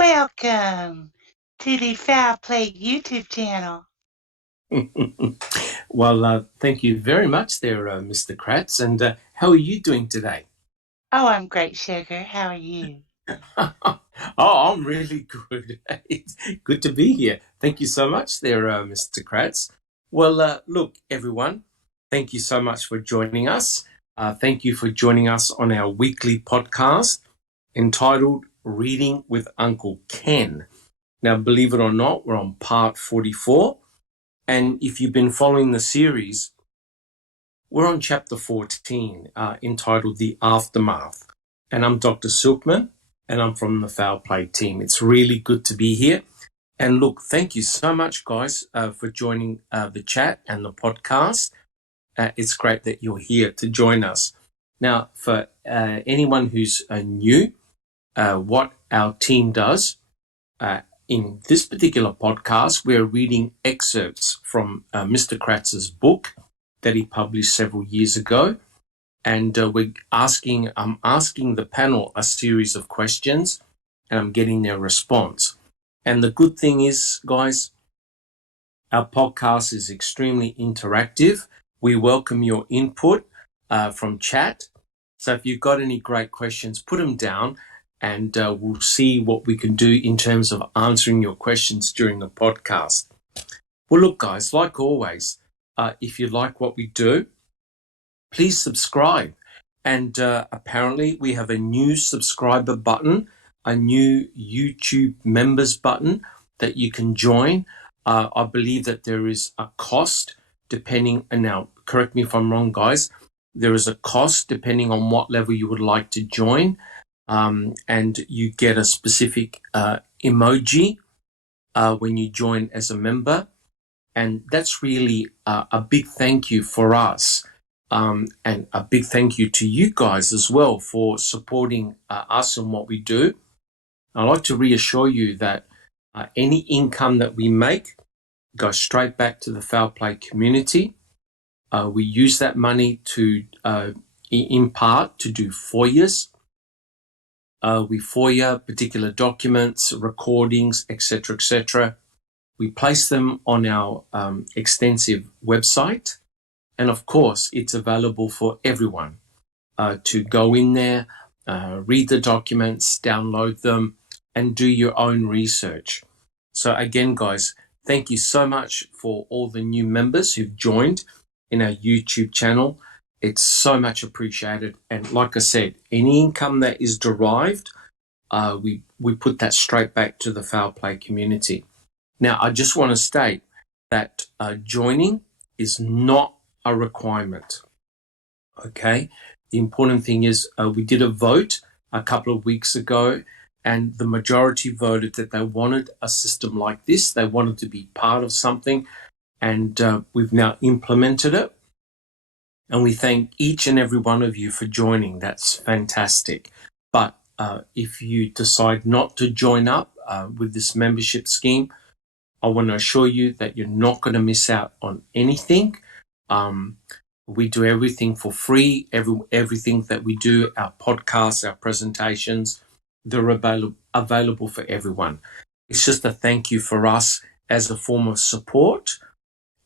Welcome to the Foul Play YouTube channel. Well, thank you very much there, Mr. Kratz. And how are you doing today? Oh, I'm great, Sugar. How are you? Oh, I'm really good. It's good to be here. Thank you so much there, Mr. Kratz. Well, look, everyone, thank you so much for joining us. Thank you for joining us on our weekly podcast entitled Reading with Uncle Ken. Now, believe it or not, we're on part 44. And if you've been following the series, we're on chapter 14, entitled The Aftermath. And I'm Dr. Silkman, and I'm from the Foul Play team. It's really good to be here. And look, thank you so much, guys, for joining the chat and the podcast. It's great that you're here to join us. Now, for anyone who's new, what our team does, in this particular podcast, we're reading excerpts from Mr. Kratz's book that he published several years ago. And I'm asking the panel a series of questions, and I'm getting their response. And the good thing is, guys, our podcast is extremely interactive. We welcome your input from chat. So if you've got any great questions, put them down, and we'll see what we can do in terms of answering your questions during the podcast. Well, look, guys, like always, if you like what we do, please subscribe. And apparently we have a new subscriber button, a new YouTube members button that you can join. I believe that there is a cost depending, and now correct me if I'm wrong, guys, there is a cost depending on what level you would like to join. And you get a specific emoji when you join as a member. And that's really a big thank you for us. And a big thank you to you guys as well for supporting us and what we do. I'd like to reassure you that any income that we make goes straight back to the Foul Play community. We use that money to, in part, to do FOIAs. We FOIA particular documents, recordings, etc., etc. We place them on our extensive website. And of course, it's available for everyone to go in there, read the documents, download them, and do your own research. So again, guys, thank you so much for all the new members who've joined in our YouTube channel. It's so much appreciated. And like I said, any income that is derived, we put that straight back to the Foul Play community. Now, I just want to state that joining is not a requirement. Okay? The important thing is we did a vote a couple of weeks ago, and the majority voted that they wanted a system like this. They wanted to be part of something, and we've now implemented it. And we thank each and every one of you for joining. That's fantastic. But if you decide not to join up with this membership scheme, I want to assure you that you're not going to miss out on anything. We do everything for free. Everything that we do, our podcasts, our presentations, they're available for everyone. It's just a thank you for us as a form of support,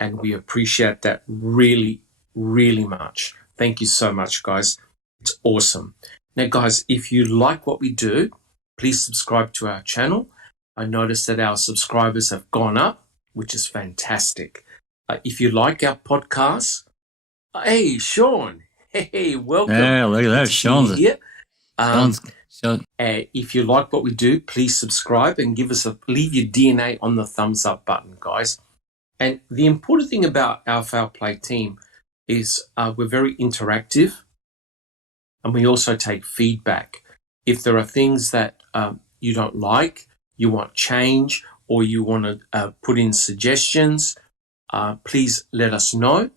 and we appreciate that really, really much. Thank you so much, guys. It's awesome. Now, guys, if you like what we do, please subscribe to our channel. I noticed that our subscribers have gone up, which is fantastic. If you like our podcast, hey, Sean, hey, welcome. Yeah, look at that. Sean's here. Sean. If you like what we do, please subscribe and leave your DNA on the thumbs up button, guys. And the important thing about our Foul Play team is we're very interactive, and we also take feedback. If there are things that you don't like, you want change, or you want to put in suggestions, please let us know,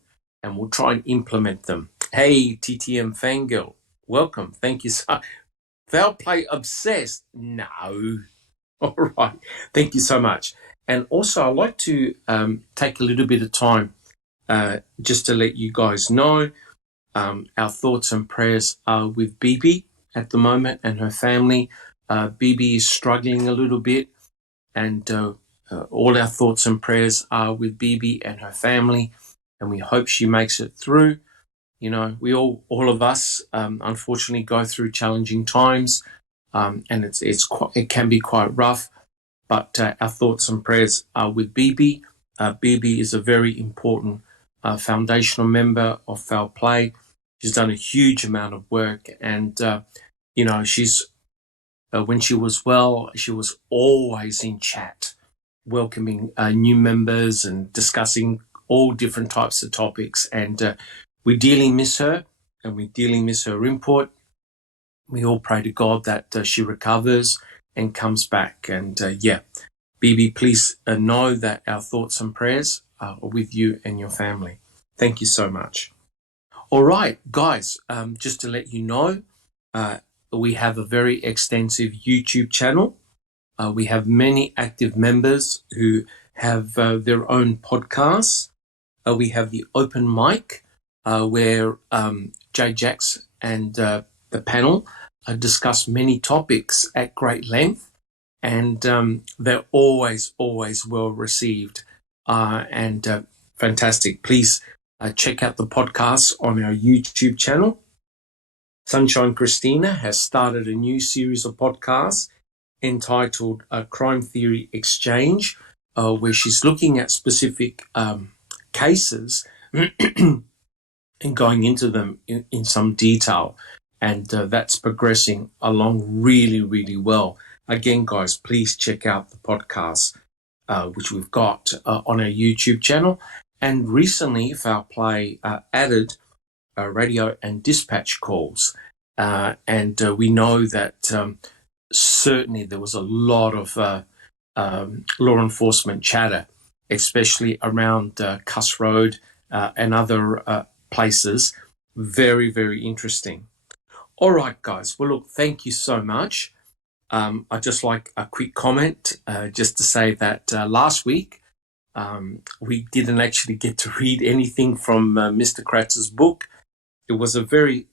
and we'll try and implement them. Hey, TTM Fangirl, welcome. Thank you so much. Foul Play obsessed? No. All right. Thank you so much. And also, I'd like to take a little bit of time just to let you guys know our thoughts and prayers are with Bibi at the moment and her family. BB is struggling a little bit, and all our thoughts and prayers are with BB and her family, and we hope she makes it through. You know, we all of us, unfortunately, go through challenging times, and it can be quite rough. But our thoughts and prayers are with BB. BB is a very important foundational member of Foul Play. She's done a huge amount of work, and you know, she's when she was well, she was always in chat, welcoming new members and discussing all different types of topics. And we dearly miss her, and we dearly miss her input. We all pray to God that she recovers and comes back. And yeah, BB, please know that our thoughts and prayers are with you and your family. Thank you so much. All right, guys, just to let you know, we have a very extensive YouTube channel. We have many active members who have their own podcasts. We have the open mic where Jay Jax and the panel discuss many topics at great length, and they're always well received and fantastic. Please check out the podcasts on our YouTube channel. Sunshine Christina has started a new series of podcasts entitled Crime Theory Exchange, where she's looking at specific cases and going into them in some detail. And that's progressing along really well. Again, guys, please check out the podcasts which we've got on our YouTube channel. And recently, Foul Play added radio and dispatch calls. And we know that certainly there was a lot of law enforcement chatter, especially around Cuss Road and other places. Very interesting. All right, guys. Well, look, thank you so much. I'd just like a quick comment just to say that last week we didn't actually get to read anything from Mr. Kratz's book. It was a very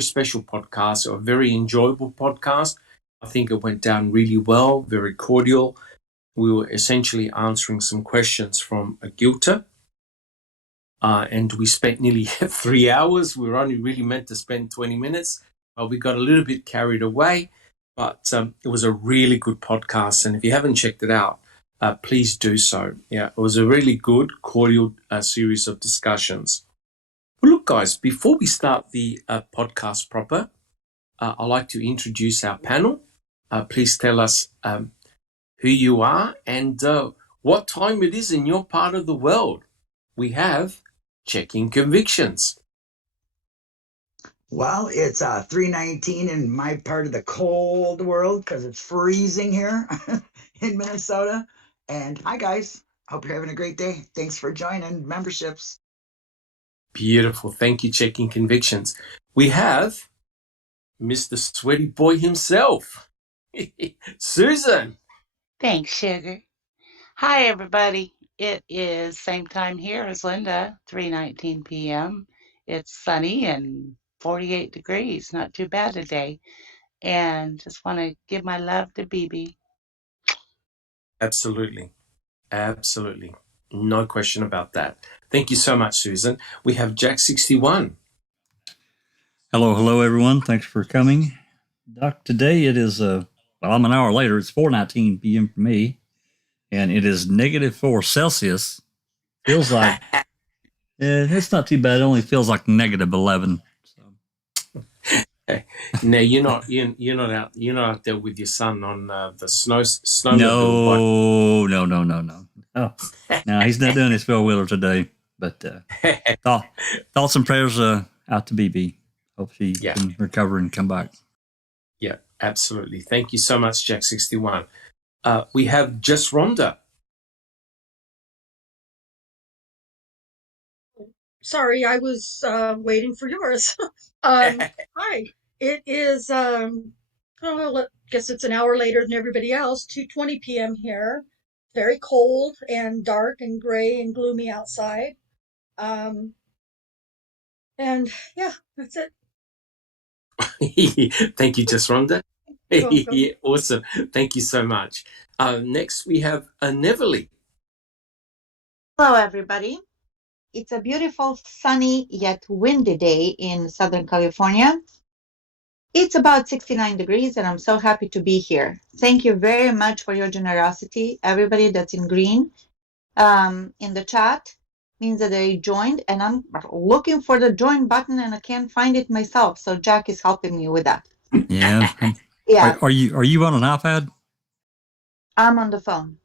special podcast, a very enjoyable podcast. I think it went down really well, very cordial. We were essentially answering some questions from a guilter, and we spent nearly 3 hours. We were only really meant to spend 20 minutes, but we got a little bit carried away. But it was a really good podcast, and if you haven't checked it out, please do so. Yeah, it was a really good, cordial series of discussions. Well, look, guys, before we start the podcast proper, I'd like to introduce our panel. Please tell us who you are and what time it is in your part of the world. We have Checking Convictions. Well, it's 3:19 in my part of the cold world because it's freezing here in Minnesota. And hi, guys. Hope you're having a great day. Thanks for joining memberships. Beautiful. Thank you, Checking Convictions. We have Mr. Sweaty Boy himself, Susan. Thanks, Sugar. Hi, everybody. It is same time here as Linda, 3:19 p.m. It's sunny and 48 degrees. Not too bad today. And just want to give my love to BB. Absolutely. No question about that. Thank you so much, Susan. We have Jack 61. Hello, everyone. Thanks for coming. Doc, today it is, I'm an hour later. It's 4:19 p.m. for me, and it is -4 Celsius. Feels like, it's not too bad. It only feels like -11. So. Now you're not out there with your son on the snow. No. No, he's not doing his four-wheeler today. But thoughts and prayers out to BB. Hope she can recover and come back. Yeah, absolutely. Thank you so much, Jack 61. We have Just Rhonda. Sorry, I was waiting for yours. Hi, it is, I guess it's an hour later than everybody else, 2:20 p.m. here. Very cold and dark and gray and gloomy outside. And yeah, that's it. Thank you, Just Rhonda. You're welcome. Yeah, awesome. Thank you so much. Next, we have Neverly. Hello, everybody. It's a beautiful, sunny yet windy day in Southern California. It's about 69 degrees, and I'm so happy to be here. Thank you very much for your generosity. Everybody that's in green in the chat means that they joined, and I'm looking for the join button, and I can't find it myself. So Jack is helping me with that. Yeah. Yeah, Are you on an iPad? I'm on the phone.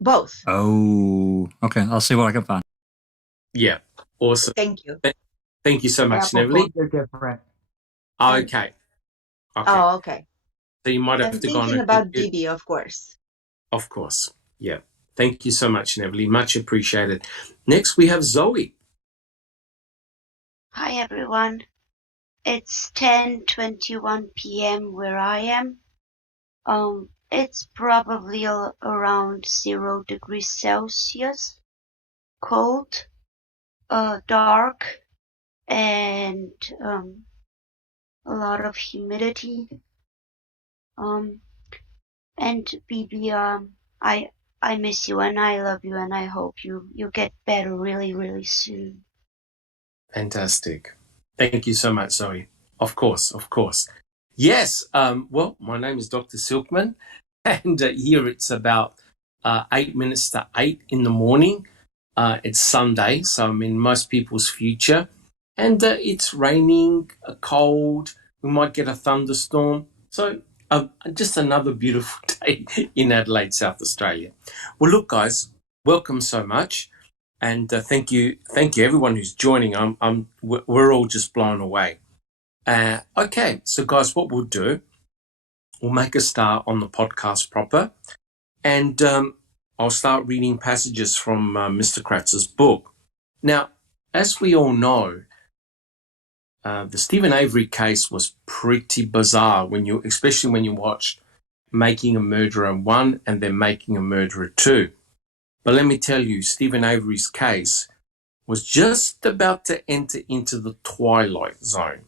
Both. Oh, okay. I'll see what I can find. Yeah, awesome. Thank you. Thank you so much, Apple Neverly. phones are different. Okay. Oh, okay. So you might have I'm to go on thinking about DB, of course. Of course. Yeah. Thank you so much, Neverly. Much appreciated. Next, we have Zoe. Hi everyone. It's 10:21 p.m. where I am. It's probably around 0 degrees Celsius, cold, dark, and a lot of humidity. And BB, I miss you and I love you and I hope you get better really, really soon. Fantastic. Thank you so much, Zoe. Of course, of course. Yes. Well, my name is Dr. Silkman, and here it's about 8 minutes to 8 in the morning. It's Sunday, so I'm in most people's future, and it's raining, cold. We might get a thunderstorm. So just another beautiful day in Adelaide, South Australia. Well, look, guys, welcome so much. And thank you, everyone who's joining. We're all just blown away. Okay, so guys, what we'll do, we'll make a start on the podcast proper, and I'll start reading passages from Mr. Kratz's book. Now, as we all know, the Stephen Avery case was pretty bizarre especially when you watched Making a Murderer 1 and then Making a Murderer 2. But let me tell you, Stephen Avery's case was just about to enter into the twilight zone.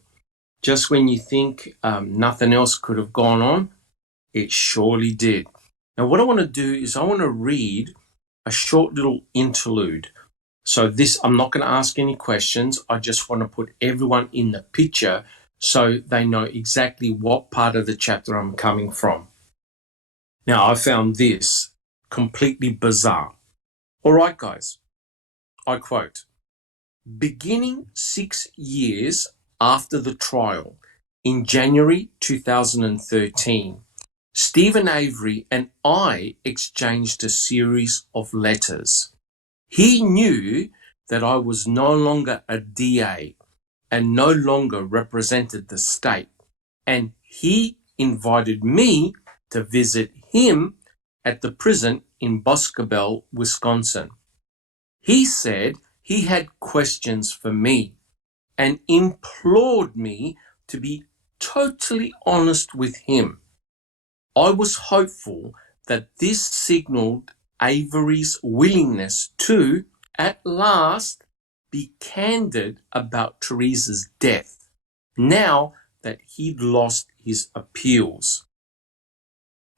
Just when you think nothing else could have gone on, it surely did. Now, what I want to do is I want to read a short little interlude. So I'm not going to ask any questions. I just want to put everyone in the picture so they know exactly what part of the chapter I'm coming from. Now, I found this completely bizarre. All right, guys, I quote, beginning 6 years after the trial, in January 2013, Stephen Avery and I exchanged a series of letters. He knew that I was no longer a DA and no longer represented the state, and he invited me to visit him at the prison in Boscobel, Wisconsin. He said he had questions for me and implored me to be totally honest with him. I was hopeful that this signaled Avery's willingness to, at last, be candid about Teresa's death, now that he'd lost his appeals.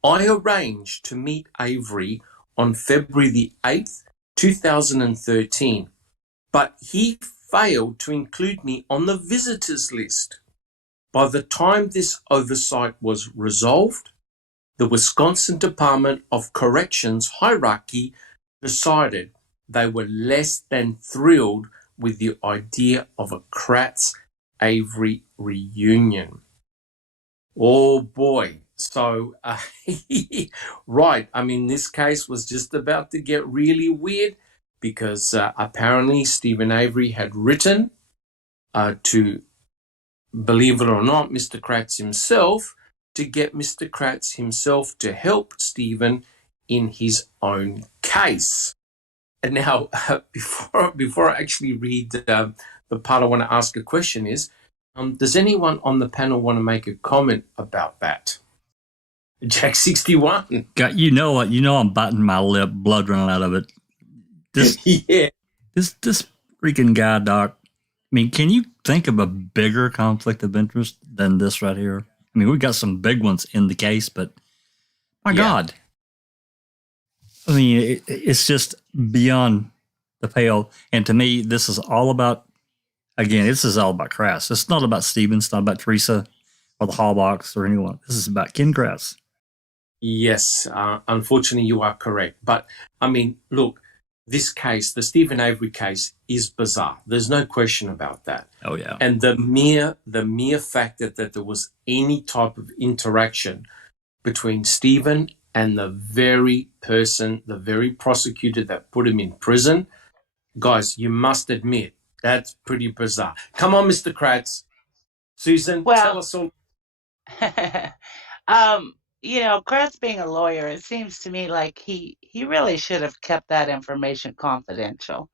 I arranged to meet Avery on February the 8th, 2013, but he failed to include me on the visitors list. By the time this oversight was resolved, the Wisconsin Department of Corrections hierarchy decided they were less than thrilled with the idea of a Kratz-Avery reunion. Oh boy. So, right, I mean, this case was just about to get really weird because apparently Stephen Avery had written to, believe it or not, Mr. Kratz himself, to get Mr. Kratz himself to help Stephen in his own case. And now, before I actually read the part I want to ask a question is, does anyone on the panel want to make a comment about that? Jack 61. God, you know I'm biting my lip, blood running out of it. Yeah. This freaking guy, Doc. I mean, can you think of a bigger conflict of interest than this right here? I I mean, we got some big ones in the case, but my God. I mean, it's just beyond the pale. And to me, this is all about, again, this is all about Kratz. It's not about Stephen. It's not about Teresa or the Hallbox or anyone. This is about Ken Kratz. Yes, unfortunately, you are correct. But, I mean, look, this case, the Stephen Avery case, is bizarre. There's no question about that. Oh, yeah. And the mere fact that there was any type of interaction between Stephen and the very person, the very prosecutor that put him in prison, guys, you must admit, that's pretty bizarre. Come on, Mr. Kratz. Susan, tell us all. Kratz being a lawyer, it seems to me like he really should have kept that information confidential.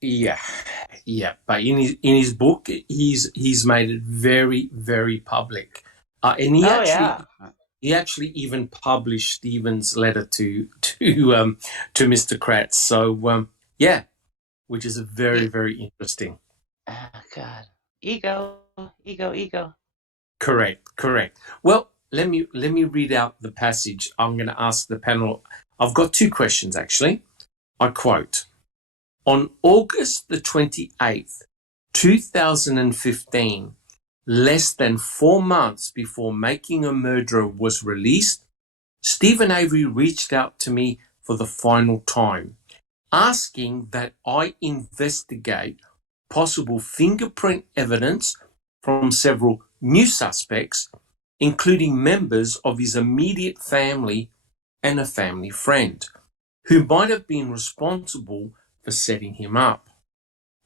Yeah. But in his book, he's made it very, very public, and he actually even published Stephen's letter to Mr. Kratz. So which is very, very interesting. Oh, God, ego. Correct. Well, let me read out the passage. I'm going to ask the panel. I've got two questions, actually. I quote, on August the 28th, 2015, less than 4 months before Making a Murderer was released, Stephen Avery reached out to me for the final time, asking that I investigate possible fingerprint evidence from several new suspects, including members of his immediate family and a family friend, who might have been responsible for setting him up.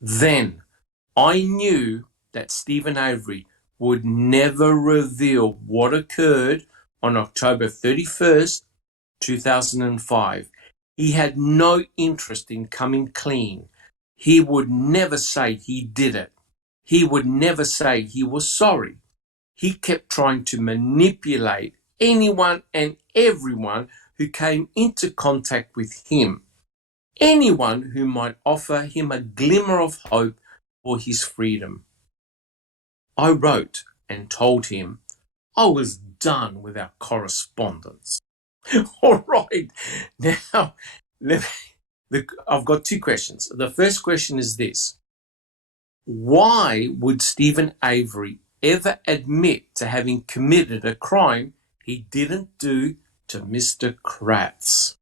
Then I knew that Stephen Avery would never reveal what occurred on October 31st, 2005. He had no interest in coming clean. He would never say he did it. He would never say he was sorry. He kept trying to manipulate anyone and everyone who came into contact with him, anyone who might offer him a glimmer of hope for his freedom. I wrote and told him I was done with our correspondence. All right. Now, I've got two questions. The first question is this. Why would Stephen Avery ever admit to having committed a crime he didn't do to Mr. Kratz?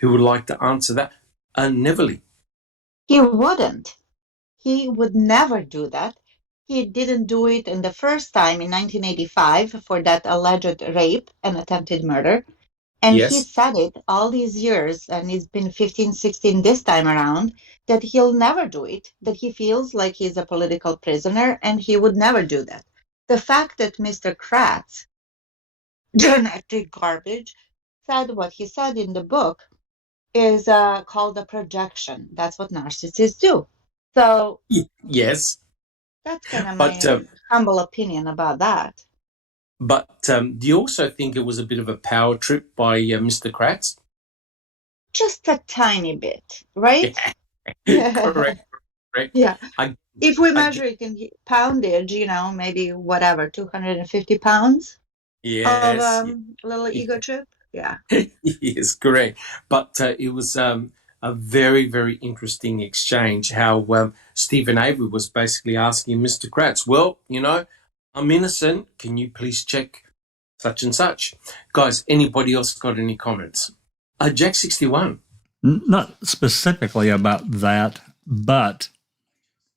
Who would like to answer that? Neverly. He wouldn't. He would never do that. He didn't do it in the first time in 1985 for that alleged rape and attempted murder. And Yes. he said it all these years, and it's been 15, 16 this time around, that he'll never do it, that he feels like he's a political prisoner, and he would never do that. The fact that Mr. Kratz, genetic garbage, said what he said in the book is called a projection. That's what narcissists do. So yes, that's kind of my humble opinion about that. But do you also think it was a bit of a power trip by Mr. Kratz? Just a tiny bit, right? Correct. Yeah. If we measure it in poundage, maybe whatever, 250 pounds of little ego trip. Yeah. Yes, correct. But it was a very, very interesting exchange how Stephen Avery was basically asking Mr. Kratz, well, I'm innocent. Can you please check such and such? Guys, anybody else got any comments? Jack 61. Not specifically about that, but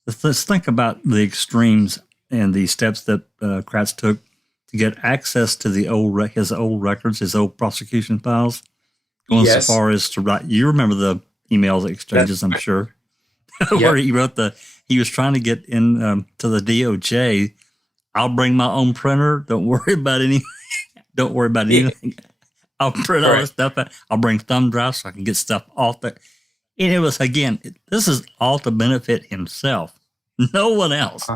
let's think about the extremes and the steps that Kratz took to get access to the his old records, his old prosecution files, going so far as to write. You remember the emails exchanges, I'm sure, where he wrote he was trying to get in to the DOJ. I'll bring my own printer. Don't worry about anything. Don't worry about anything. I'll print all this stuff out. I'll bring thumb drives so I can get stuff off there. And it was, again, this is all to benefit himself, no one else.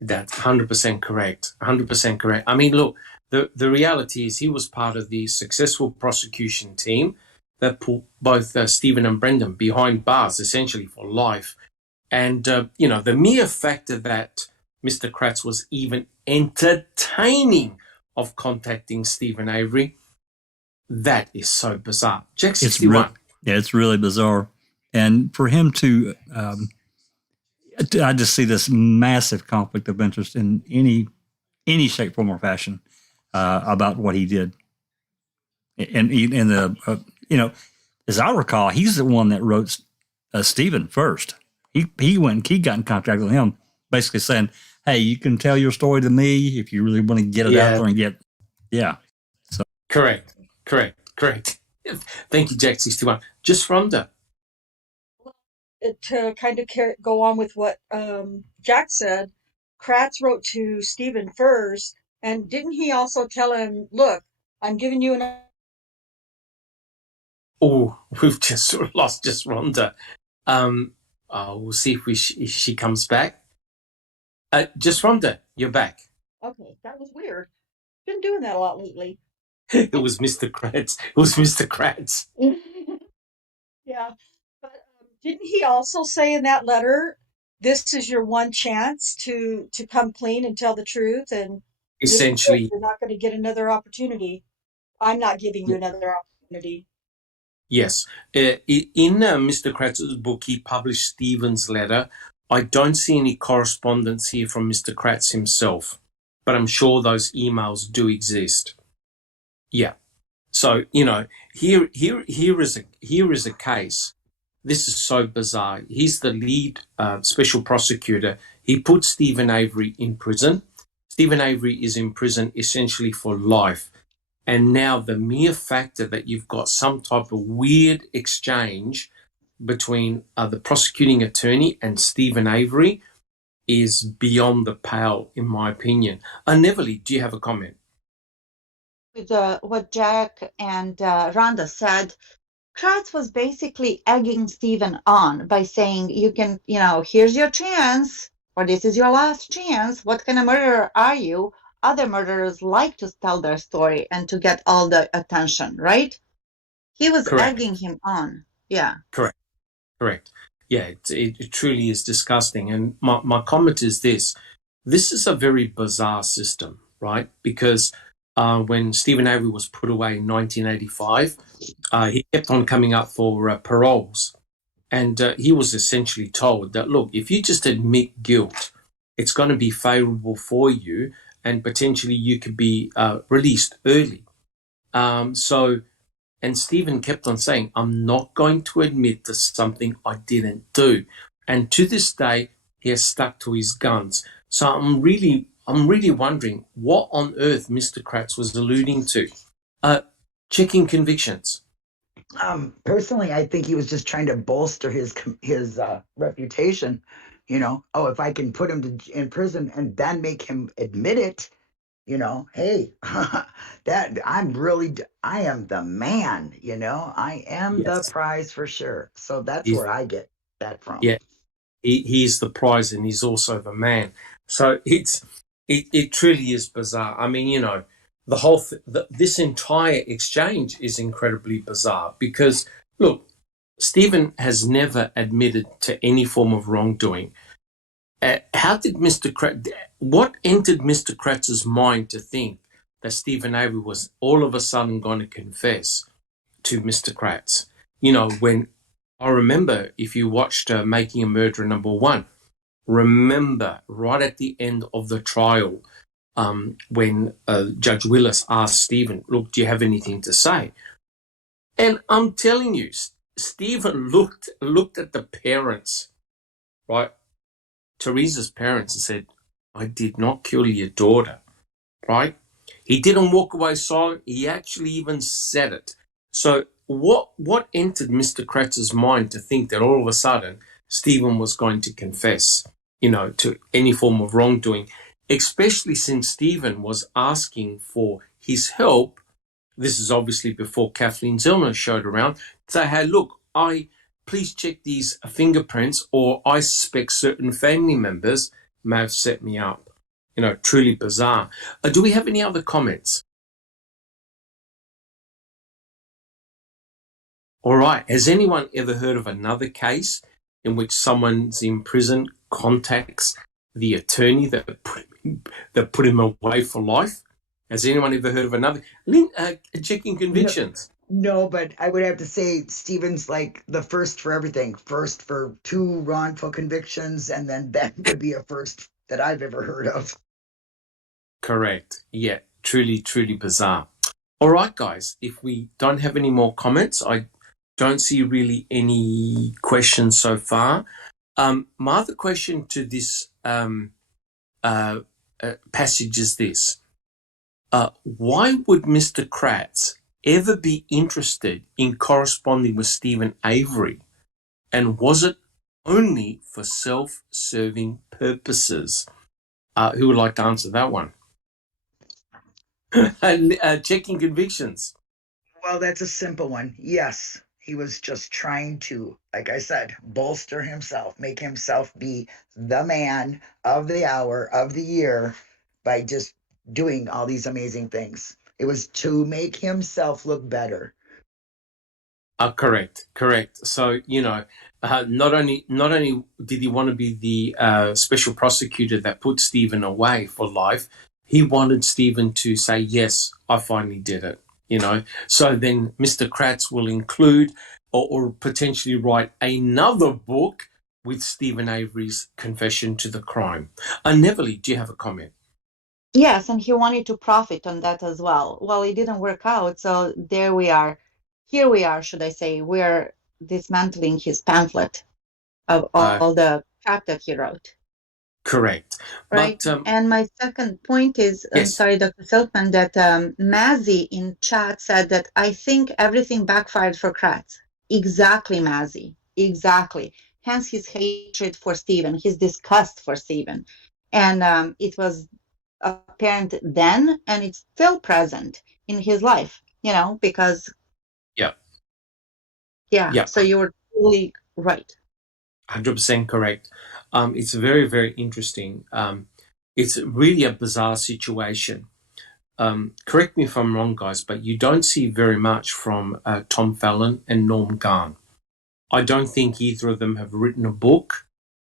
That's 100% correct. 100% correct. I mean, look, the reality is he was part of the successful prosecution team that put both Stephen and Brendan behind bars, essentially for life. And, the mere fact that Mr. Kratz was even entertaining of contacting Stephen Avery. That is so bizarre. Jack 61. It's really bizarre. And for him to, I just see this massive conflict of interest in any shape, form, or fashion about what he did. And as I recall, he's the one that wrote Stephen first. He got in contact with him, basically saying, "Hey, you can tell your story to me if you really want to get it out there and get." Yeah. So Correct. Thank you, Jack 61. Just Rhonda. To kind of go on with what Jack said, Kratz wrote to Stephen first, and didn't he also tell him, "Look, I'm giving you an..." Oh, we've just sort of lost just Rhonda. We'll see if she comes back. Just Rhonda, you're back. Okay, that was weird. Been doing that a lot lately. It was Mr. Kratz. Yeah, but didn't he also say in that letter, "This is your one chance to come clean and tell the truth, and Essentially, you're not going to get another opportunity. I'm not giving you another opportunity." yes. In Mr. Kratz's book, he published Stephen's letter. I don't see any correspondence here from Mr. Kratz himself, but I'm sure those emails do exist. Yeah. So, here is a case. This is so bizarre. He's the lead special prosecutor. He put Stephen Avery in prison. Stephen Avery is in prison essentially for life. And now the mere factor that you've got some type of weird exchange between the prosecuting attorney and Stephen Avery is beyond the pale, in my opinion. Neverly, do you have a comment? With what Jack and Rhonda said, Kratz was basically egging Stephen on by saying, "You can, here's your chance, or this is your last chance. What kind of murderer are you?" Other murderers like to tell their story and to get all the attention, right? He was egging him on. Yeah. Correct. Yeah, it truly is disgusting. And my comment is this. This is a very bizarre system, right? Because when Stephen Avery was put away in 1985, he kept on coming up for paroles. And he was essentially told that, look, if you just admit guilt, it's going to be favorable for you and potentially you could be released early. And Stephen kept on saying, "I'm not going to admit to something I didn't do." And to this day, he has stuck to his guns. So I'm really wondering what on earth Mr. Kratz was alluding to. Checking convictions. Personally, I think he was just trying to bolster his reputation. If I can put him in prison and then make him admit it, hey, that I am the man. I am the prize for sure. So that's where I get that from. Yeah, he's the prize and he's also the man. So it truly is bizarre. I mean, the whole this entire exchange is incredibly bizarre because, look, Stephen has never admitted to any form of wrongdoing. How did what entered Mr. Kratz's mind to think that Stephen Avery was all of a sudden going to confess to Mr. Kratz? When I remember, if you watched Making a Murderer #1, remember right at the end of the trial, when Judge Willis asked Stephen, "Look, do you have anything to say?" And I'm telling you, Stephen looked at the parents, right? Teresa's parents, and said, "I did not kill your daughter," right? He didn't walk away silent. He actually even said it. So what entered Mr. Kratz's mind to think that all of a sudden Stephen was going to confess, to any form of wrongdoing, especially since Stephen was asking for his help. This is obviously before Kathleen Zellner showed around, to say, "Hey, look, please check these fingerprints, or I suspect certain family members may have set me up." Truly bizarre. Do we have any other comments? All right. Has anyone ever heard of another case in which someone's in prison contacts the attorney that put him away for life? Has anyone ever heard of another? Checking convictions. No, but I would have to say Stephen's like the first for everything. First for 2 wrongful convictions, and then that would be a first that I've ever heard of. Correct. Yeah, truly, truly bizarre. All right, guys, if we don't have any more comments, I don't see really any questions so far. My other question to this passage is this. Why would Mr. Kratz ever be interested in corresponding with Stephen Avery? And was it only for self-serving purposes? Who would like to answer that one? Checking convictions. Well, that's a simple one. Yes, he was just trying to, like I said, bolster himself, make himself be the man of the hour, of the year, by just doing all these amazing things. It was to make himself look better. Correct. So, not only did he want to be the special prosecutor that put Stephen away for life, he wanted Stephen to say, yes, I finally did it. So then Mr. Kratz will include or potentially write another book with Stephen Avery's confession to the crime. Neverly, do you have a comment? Yes, and he wanted to profit on that as well. Well, it didn't work out, so there we are. Here we are, should I say, we're dismantling his pamphlet of all the crap that he wrote. Correct. Right. But, and my second point is, yes. I'm sorry, Dr. Silkman, that Mazzy in chat said that I think everything backfired for Kratz. Exactly, Mazzy. Exactly. Hence his hatred for Stephen, his disgust for Stephen. And it was apparent then, and it's still present in his life, because. Yeah. So you were totally right. 100% correct. It's very, very interesting. It's really a bizarre situation. Correct me if I'm wrong, guys, but you don't see very much from Tom Fallon and Norm Garn. I don't think either of them have written a book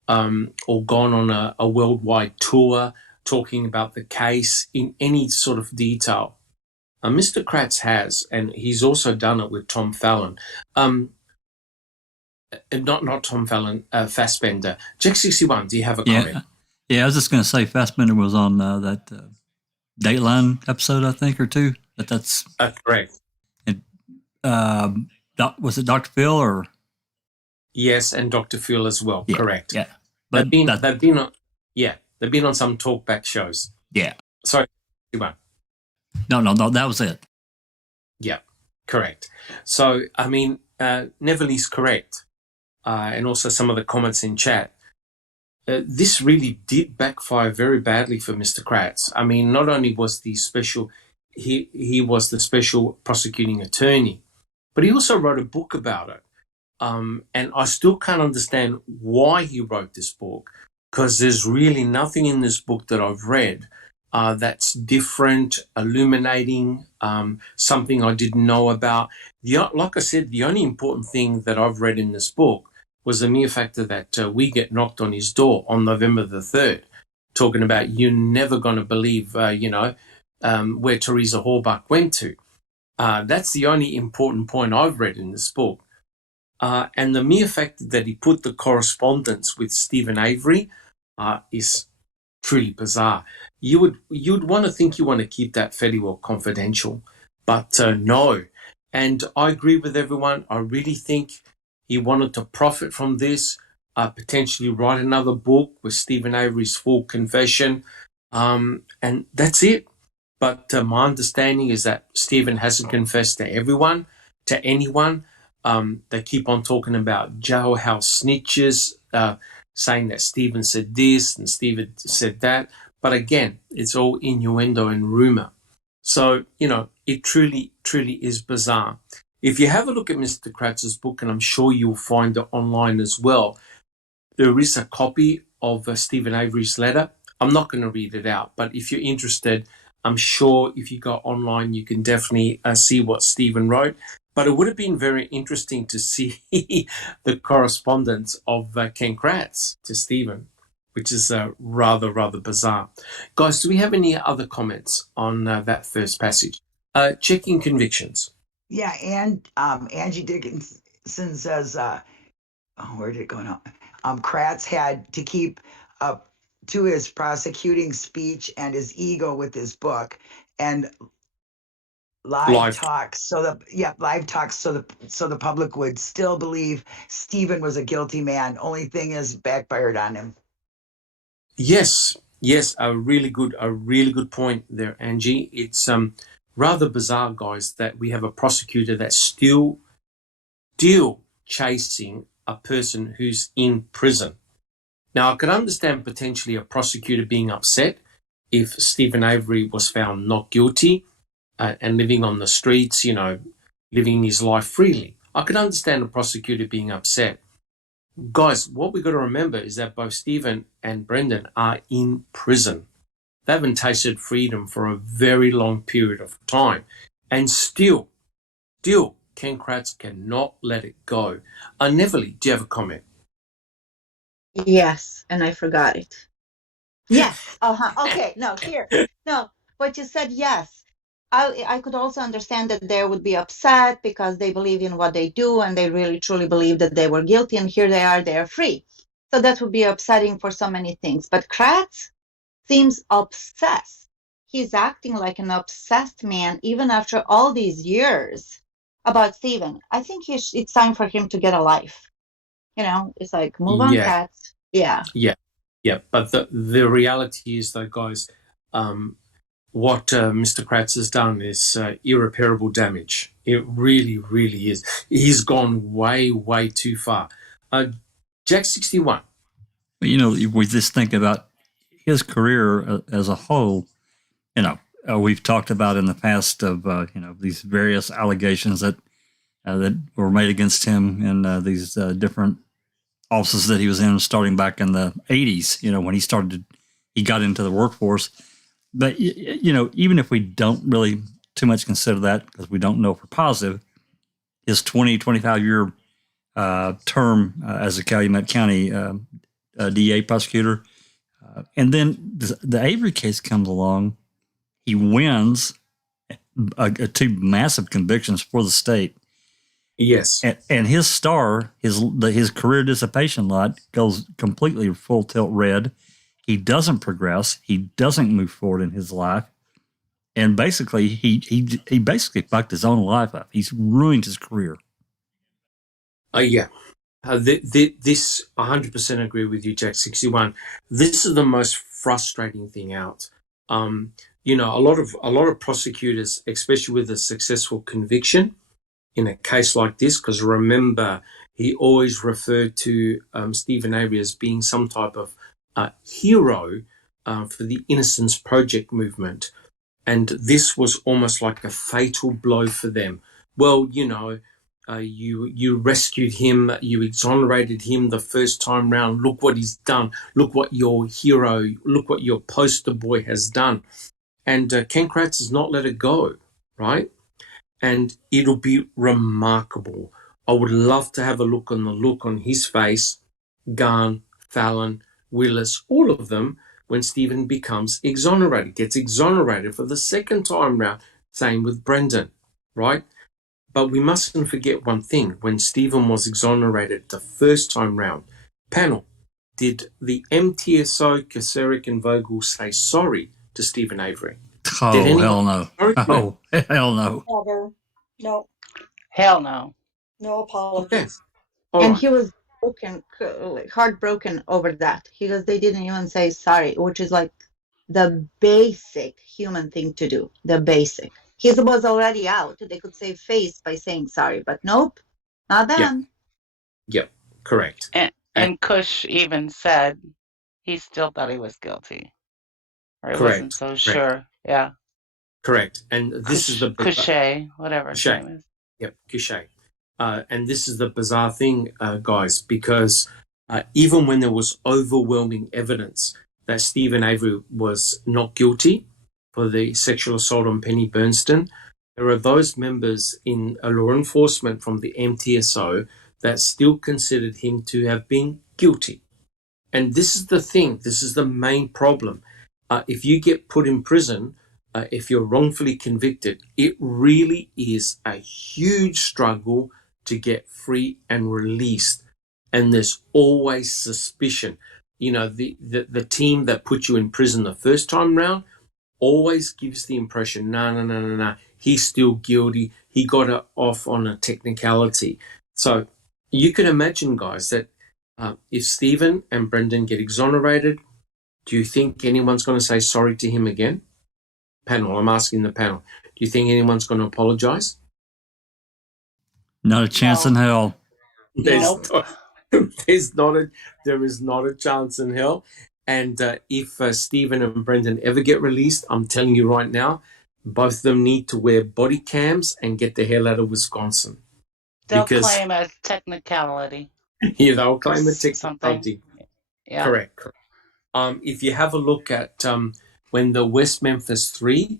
or gone on a worldwide tour talking about the case in any sort of detail. Mr. Kratz has, and he's also done it with Tom Fallon. Not Tom Fallon, Fassbender. Jack 61, do you have a comment? Yeah, I was just going to say Fassbender was on that Dateline episode, I think, or two. That's correct. And, was it Dr. Phil or? Yes, and Dr. Phil as well. Yeah, correct. Yeah, but they've been on some talkback shows. Yeah. Sorry, 61. No, that was it. Yeah, correct. So I mean, Neverly's correct. And also some of the comments in chat. This really did backfire very badly for Mr. Kratz. I mean, not only was he was the special prosecuting attorney, but he also wrote a book about it. And I still can't understand why he wrote this book, because there's really nothing in this book that I've read that's different, illuminating, something I didn't know about. Like I said, the only important thing that I've read in this book was the mere factor that we get knocked on his door on November the 3rd, talking about you're never going to believe, where Teresa Halbach went to. That's the only important point I've read in this book. And the mere fact that he put the correspondence with Stephen Avery is truly bizarre. You'd want to think you want to keep that fairly well confidential, but no. And I agree with everyone. I really think he wanted to profit from this, potentially write another book with Stephen Avery's full confession, and that's it. But my understanding is that Stephen hasn't confessed to everyone, to anyone. They keep on talking about jailhouse snitches, saying that Stephen said this and Stephen said that. But again, it's all innuendo and rumor. So, it truly, truly is bizarre. If you have a look at Mr. Kratz's book, and I'm sure you'll find it online as well, there is a copy of Stephen Avery's letter. I'm not going to read it out, but if you're interested, I'm sure if you go online, you can definitely see what Stephen wrote. But it would have been very interesting to see the correspondence of Ken Kratz to Stephen. which is rather bizarre. Guys, do we have any other comments on that first passage? Checking convictions. Yeah, and Angie Dickinson says, where did it go now? Kratz had to keep up to his prosecuting speech and his ego with his book, and live talks. So the public would still believe Stephen was a guilty man. Only thing is, backfired on him. Yes, a really good point there, Angie. It's rather bizarre, guys, that we have a prosecutor that's still chasing a person who's in prison. Now, I can understand potentially a prosecutor being upset if Stephen Avery was found not guilty and living on the streets, living his life freely. I can understand a prosecutor being upset. Guys, what we've got to remember is that both Stephen and Brendan are in prison. They haven't tasted freedom for a very long period of time. And still, Ken Kratz cannot let it go. Neverly, do you have a comment? Yes, and I forgot it. Yes. Okay. No, here. No, but you said yes. I could also understand that they would be upset because they believe in what they do and they really truly believe that they were guilty, and here they are free. So that would be upsetting for so many things. But Kratz seems obsessed. He's acting like an obsessed man even after all these years about Stephen. I think it's time for him to get a life. It's like, move on, Kratz. Yeah. But the reality is, though, guys, what Mr. Kratz has done is irreparable damage. It really, really is. He's gone way, way too far. Jack 61. We just think about his career as a whole. We've talked about in the past of these various allegations that were made against him in these different offices that he was in, starting back in the 80s. When he got into the workforce. But, even if we don't really too much consider that, because we don't know for positive, his 25-year term as a Calumet County DA prosecutor, and then the Avery case comes along, he wins 2 massive convictions for the state. Yes. And his star, his career dissipation light goes completely full tilt red. He doesn't progress. He doesn't move forward in his life. And basically, he basically fucked his own life up. He's ruined his career. Yeah. This 100% agree with you, Jack 61. This is the most frustrating thing out. A lot of prosecutors, especially with a successful conviction in a case like this, because remember, he always referred to Stephen Avery as being some type of hero for the Innocence Project movement. And this was almost like a fatal blow for them. Well, you rescued him, you exonerated him the first time round. Look what he's done. Look what your poster boy has done. And Ken Kratz has not let it go, right? And it'll be remarkable. I would love to have a look on his face, Gunn, Fallon, Willis, all of them, when Stephen gets exonerated for the second time round. Same with Brendan, right? But we mustn't forget one thing. When Stephen was exonerated the first time round, panel, did the MTSO, Kaseric and Vogel say sorry to Stephen Avery? Oh, hell no. Oh, hell no. Never. No. Hell no. No apologies. Okay. And he was heartbroken over that. They didn't even say sorry, which is like the basic human thing to do. The basic. He was already out. They could save face by saying sorry, but nope, not then. Yep, correct. And Cush even said he still thought he was guilty. Or he wasn't so sure. Yeah. Correct. And this is the Couché, whatever his name is. Yep, Couché. And this is the bizarre thing, guys, because even when there was overwhelming evidence that Stephen Avery was not guilty for the sexual assault on Penny Bernstein, there are those members in law enforcement from the MTSO that still considered him to have been guilty. And this is the thing. This is the main problem. If you get put in prison, if you're wrongfully convicted, it really is a huge struggle to get free and released. And there's always suspicion. You know, the team that put you in prison the first time round always gives the impression, no, he's still guilty. He got it off on a technicality. So you can imagine, guys, that if Stephen and Brendan get exonerated, do you think anyone's going to say sorry to him again? Panel, I'm asking the panel. Do you think anyone's going to apologize? Not a chance in hell. There is not a chance in hell. And if Stephen and Brendan ever get released, I'm telling you right now, both of them need to wear body cams and get the hell out of Wisconsin. They'll claim a technicality. Yeah, they'll claim a technicality. Yeah. Correct. If you have a look at when the West Memphis 3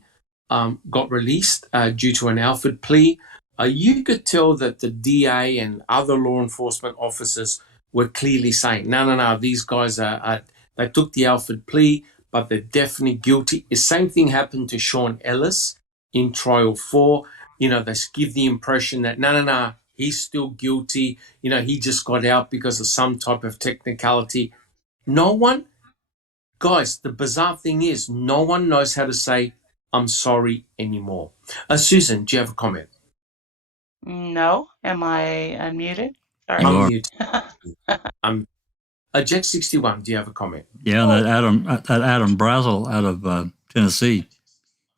got released due to an Alford plea, you could tell that the DA and other law enforcement officers were clearly saying, no, these guys they took the Alford plea, but they're definitely guilty. The same thing happened to Sean Ellis in trial 4. You know, they give the impression that, no, he's still guilty. You know, he just got out because of some type of technicality. Guys, the bizarre thing is no one knows how to say, I'm sorry anymore. Susan, do you have a comment? No. Am I unmuted? Sorry. I'm Jack 61, do you have a comment? Yeah, that Adam Brazel out of Tennessee,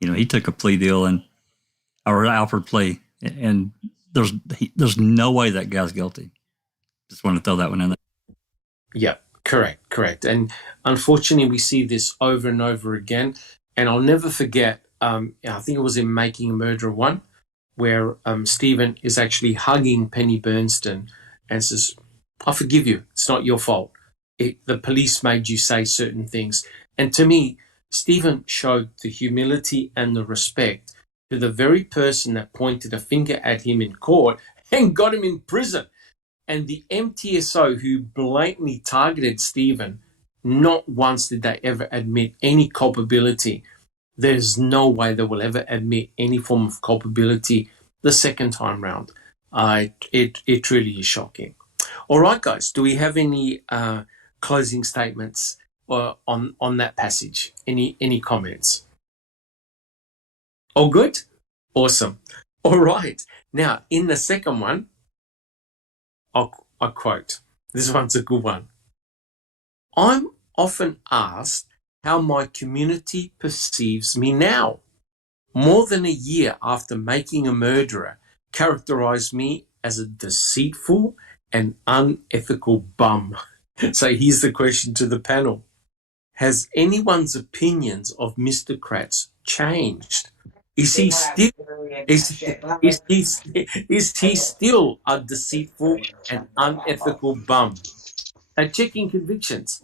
you know, he took a plea deal or an Alford plea, and there's no way that guy's guilty. Just want to throw that one in there. Yeah, correct. And unfortunately, we see this over and over again. And I'll never forget, I think it was in Making a Murderer 1, where Stephen is actually hugging Penny Bernstein and says, I forgive you. It's not your fault. The police made you say certain things. And to me, Stephen showed the humility and the respect to the very person that pointed a finger at him in court and got him in prison. And the MTSO who blatantly targeted Stephen, not once did they ever admit any culpability. There's no way they will ever admit any form of culpability the second time round. It really is shocking. All right, guys, do we have any closing statements on that passage? Any comments? All good? Awesome. All right. Now, in the second one, I'll quote. This one's a good one. I'm often asked how my community perceives me now. More than a year after Making a Murderer characterized me as a deceitful and unethical bum. So here's the question to the panel. Has anyone's opinions of Mr. Kratz changed? Is he still a deceitful and unethical bum? Checking convictions.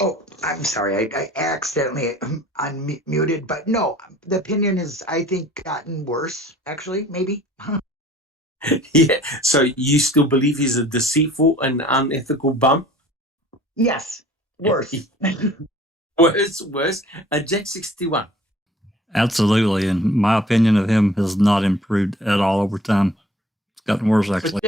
Oh, I'm sorry. I accidentally unmuted, but no, the opinion is, I think, gotten worse, actually, maybe. Yeah. So you still believe he's a deceitful and unethical bum? Yes. Worse. Worse. Jack 61. Absolutely. And my opinion of him has not improved at all over time. It's gotten worse, actually.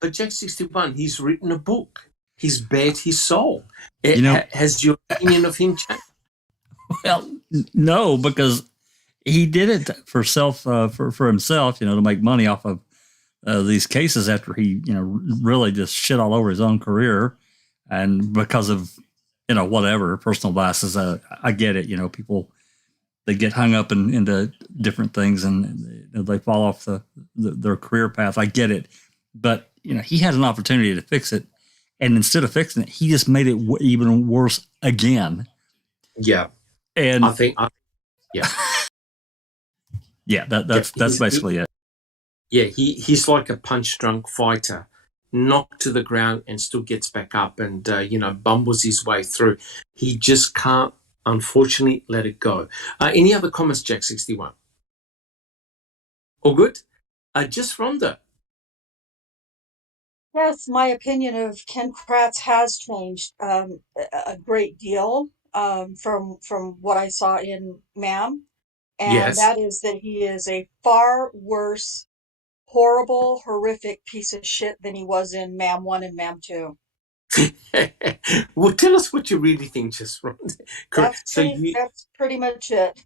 But Jack 61, he's written a book. He's bared his soul. Has your opinion of him changed? Well, no, because he did it for himself, to make money off of these cases after he, really just shit all over his own career. And because of, whatever, personal biases, I get it. People, they get hung up into different things and they fall off their career path. I get it. But, he had an opportunity to fix it. And instead of fixing it, he just made it even worse again. Yeah. And yeah. Yeah, that's basically it. Yeah, he's like a punch-drunk fighter, knocked to the ground and still gets back up and, bumbles his way through. He just can't, unfortunately, let it go. Any other comments, Jack 61? All good? Just Rhonda. Yes, my opinion of Ken Kratz has changed a great deal from what I saw in Ma'am, and Yes. that is that he is a far worse, horrible, horrific piece of shit than he was in Ma'am 1 and Ma'am 2. Well, tell us what you really think, just Ron. Correct. That's pretty much it.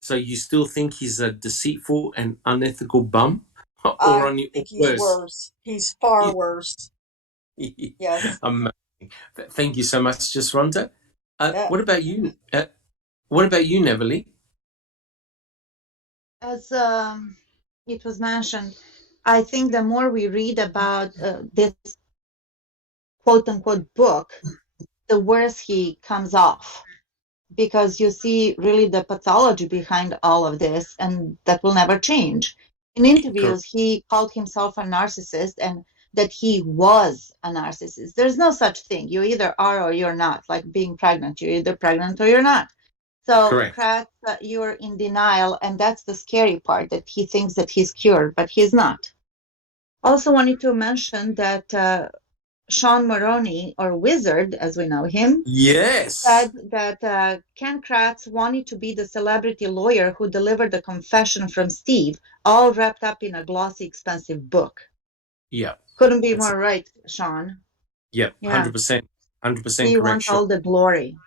So you still think he's a deceitful and unethical bum, or I on the think he's worse? worse. He's far worse. Yes. Amazing. Thank you so much, just Rhonda. Yeah. What about you? What about you, Neverly? As it was mentioned, I think the more we read about this quote unquote book, the worse he comes off, because you see really the pathology behind all of this, and that will never change. In interviews, he called himself a narcissist and that he was a narcissist. There's no such thing. You either are or you're not, like being pregnant. You're either pregnant or you're not. So, Correct. Kratz, you're in denial, and that's the scary part, that he thinks that he's cured, but he's not. Also wanted to mention that Sean Maroney, or Wizard as we know him, Yes. said that Ken Kratz wanted to be the celebrity lawyer who delivered the confession from Steve, all wrapped up in a glossy, expensive book. Yeah. Couldn't be more right, Sean. Yeah, Yeah. 100%. 100% He correct. wants Sean. all the glory.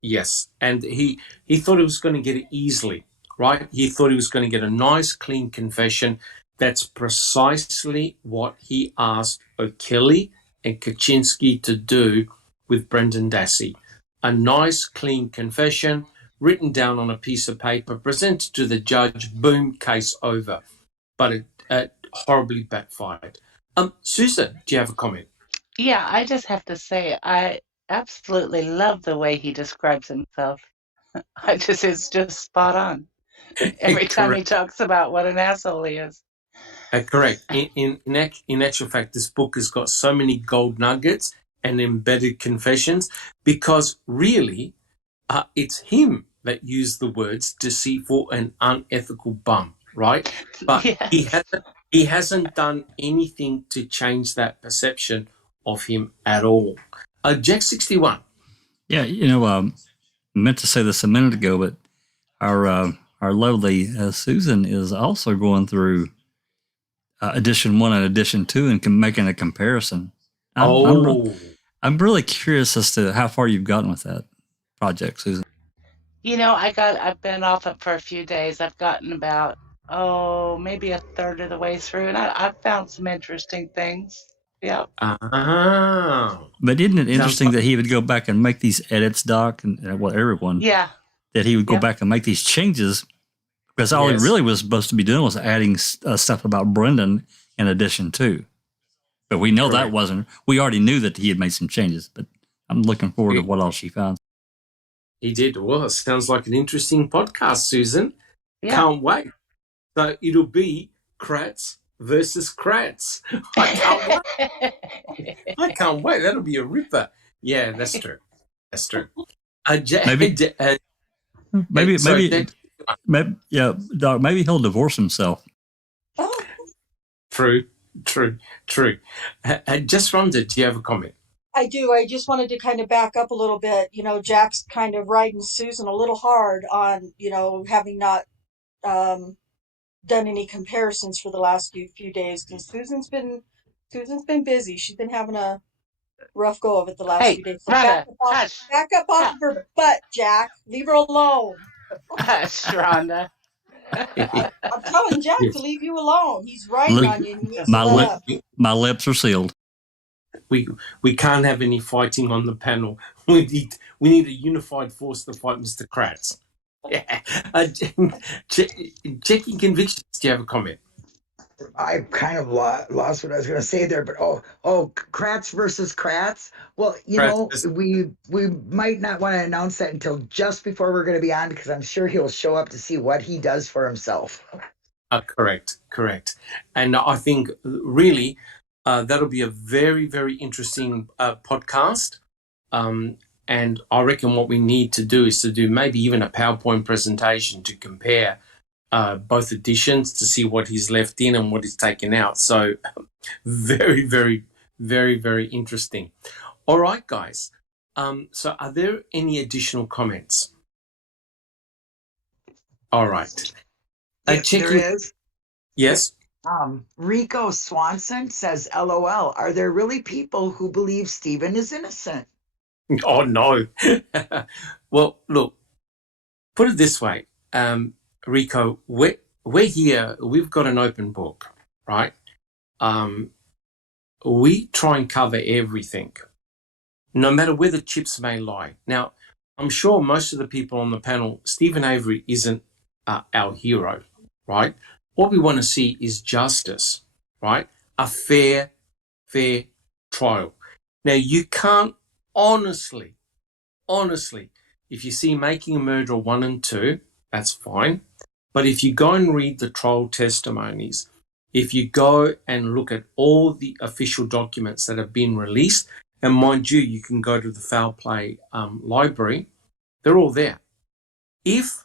Yes, and he thought he was going to get it easily, right? He thought he was going to get a nice, clean confession. That's precisely what he asked O'Kelly and Kaczynski to do with Brendan Dassey. A nice, clean confession written down on a piece of paper, presented to the judge, boom, case over. But it horribly backfired. Susan, do you have a comment? Yeah, I just have to say, I absolutely love the way he describes himself. It's just spot on. Every time he talks about what an asshole he is. Correct. In actual fact, this book has got so many gold nuggets and embedded confessions, because really, it's him that used the words deceitful and unethical bum, right? But Yes. he hasn't done anything to change that perception of him at all. Jack 61. Yeah, I meant to say this a minute ago, but our lovely Susan is also going through edition 1 and edition 2 and making a comparison. I'm really curious as to how far you've gotten with that project, Susan. I've been off it for a few days. I've gotten about, maybe a third of the way through, and I've found some interesting things. Yeah. But isn't it interesting that he would go back and make these edits, Doc, and everyone? Yeah. That he would go back and make these changes, because all he really was supposed to be doing was adding stuff about Brendan in addition to. But we know that wasn't. We already knew that he had made some changes, but I'm looking forward to what else she found. He did. Well, it sounds like an interesting podcast, Susan. Yeah. Can't wait. So it'll be Kratz versus Kratz. I can't wait. I can't wait. That'll be a ripper. Yeah, that's true. That's true. Doc, maybe he'll divorce himself. True. Just Rhonda, do you have a comment? I do. I just wanted to kind of back up a little bit. Jack's kind of riding Susan a little hard on, having not done any comparisons for the last few days, because Susan's been busy. She's been having a rough go of it the last few days. So back up off of her butt, Jack. Leave her alone. Hush, Rhonda. I'm telling Jack to leave you alone. He's riding on you. And he needs my lips are sealed. We can't have any fighting on the panel. We need a unified force to fight Mr. Kratz. Yeah. Checking convictions. Do you have a comment? I kind of lost what I was going to say there, but Kratz versus Kratz. Well, we might not want to announce that until just before we're going to be on, because I'm sure he'll show up to see what he does for himself. Correct. And I think really that'll be a very, very interesting podcast. And I reckon what we need to do is to do maybe even a PowerPoint presentation to compare both editions to see what he's left in and what he's taken out. So very, very, very, very interesting. All right, guys. So are there any additional comments? All right. Yes, there is. Yes. Rico Swanson says, LOL, are there really people who believe Stephen is innocent? Oh, no. Well, look, put it this way, Rico, we're here, we've got an open book, right? We try and cover everything, no matter where the chips may lie. Now, I'm sure most of the people on the panel, Stephen Avery isn't our hero, right? What we want to see is justice, right? A fair trial. Now, you can't honestly, if you see Making a Murderer 1 and 2, that's fine. But if you go and read the trial testimonies, if you go and look at all the official documents that have been released, and mind you, you can go to the Foul Play library, they're all there. If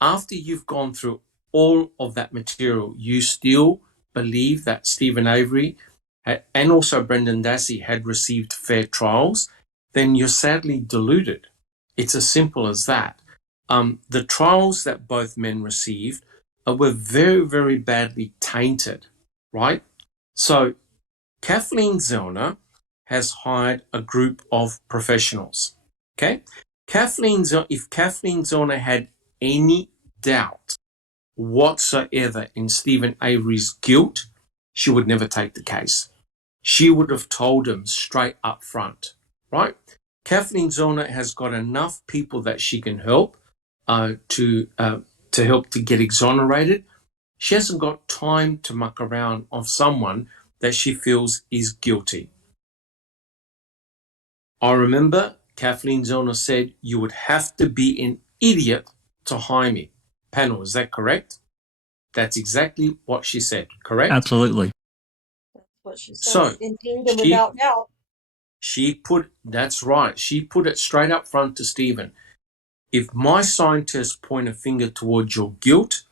after you've gone through all of that material, you still believe that Stephen Avery and also Brendan Dassey had received fair trials, then you're sadly deluded. It's as simple as that. The trials that both men received were very, very badly tainted, right? So Kathleen Zellner has hired a group of professionals, okay? If Kathleen Zellner had any doubt whatsoever in Stephen Avery's guilt, she would never take the case. She would have told him straight up front, right? Kathleen Zellner has got enough people that she can help to help to get exonerated. She hasn't got time to muck around of someone that she feels is guilty. I remember Kathleen Zellner said, you would have to be an idiot to hire me. Panel, is that correct? That's exactly what she said, correct? Absolutely. That's what she said. So, Indeed, and without doubt. That's right. She put it straight up front to Stephen. If my scientists point a finger towards your guilt,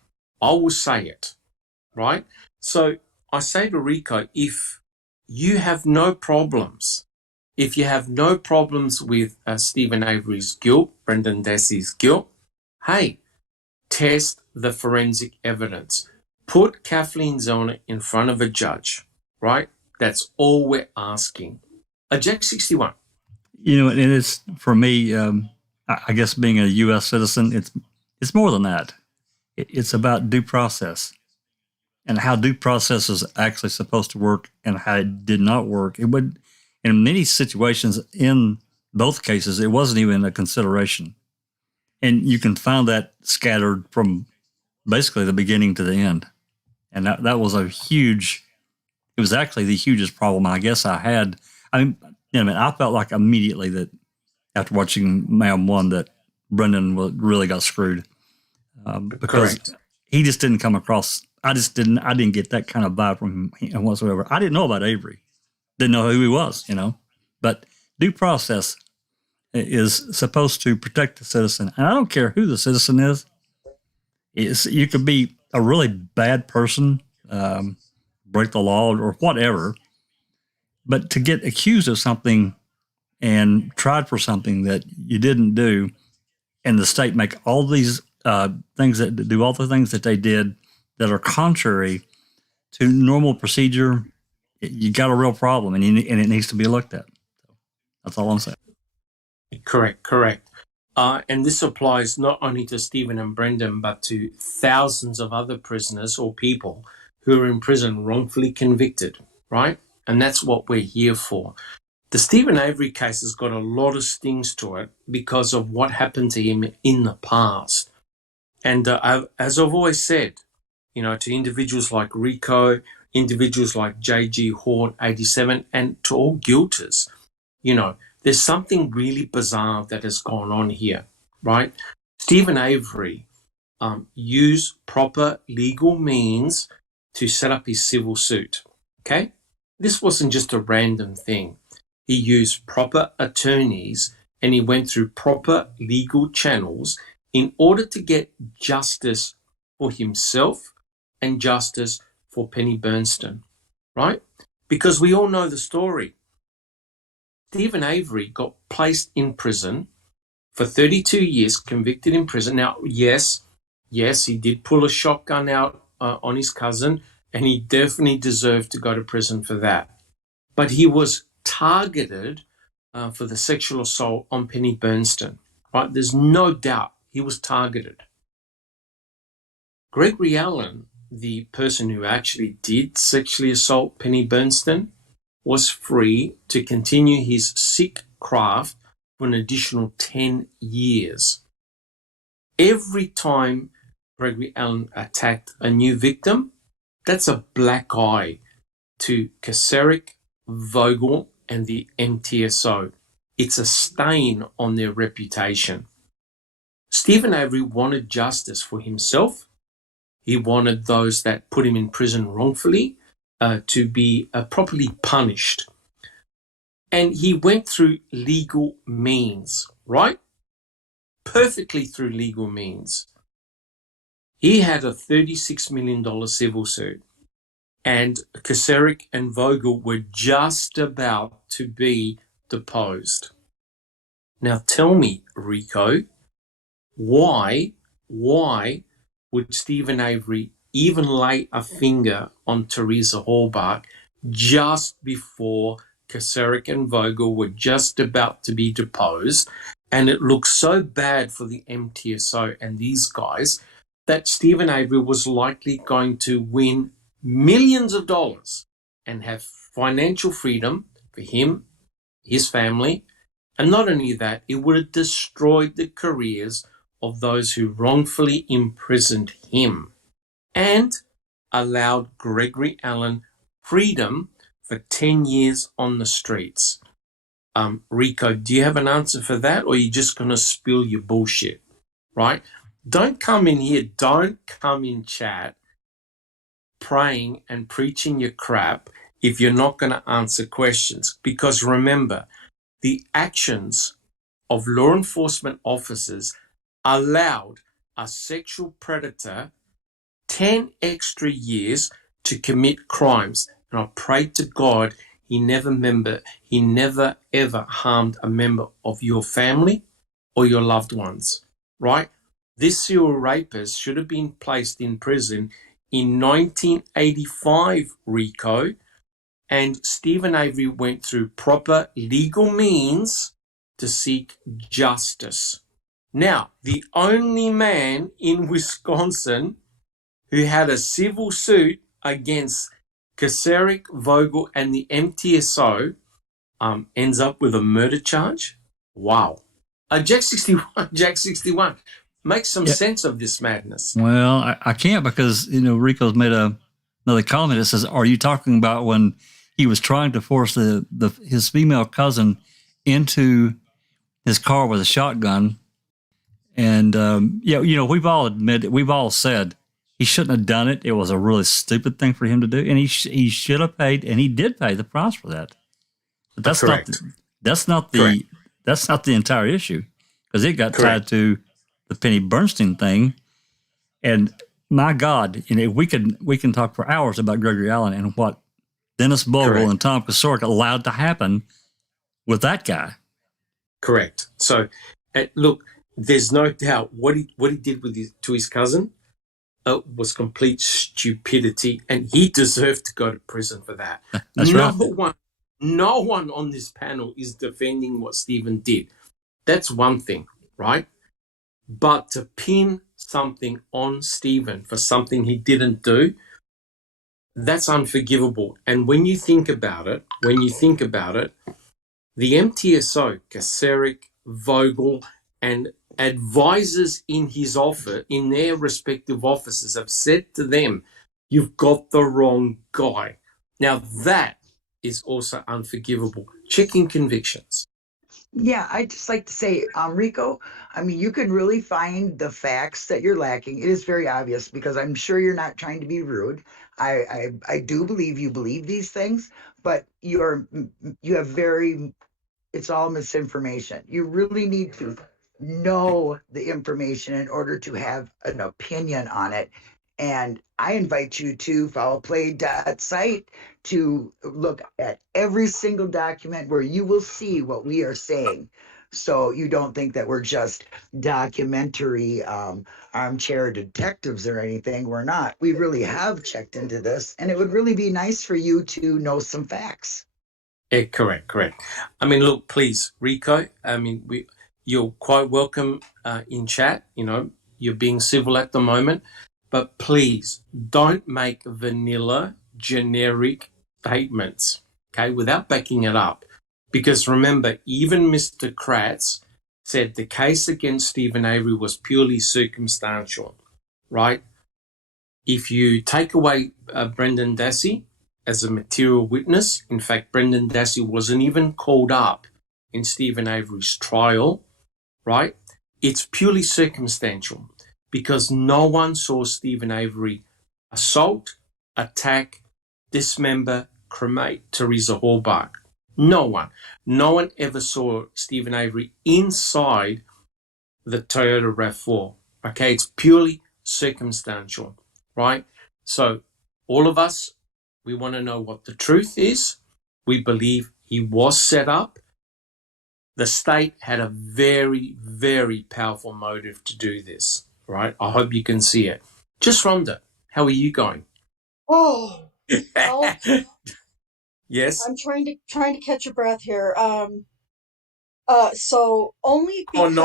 I will say it, right? So I say to Rico, if you have no problems with Stephen Avery's guilt, Brendan Dassey's guilt, hey, test the forensic evidence. Put Kathleen Zellner in front of a judge, right? That's all we're asking. Jack 61. You know, and it's for me. I guess being a U.S. citizen, it's more than that. It's about due process and how due process is actually supposed to work and how it did not work. It would, in many situations, in both cases, it wasn't even a consideration, and you can find that scattered from basically the beginning to the end. And that was a huge. It was actually the hugest problem I guess I had. I felt like immediately that after watching Ma'am 1 that Brendan really got screwed because Correct. He just didn't come across. I didn't get that kind of vibe from him whatsoever. I didn't know about Avery, didn't know who he was, But due process is supposed to protect the citizen, and I don't care who the citizen is. You could be a really bad person, break the law or whatever, but to get accused of something and tried for something that you didn't do, and the state make all these things that do all the things that they did that are contrary to normal procedure, you got a real problem, and it needs to be looked at. That's all I'm saying. Correct. And this applies not only to Stephen and Brendan, but to thousands of other prisoners or people who are in prison wrongfully convicted, right? And that's what we're here for. The Stephen Avery case has got a lot of stings to it because of what happened to him in the past. And as I've always said, to individuals like Rico, individuals like J.G. Hort, 87, and to all guilters, there's something really bizarre that has gone on here, right? Stephen Avery used proper legal means to set up his civil suit, okay? This wasn't just a random thing. He used proper attorneys and he went through proper legal channels in order to get justice for himself and justice for Penny Bernstein, right? Because we all know the story. Stephen Avery got placed in prison for 32 years, convicted in prison. Now, yes, he did pull a shotgun out on his cousin, and he definitely deserved to go to prison for that. But he was targeted for the sexual assault on Penny Bernstein, right? There's no doubt he was targeted. Gregory Allen, the person who actually did sexually assault Penny Bernstein, was free to continue his sick craft for an additional 10 years. Every time Gregory Allen attacked a new victim, that's a black eye to Kaczmarek, Vogel, and the MTSO. It's a stain on their reputation. Stephen Avery wanted justice for himself. He wanted those that put him in prison wrongfully to be properly punished. And he went through legal means, right? Perfectly through legal means. He had a $36 million civil suit, and Kaczmarek and Vogel were just about to be deposed. Now tell me, Rico, why would Stephen Avery even lay a finger on Teresa Halbach just before Kaczmarek and Vogel were just about to be deposed? And it looked so bad for the MTSO and these guys that Stephen Avery was likely going to win millions of dollars and have financial freedom for him, his family. And not only that, it would have destroyed the careers of those who wrongfully imprisoned him and allowed Gregory Allen freedom for 10 years on the streets. Rico, do you have an answer for that, or are you just going to spill your bullshit, right? Don't come in here, don't come in chat praying and preaching your crap if you're not going to answer questions. Because remember, the actions of law enforcement officers allowed a sexual predator 10 extra years to commit crimes. And I pray to God he never ever harmed a member of your family or your loved ones, right? This serial rapist should have been placed in prison in 1985, Rico, and Stephen Avery went through proper legal means to seek justice. Now, the only man in Wisconsin who had a civil suit against Kaczmarek, Vogel, and the MTSO ends up with a murder charge? Wow. Jack 61. Make some sense of this madness. Well, I can't because, Rico's made another comment that says, are you talking about when he was trying to force his female cousin into his car with a shotgun? And, we've all said he shouldn't have done it. It was a really stupid thing for him to do. And he should have paid, and he did pay the price for that. But that's not the entire issue, because it got tied to the Penny Bernstein thing. And my God, we can talk for hours about Gregory Allen and what Dennis Bogle and Tom Kaczmarek allowed to happen with that guy. Correct. So, look, there's no doubt what he did to his cousin was complete stupidity, and he deserved to go to prison for that. That's right. No one on this panel is defending what Stephen did. That's one thing, right? But to pin something on Stephen for something he didn't do, that's unforgivable. And when you think about it, the MTSO, Kaczmarek, Vogel, and advisors in his office, in their respective offices, have said to them, you've got the wrong guy. Now that is also unforgivable. Checking convictions. Yeah, I'd just like to say, Rico, you can really find the facts that you're lacking. It is very obvious, because I'm sure you're not trying to be rude. I do believe you believe these things, but it's all misinformation. You really need to know the information in order to have an opinion on it. And I invite you to foulplay.site to look at every single document where you will see what we are saying. So you don't think that we're just documentary armchair detectives or anything. We're not. We really have checked into this, and it would really be nice for you to know some facts. Yeah, correct. I mean, look, please, Rico. I mean, you're quite welcome in chat. You know, you're being civil at the moment, but please don't make vanilla, generic statements, okay, without backing it up. Because remember, even Mr. Kratz said the case against Stephen Avery was purely circumstantial, right? If you take away Brendan Dassey as a material witness, in fact, Brendan Dassey wasn't even called up in Stephen Avery's trial, right? It's purely circumstantial because no one saw Stephen Avery assault, attack, dismember, cremate Teresa Halbach. No one. No one ever saw Stephen Avery inside the Toyota RAV4. Okay, it's purely circumstantial, right? So all of us, we want to know what the truth is. We believe he was set up. The state had a very, very powerful motive to do this, right? I hope you can see it. Just Rhonda, how are you going? Oh, well, Yes. I'm trying to catch a breath here. So only because.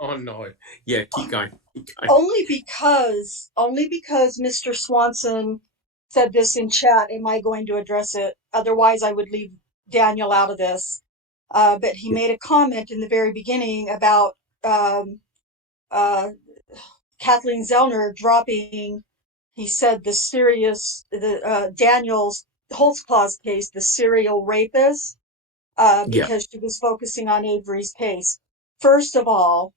Oh no. Yeah, keep going. Only because Mr. Swanson said this in chat am I going to address it. Otherwise, I would leave Daniel out of this. But he made a comment in the very beginning about Kathleen Zellner dropping. He said Daniel's Holtzclaw's case, the serial rapist, because she was focusing on Avery's case. First of all,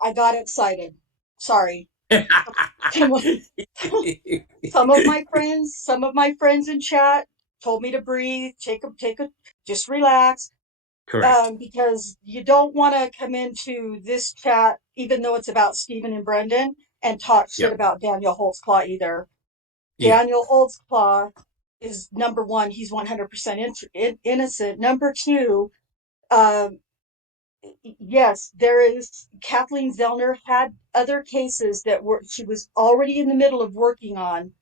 I got excited. Sorry. Some of my friends in chat told me to breathe, just relax. Correct. Because you don't want to come into this chat, even though it's about Stephen and Brendan, and talk shit about Daniel Holtzclaw either. Daniel Holtzclaw is number one, he's 100% innocent. Number two, yes, there is. Kathleen Zellner had other cases that she was already in the middle of working on,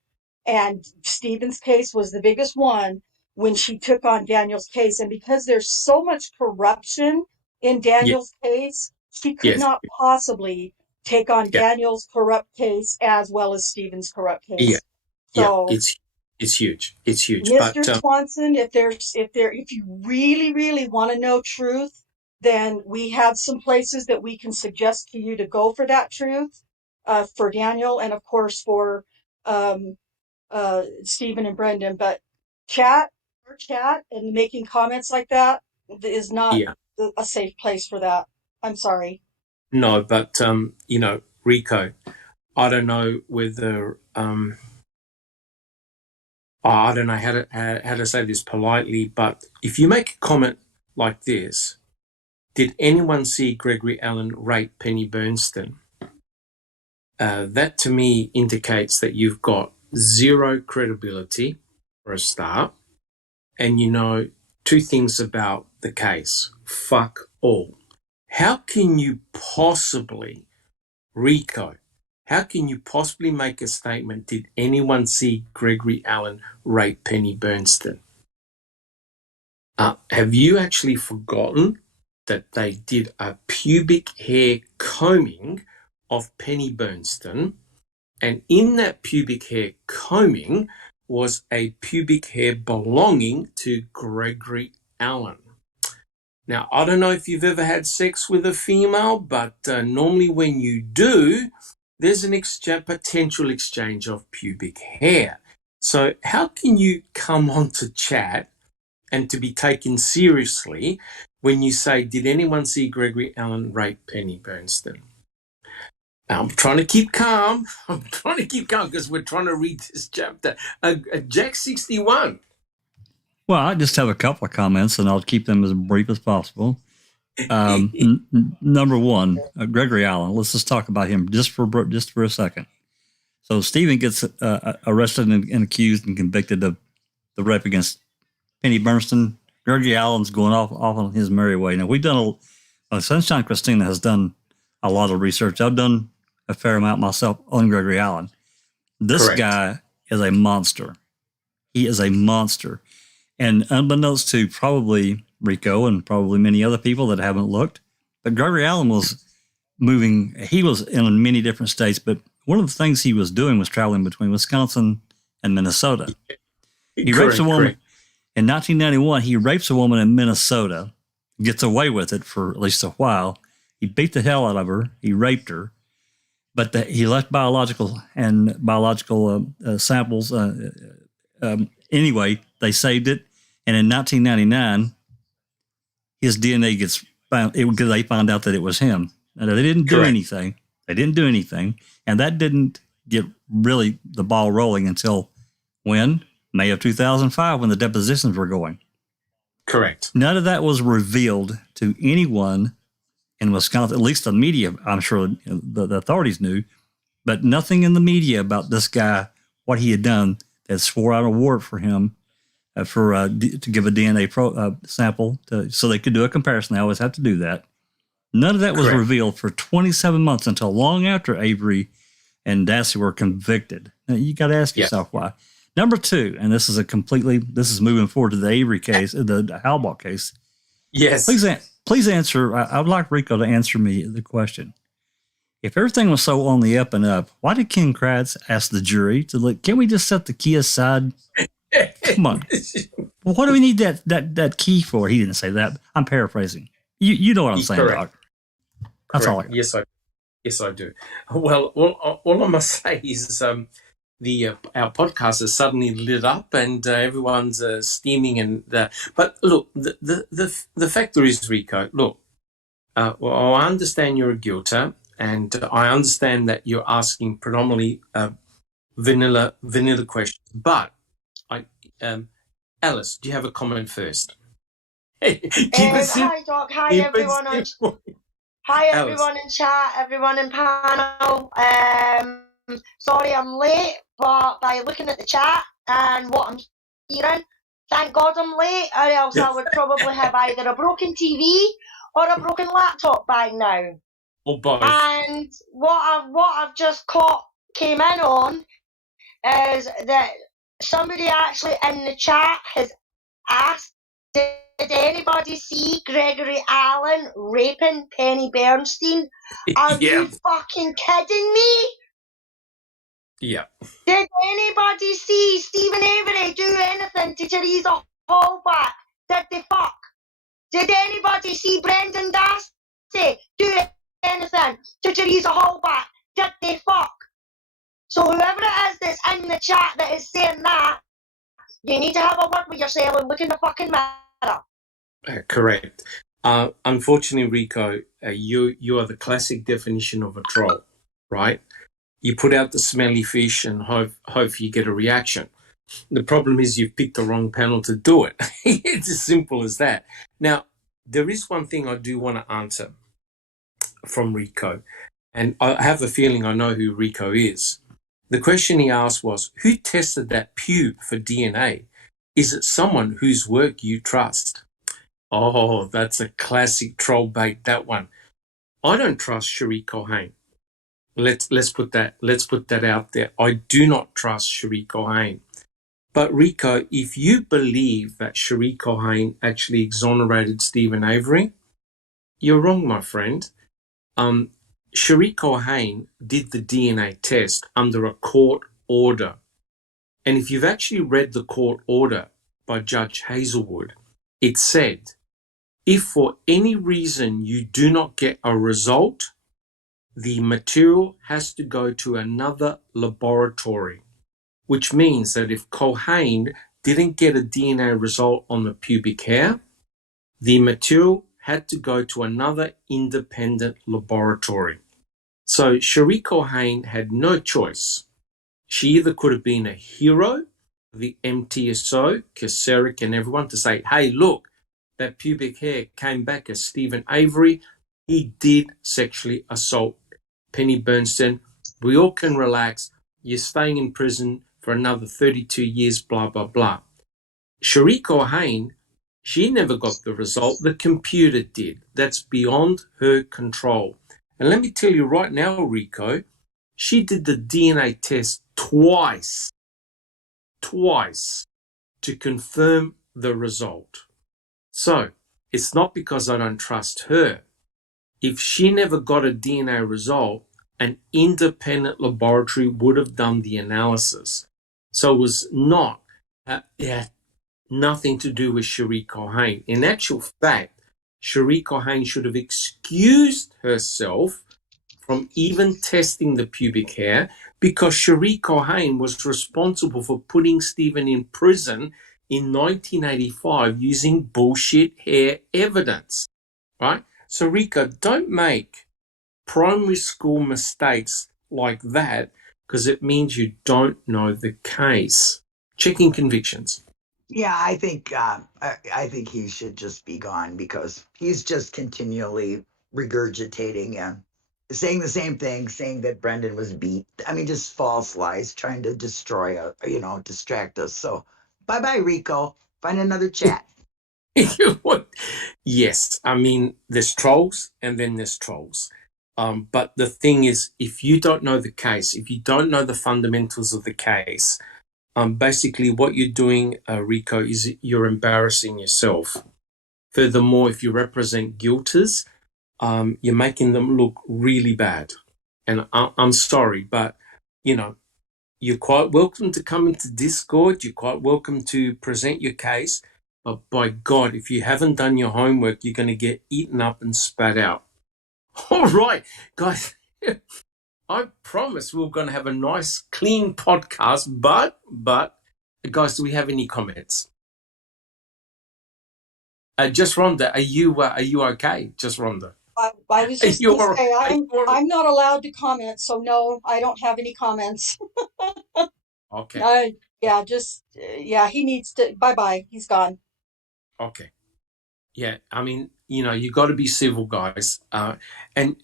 and Stephen's case was the biggest one when she took on Daniel's case. And because there's so much corruption in Daniel's case, she could not possibly take on Daniel's corrupt case as well as Stephen's corrupt case. So it's huge. It's huge. Mr. Swanson, if you really, really want to know truth, then we have some places that we can suggest to you to go for that truth, for Daniel and of course for Stephen and Brendan. But chat and making comments like that is not a safe place for that. I'm sorry. No, but you know, Rico, I don't know whether I don't know how to say this politely, but if you make a comment like this, did anyone see Gregory Allen rape Penny Bernstein? That to me indicates that you've got zero credibility for a start, and you know two things about the case. Fuck all. How can you possibly, Rico, how can you possibly make a statement, did anyone see Gregory Allen rape Penny Bernstein? Have you actually forgotten that they did a pubic hair combing of Penny Bernstein, and in that pubic hair combing was a pubic hair belonging to Gregory Allen? Now, I don't know if you've ever had sex with a female, but normally when you do, there's an potential exchange of pubic hair. So how can you come on to chat and to be taken seriously when you say, did anyone see Gregory Allen rape Penny Bernstein? I'm trying to keep calm. Because we're trying to read this chapter. Jack 61. Well, I just have a couple of comments, and I'll keep them as brief as possible. Number one, Gregory Allen. Let's just talk about him just for a second. So Stephen gets arrested and accused and convicted of the rape against Penny Bernstein. Gregory Allen's going off on his merry way. Now, we've done Sunshine Christina has done a lot of research. I've done a fair amount myself on Gregory Allen. This Correct. guy is a monster. He is a monster. And unbeknownst to probably Rico and probably many other people that haven't looked, but Gregory Allen was moving. He was in many different states, but one of the things he was doing was traveling between Wisconsin and Minnesota. He rapes a woman. Correct. In 1991, he rapes a woman in Minnesota, gets away with it for at least a while. He beat the hell out of her. He raped her. But he left biological samples. Anyway, they saved it. And in 1999, his DNA gets found because they found out that it was him. Now, they didn't do Correct. anything. They didn't do anything. And that didn't get really the ball rolling until when? May of 2005, when the depositions were going. Correct. None of that was revealed to anyone in Wisconsin, at least the media. I'm sure the authorities knew, but nothing in the media about this guy, what he had done, that swore out a warrant for him to give a DNA sample so they could do a comparison. They always have to do that. None of that was Correct. revealed for 27 months until long after Avery and Dassey were convicted. Now, you got to ask yourself why. Number two, and this is moving forward to the Avery case, the Halbach case. Yes. Please answer. I would like Rico to answer me the question. If everything was so on the up and up, why did Ken Kratz ask the jury to look? Can we just set the key aside? Come on. Well, what do we need that key for? He didn't say that. I'm paraphrasing. You know what I'm saying, Correct. Doc. That's all I Correct. got. Yes, I do. Well, all I must say is our podcast has suddenly lit up and everyone's steaming and but look, the factor is, Rico. Look, well, I understand you're a guilter, and I understand that you're asking predominantly vanilla questions. But Alice, do you have a comment first? Hi, Doc. Hi, everyone. Hi, Alice. everyone in chat, everyone in panel. Sorry I'm late, but by looking at the chat and what I'm hearing, thank God I'm late, or else I would probably have either a broken TV or a broken laptop by now. Or both. And what I've just came in on is that somebody actually in the chat has asked, did anybody see Gregory Allen raping Penny Bernstein? Are you fucking kidding me? Yeah. Did anybody see Stephen Avery do anything to Teresa Hallback? Did they fuck? Did anybody see Brendan Dassey do anything to Teresa Hallback? Did they fuck? So whoever it is that's in the chat that is saying that, you need to have a word with yourself and look in the fucking mirror. Correct. Unfortunately, Rico, you are the classic definition of a troll, right? You put out the smelly fish and hope you get a reaction. The problem is you've picked the wrong panel to do it. It's as simple as that. Now, there is one thing I do want to answer from Rico, and I have a feeling I know who Rico is. The question he asked was, who tested that pube for DNA? Is it someone whose work you trust? Oh, that's a classic troll bait, that one. I don't trust Cherie Cohen. Let's put that out there. I do not trust Cherie Cohen. But Rico, if you believe that Cherie Cohen actually exonerated Stephen Avery, you're wrong, my friend. Cherie Cohen did the DNA test under a court order. And if you've actually read the court order by Judge Hazelwood, it said, if for any reason you do not get a result, the material has to go to another laboratory, which means that if Cohen didn't get a DNA result on the pubic hair, the material had to go to another independent laboratory. So Cherie Cohen had no choice. She either could have been a hero, the MTSO, Kaseric and everyone, to say, hey, look, that pubic hair came back as Stephen Avery. He did sexually assault Penny Bernstein. We all can relax. You're staying in prison for another 32 years, blah, blah, blah. Shariko Hain, she never got the result. The computer did. That's beyond her control. And let me tell you right now, Rico, she did the DNA test twice to confirm the result. So it's not because I don't trust her. If she never got a DNA result, an independent laboratory would have done the analysis. So it was not, nothing to do with Shariko Hain. In actual fact, Shariko Hain should have excused herself from even testing the pubic hair because Shariko Hain was responsible for putting Stephen in prison in 1985 using bullshit hair evidence, right? So, Rico, don't make primary school mistakes like that because it means you don't know the case. Checking convictions. Yeah, I think he should just be gone because he's just continually regurgitating and saying the same thing, saying that Brendan was beat. I mean, just false lies, trying to destroy us, distract us. So bye-bye, Rico. Find another chat. Yes, I mean, there's trolls and then there's trolls. But the thing is, if you don't know the case, if you don't know the fundamentals of the case, basically what you're doing, Rico, is you're embarrassing yourself. Furthermore, if you represent guilters, you're making them look really bad. And I'm sorry, but, you're quite welcome to come into Discord. You're quite welcome to present your case. But by God, if you haven't done your homework, you're going to get eaten up and spat out. All right, guys. I promise we're going to have a nice, clean podcast. But, guys, do we have any comments? Just Rhonda, are you okay? Just Rhonda. I was just going to say, I'm not allowed to comment, so no, I don't have any comments. Okay. He needs to, bye-bye, he's gone. Okay. Yeah, I mean, you got to be civil, guys. And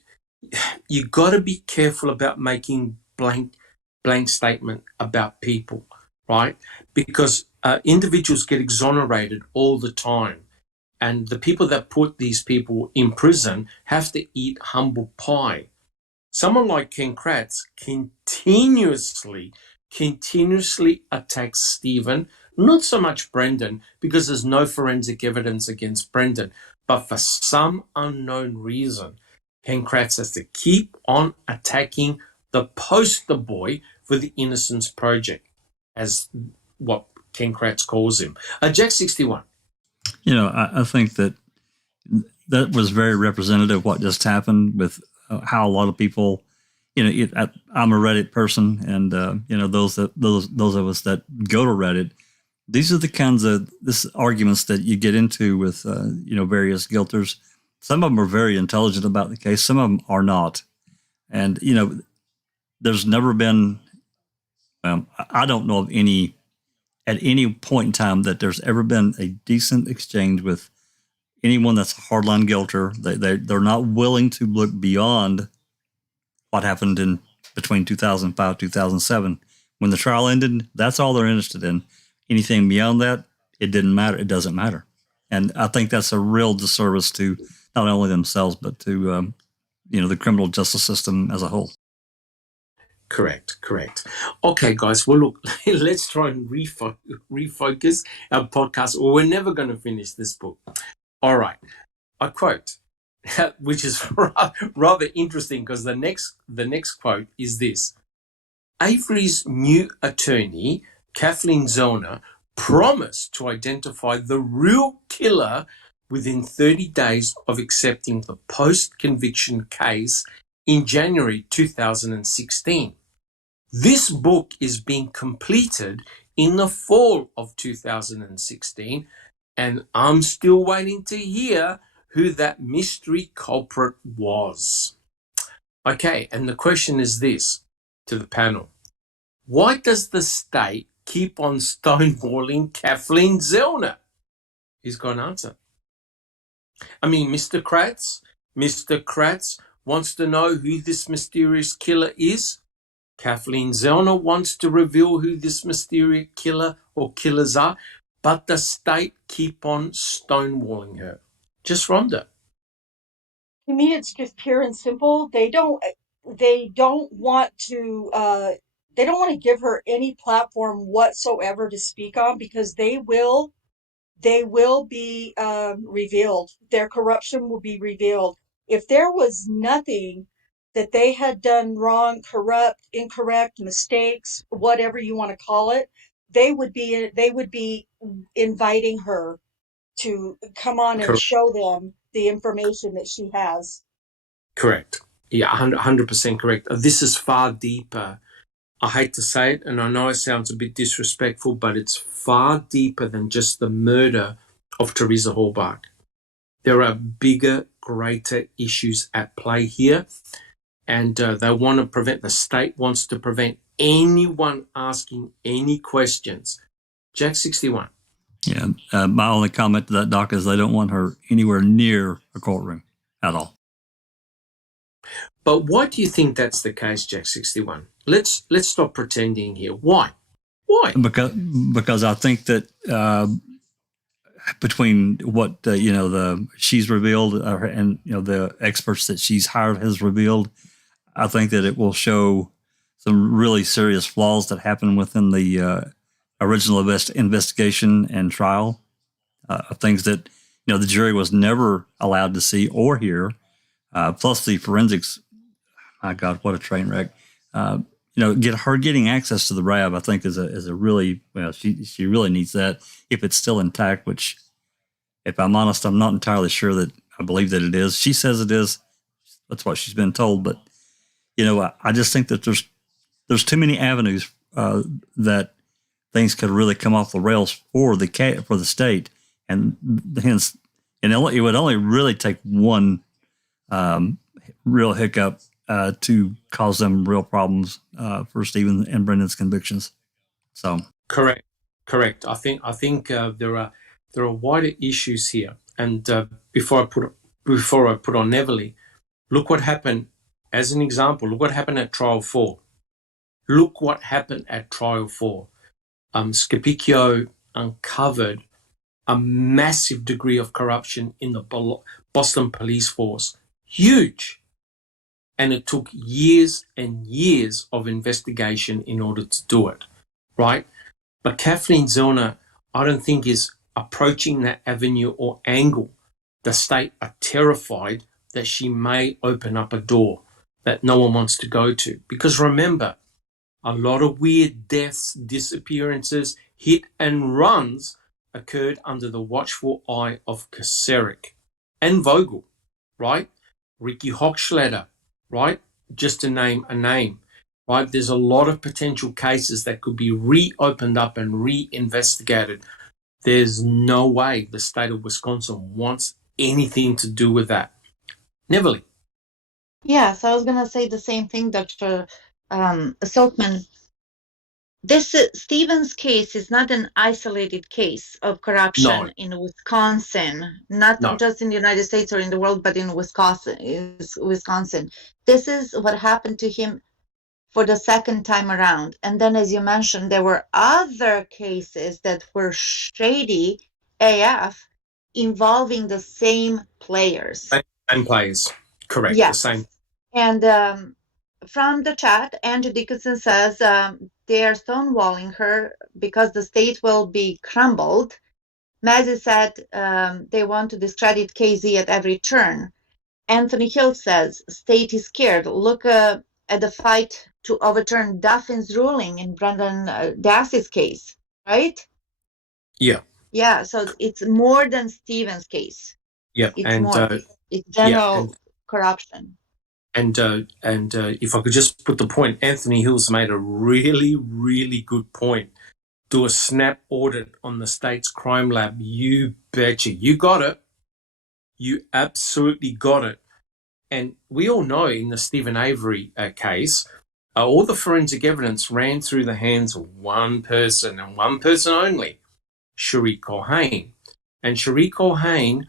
you got to be careful about making blank statement about people, right? Because individuals get exonerated all the time. And the people that put these people in prison have to eat humble pie. Someone like Ken Kratz continuously attacks Stephen, not so much Brendan, because there's no forensic evidence against Brendan, but for some unknown reason, Ken Kratz has to keep on attacking the poster boy for the Innocence Project, as what Ken Kratz calls him. Jack 61. I think that was very representative of what just happened with how a lot of people, I'm a Reddit person, and those of us that go to Reddit, these are the kinds of arguments that you get into with various guilters. Some of them are very intelligent about the case, some of them are not, and there's never been, I don't know of any at any point in time that there's ever been a decent exchange with anyone that's a hardline guilter. They're not willing to look beyond what happened in between 2005 2007 when the trial ended. That's all they're interested in. Anything beyond that, it didn't matter. It doesn't matter. And I think that's a real disservice to not only themselves but to the criminal justice system as a whole. Correct. Okay, guys. Well, look, let's try and refocus our podcast, or we're never going to finish this book. All right. I quote, which is rather interesting because the next quote is this. Avery's new attorney, Kathleen Zellner, promised to identify the real killer within 30 days of accepting the post-conviction case in January 2016. This book is being completed in the fall of 2016, and I'm still waiting to hear who that mystery culprit was. Okay, and the question is this to the panel. Why does the state keep on stonewalling Kathleen Zellner? Who's got an answer? I mean, Mr. Kratz wants to know who this mysterious killer is. Kathleen Zellner wants to reveal who this mysterious killer or killers are, but the state keep on stonewalling her. Just Rhonda. To me, it's just pure and simple. They don't want to give her any platform whatsoever to speak on, because they will be revealed. Their corruption will be revealed. If there was nothing that they had done wrong, corrupt, incorrect, mistakes, whatever you want to call it, they would be inviting her to come on and show them the information that she has. Correct. Yeah, 100% correct. This is far deeper. I hate to say it, and I know it sounds a bit disrespectful, but it's far deeper than just the murder of Teresa Halbach. There are bigger, greater issues at play here, and the state wants to prevent anyone asking any questions. Jack 61. Yeah. My only comment to that, Doc, is they don't want her anywhere near a courtroom at all. But why do you think that's the case, Jack 61? Let's stop pretending here. Why? Why? Because I think that between what she's revealed and the experts that she's hired has revealed, I think that it will show some really serious flaws that happened within the original investigation and trial, things that the jury was never allowed to see or hear. Plus the forensics. My God, what a train wreck! Getting access to the RAB, I think, is a really she really needs that if it's still intact. Which, if I'm honest, I'm not entirely sure that I believe that it is. She says it is. That's what she's been told. But I just think that there's too many avenues that things could really come off the rails for the state, and hence, it would only really take one real hiccup to cause them real problems for Stephen and Brendan's convictions. So correct. I think there are wider issues here. And before I put on Neverly, look what happened. As an example, look what happened at Trial 4. Look what happened at Trial 4. Scapicchio uncovered a massive degree of corruption in the Boston police force. Huge. And it took years and years of investigation in order to do it, right? But Kathleen Zellner, I don't think, is approaching that avenue or angle. The state are terrified that she may open up a door that no one wants to go to. Because remember, a lot of weird deaths, disappearances, hit and runs occurred under the watchful eye of Kacerik and Vogel, right? Ricky Hochschlatter, right? Just to name a name, right? There's a lot of potential cases that could be reopened up and reinvestigated. There's no way the state of Wisconsin wants anything to do with that. Neverly. Yes, I was going to say the same thing, Dr. Silkman. This Stevens case is not an isolated case of corruption in Wisconsin, not just in the United States or in the world, but in Wisconsin. This is what happened to him for the second time around. And then, as you mentioned, there were other cases that were shady AF involving the same players. Same players, correct. Yes. The same. And from the chat, Andrew Dickinson says they are stonewalling her because the state will be crumbled. Mazzy said they want to discredit KZ at every turn. Anthony Hill says state is scared. Look at the fight to overturn Duffin's ruling in Brendan Dassey's case, right? Yeah. Yeah, so it's more than Stevens' case. Yeah, it's general corruption. And if I could just put the point, Anthony Hill's made a really, really good point. Do a snap audit on the state's crime lab. You betcha. You got it. You absolutely got it. And we all know in the Stephen Avery case, all the forensic evidence ran through the hands of one person and one person only, Cherie Culhane. And Cherie Culhane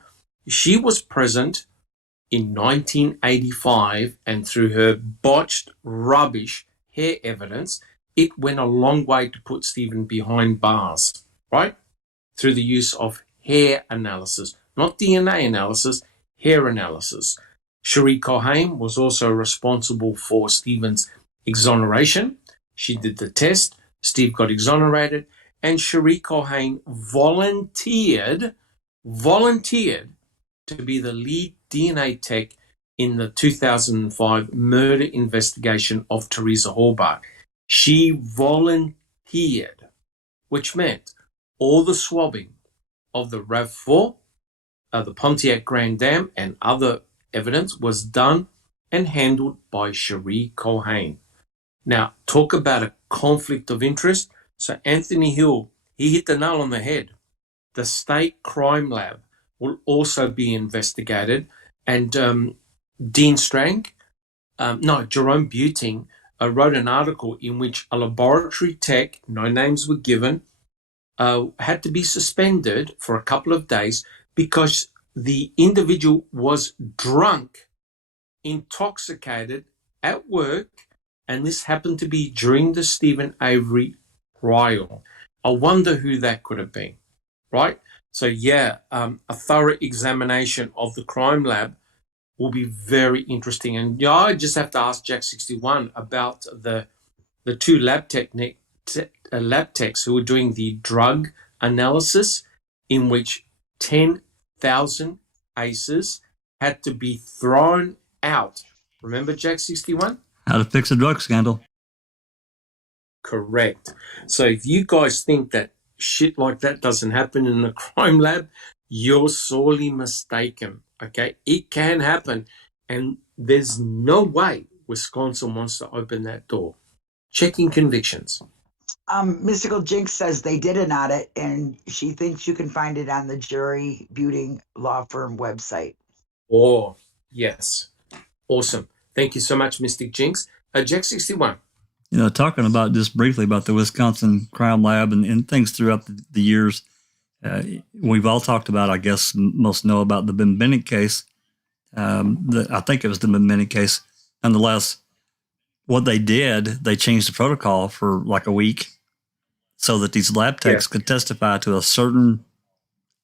She was present in 1985, and through her botched, rubbish hair evidence, it went a long way to put Stephen behind bars, right? Through the use of hair analysis, not DNA analysis, hair analysis. Cherie Cohen was also responsible for Stephen's exoneration. She did the test, Steve got exonerated, and Cherie Cohen volunteered to be the lead DNA tech in the 2005 murder investigation of Teresa Halbach. She volunteered, which meant all the swabbing of the RAV4, the Pontiac Grand Dam, and other evidence was done and handled by Cherie Cohen. Now, talk about a conflict of interest. So Anthony Hill, he hit the nail on the head. The state crime lab will also be investigated. And Jerome Buting wrote an article in which a laboratory tech, no names were given, had to be suspended for a couple of days because the individual was drunk, intoxicated at work, and this happened to be during the Stephen Avery trial. I wonder who that could have been, right? So, yeah, a thorough examination of the crime lab will be very interesting. And yeah, I just have to ask Jack 61 about the two lab techs who were doing the drug analysis, in which 10,000 ACEs had to be thrown out. Remember Jack 61? How to fix a drug scandal. Correct. So if you guys think that shit like that doesn't happen in the crime lab, you're sorely mistaken. Okay, it can happen, and there's no way Wisconsin wants to open that door. Checking convictions. Mystical Jinx says they did an audit, and she thinks you can find it on the Jury Buting Law Firm website. Oh, yes. Awesome. Thank you so much, Mystic Jinx. Jack 61. You know, talking about just briefly about the Wisconsin Crime Lab and things throughout the years, we've all talked about, I guess most know about the Bennett case. I think it was the Bennett case. Nonetheless, what they did, they changed the protocol for like a week so that these lab techs could testify to a certain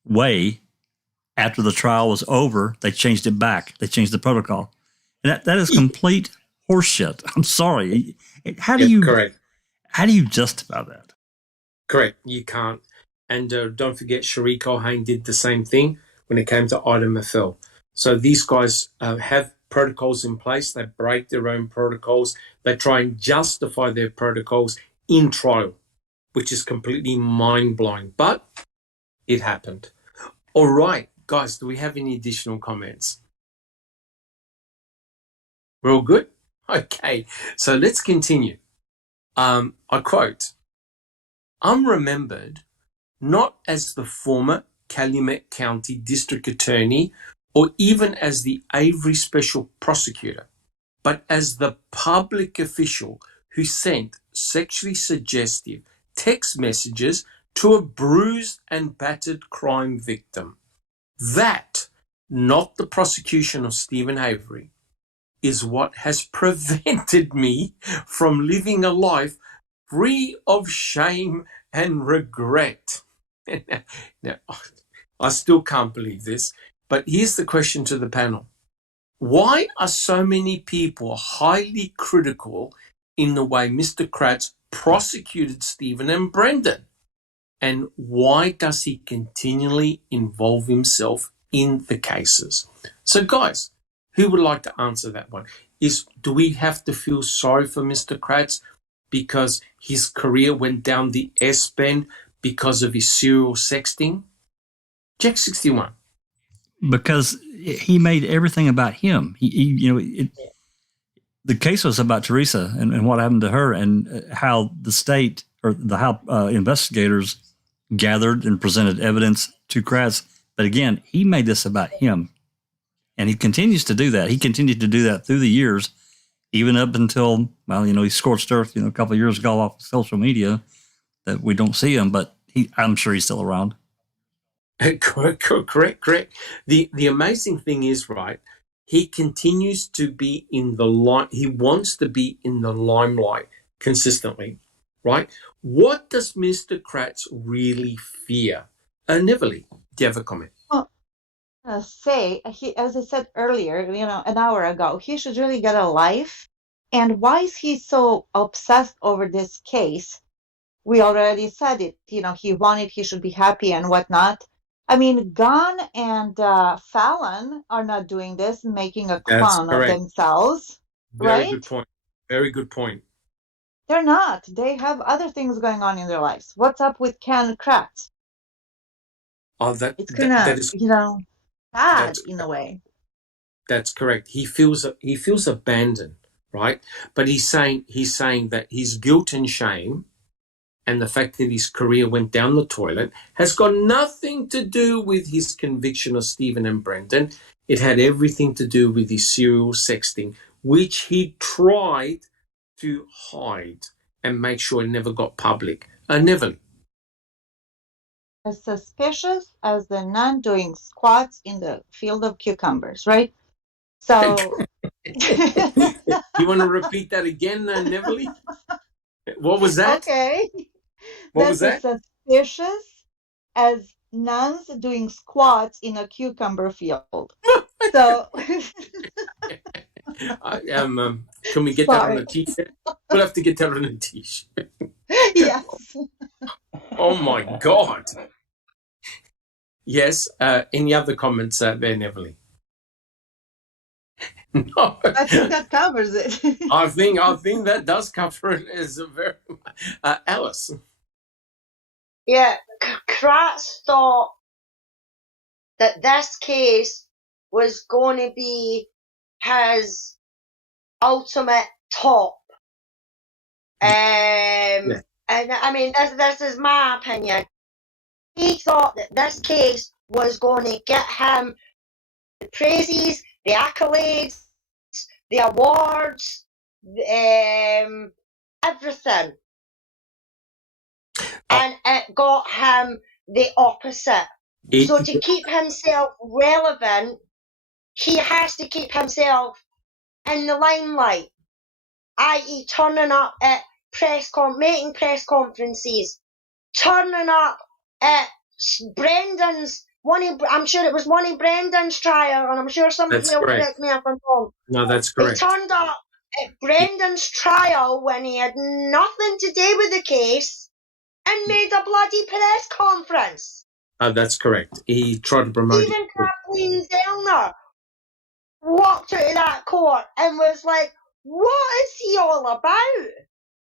way. After the trial was over, they changed it back. They changed the protocol. And that is complete horseshit. I'm sorry. How do you justify that? Correct. You can't. And don't forget, Cherie Cohen did the same thing when it came to Ida Maffel. So these guys have protocols in place. They break their own protocols. They try and justify their protocols in trial, which is completely mind-blowing. But it happened. All right, guys, do we have any additional comments? We're all good? Okay, so let's continue. I quote, "I'm remembered not as the former Calumet County District Attorney or even as the Avery Special Prosecutor, but as the public official who sent sexually suggestive text messages to a bruised and battered crime victim. That, not the prosecution of Stephen Avery, is what has prevented me from living a life free of shame and regret." Now, I still can't believe this, but here's the question to the panel. Why are so many people highly critical in the way Mr. Kratz prosecuted Stephen and Brendan? And why does he continually involve himself in the cases? So, guys, who would like to answer that one? Do we have to feel sorry for Mr. Kratz because his career went down the S-bend because of his serial sexting? Jack 61. Because he made everything about him. The case was about Teresa and what happened to her and how the state or how investigators gathered and presented evidence to Kratz. But again, he made this about him. And he continues to do that. He continued to do that through the years, even up until, he scorched earth, a couple of years ago off of social media that we don't see him, but I'm sure he's still around. Correct. The amazing thing is, right, he continues to be in the light. He wants to be in the limelight consistently, right? What does Mr. Kratz really fear? Neverly, do you have a comment? Well, as I said earlier, an hour ago, he should really get a life. And why is he so obsessed over this case? We already said it. He should be happy and whatnot. I mean, Gunn and Fallon are not doing this, making a That's clown of correct. themselves, Very right? good point. Very good point. They're not. They have other things going on in their lives. What's up with Ken Kratz? Oh, It's kind of, sad that's in a way. That's correct. He feels abandoned, right? But he's saying that his guilt and shame and the fact that his career went down the toilet has got nothing to do with his conviction of Stephen and Brendan. It had everything to do with his serial sexting, which he tried to hide and make sure it never got public. Never. As suspicious as the nun doing squats in the field of cucumbers, right? So, You want to repeat that again, Neverly? What was that? okay. What was that? As suspicious as nuns doing squats in a cucumber field. So, can we get that on a t-shirt? We'll have to get that on a t-shirt. Yes. Oh my God. Yes. Any other comments there, Neverly? No. I think that covers it. I think that does cover it as a very Alice. Yeah, Kratz thought that this case was going to be his ultimate top. And I mean, this is my opinion. He thought that this case was going to get him the praises, the accolades, the awards, everything. And it got him the opposite. So to keep himself relevant, he has to keep himself in the limelight, i.e. turning up at making press conferences, turning up at Brendan's I'm sure it was one of Brendan's trial, and I'm sure somebody will correct me if I'm wrong. No, that's correct. He turned up at Brendan's trial when he had nothing to do with the case and made a bloody press conference. That's correct. He tried to promote Even Kathleen Zellner walked out of that court and was like, what is he all about?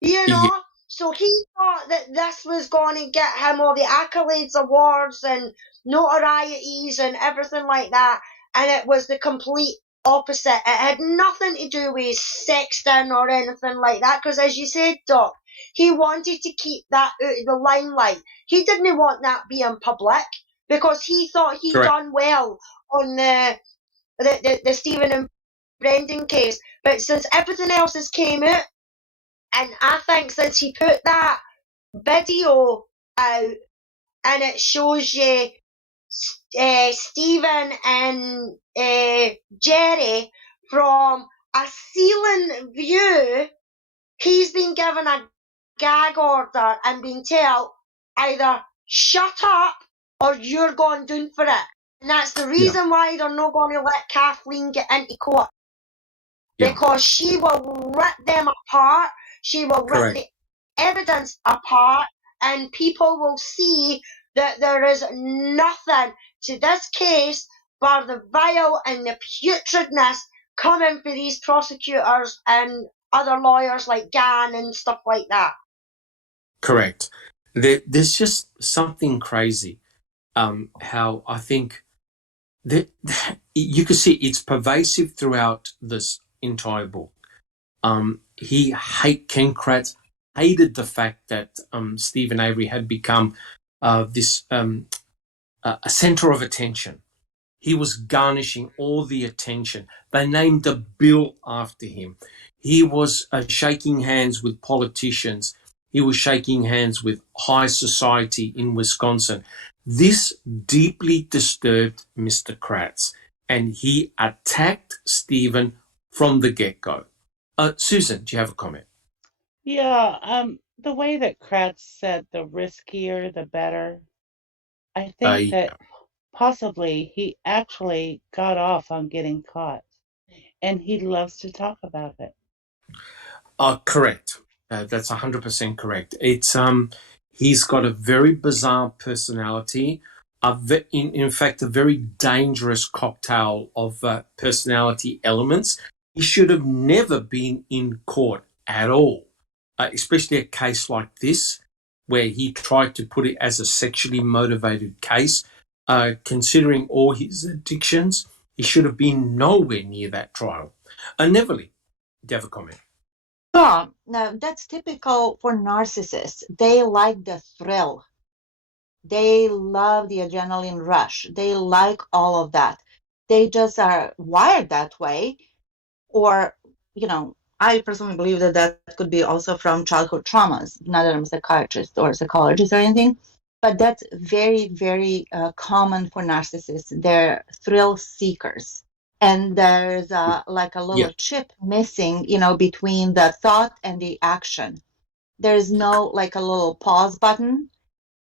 You know? Yeah. So he thought that this was going to get him all the accolades, awards, and notorieties and everything like that. And it was the complete opposite. It had nothing to do with sexting or anything like that. Because as you said, Doc, he wanted to keep that out of the limelight. He didn't want that being public because he thought he'd done well on the Stephen and Brendan case. But since everything else has came out, and I think since he put that video out and it shows you Stephen and Jerry from a ceiling view, he's been given a gag order and been told either shut up or you're going down for it. And that's the reason why they're not going to let Kathleen get into court. Because she will rip them apart. She will rip the evidence apart, and people will see that there is nothing to this case but the vile and the putridness coming for these prosecutors and other lawyers like Gann and stuff like that. Correct. There's just something crazy. How I think that you can see it's pervasive throughout this entire book. Ken Kratz hated the fact that Stephen Avery had become this a center of attention. He was garnishing all the attention. They named a bill after him. He was shaking hands with politicians. He was shaking hands with high society in Wisconsin. This deeply disturbed Mr. Kratz, and he attacked Stephen from the get-go. Susan, do you have a comment? Yeah, the way that Kratz said the riskier, the better. I think that possibly he actually got off on getting caught, and he loves to talk about it. Correct. That's 100% correct. It's he's got a very bizarre personality. In fact, a very dangerous cocktail of personality elements. He should have never been in court at all, especially a case like this, where he tried to put it as a sexually motivated case. Considering all his addictions, he should have been nowhere near that trial. Neverly, do you have a comment? Yeah, no, that's typical for narcissists. They like the thrill. They love the adrenaline rush. They like all of that. They just are wired that way. Or, I personally believe that that could be also from childhood traumas. Not that I'm a psychiatrist or psychologist or anything, but that's very, very common for narcissists. They're thrill seekers. And there's like a little chip missing, between the thought and the action. There's no like a little pause button,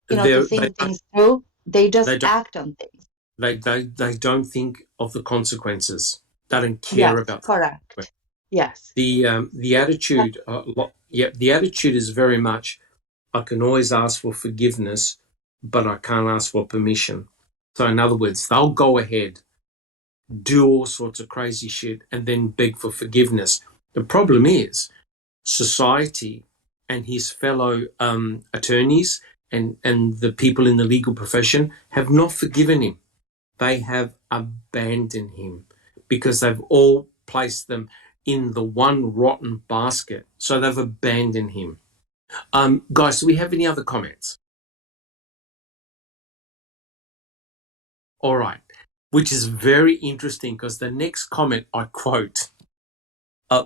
to think things through. They just act on things. They don't think of the consequences. They don't care about. Correct. Yes. The attitude. The attitude is very much, I can always ask for forgiveness, but I can't ask for permission. So in other words, they'll go ahead, do all sorts of crazy shit, and then beg for forgiveness. The problem is society and his fellow attorneys and the people in the legal profession have not forgiven him. They have abandoned him because they've all placed them in the one rotten basket. So they've abandoned him. Guys, do we have any other comments? All right, which is very interesting because the next comment I quote,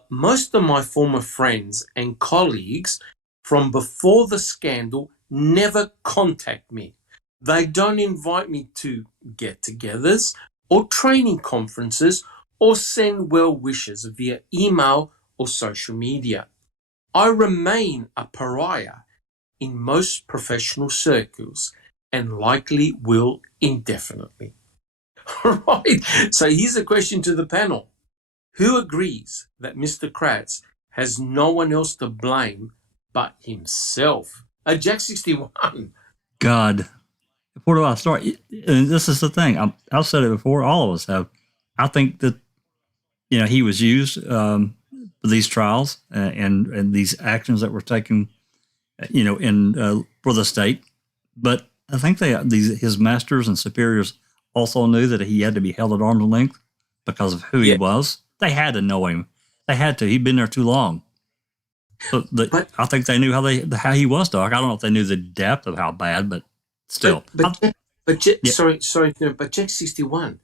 most of my former friends and colleagues from before the scandal never contact me. They don't invite me to get-togethers or training conferences or send well wishes via email or social media. I remain a pariah in most professional circles and likely will indefinitely. Right. So here's a question to the panel. Who agrees that Mr. Kratz has no one else to blame but himself? Jack 61. God, where do I start? And this is the thing. I've said it before. All of us have. I think that he was used for these trials and these actions that were taken, in for the state. But I think his masters and superiors also knew that he had to be held at arm's length because of who he was. They had to know him. They had to. He'd been there too long. So I think they knew how he was, Doc. I don't know if they knew the depth of how bad, but still. But Jack 61,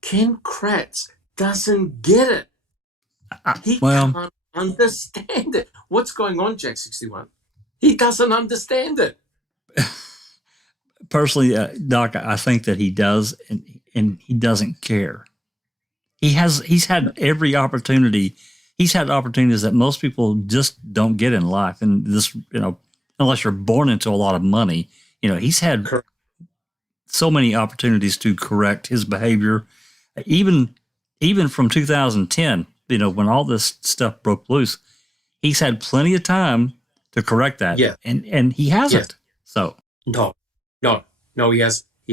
Ken Kratz doesn't get it. He can't understand it. What's going on, Jack 61? He doesn't understand it. Personally, Doc, I think that he does, and he doesn't care. He's had every opportunity. He's had opportunities that most people just don't get in life. And this, unless you're born into a lot of money, he's had so many opportunities to correct his behavior. Even from 2010, when all this stuff broke loose, he's had plenty of time to correct that. Yeah. And he hasn't. So No, he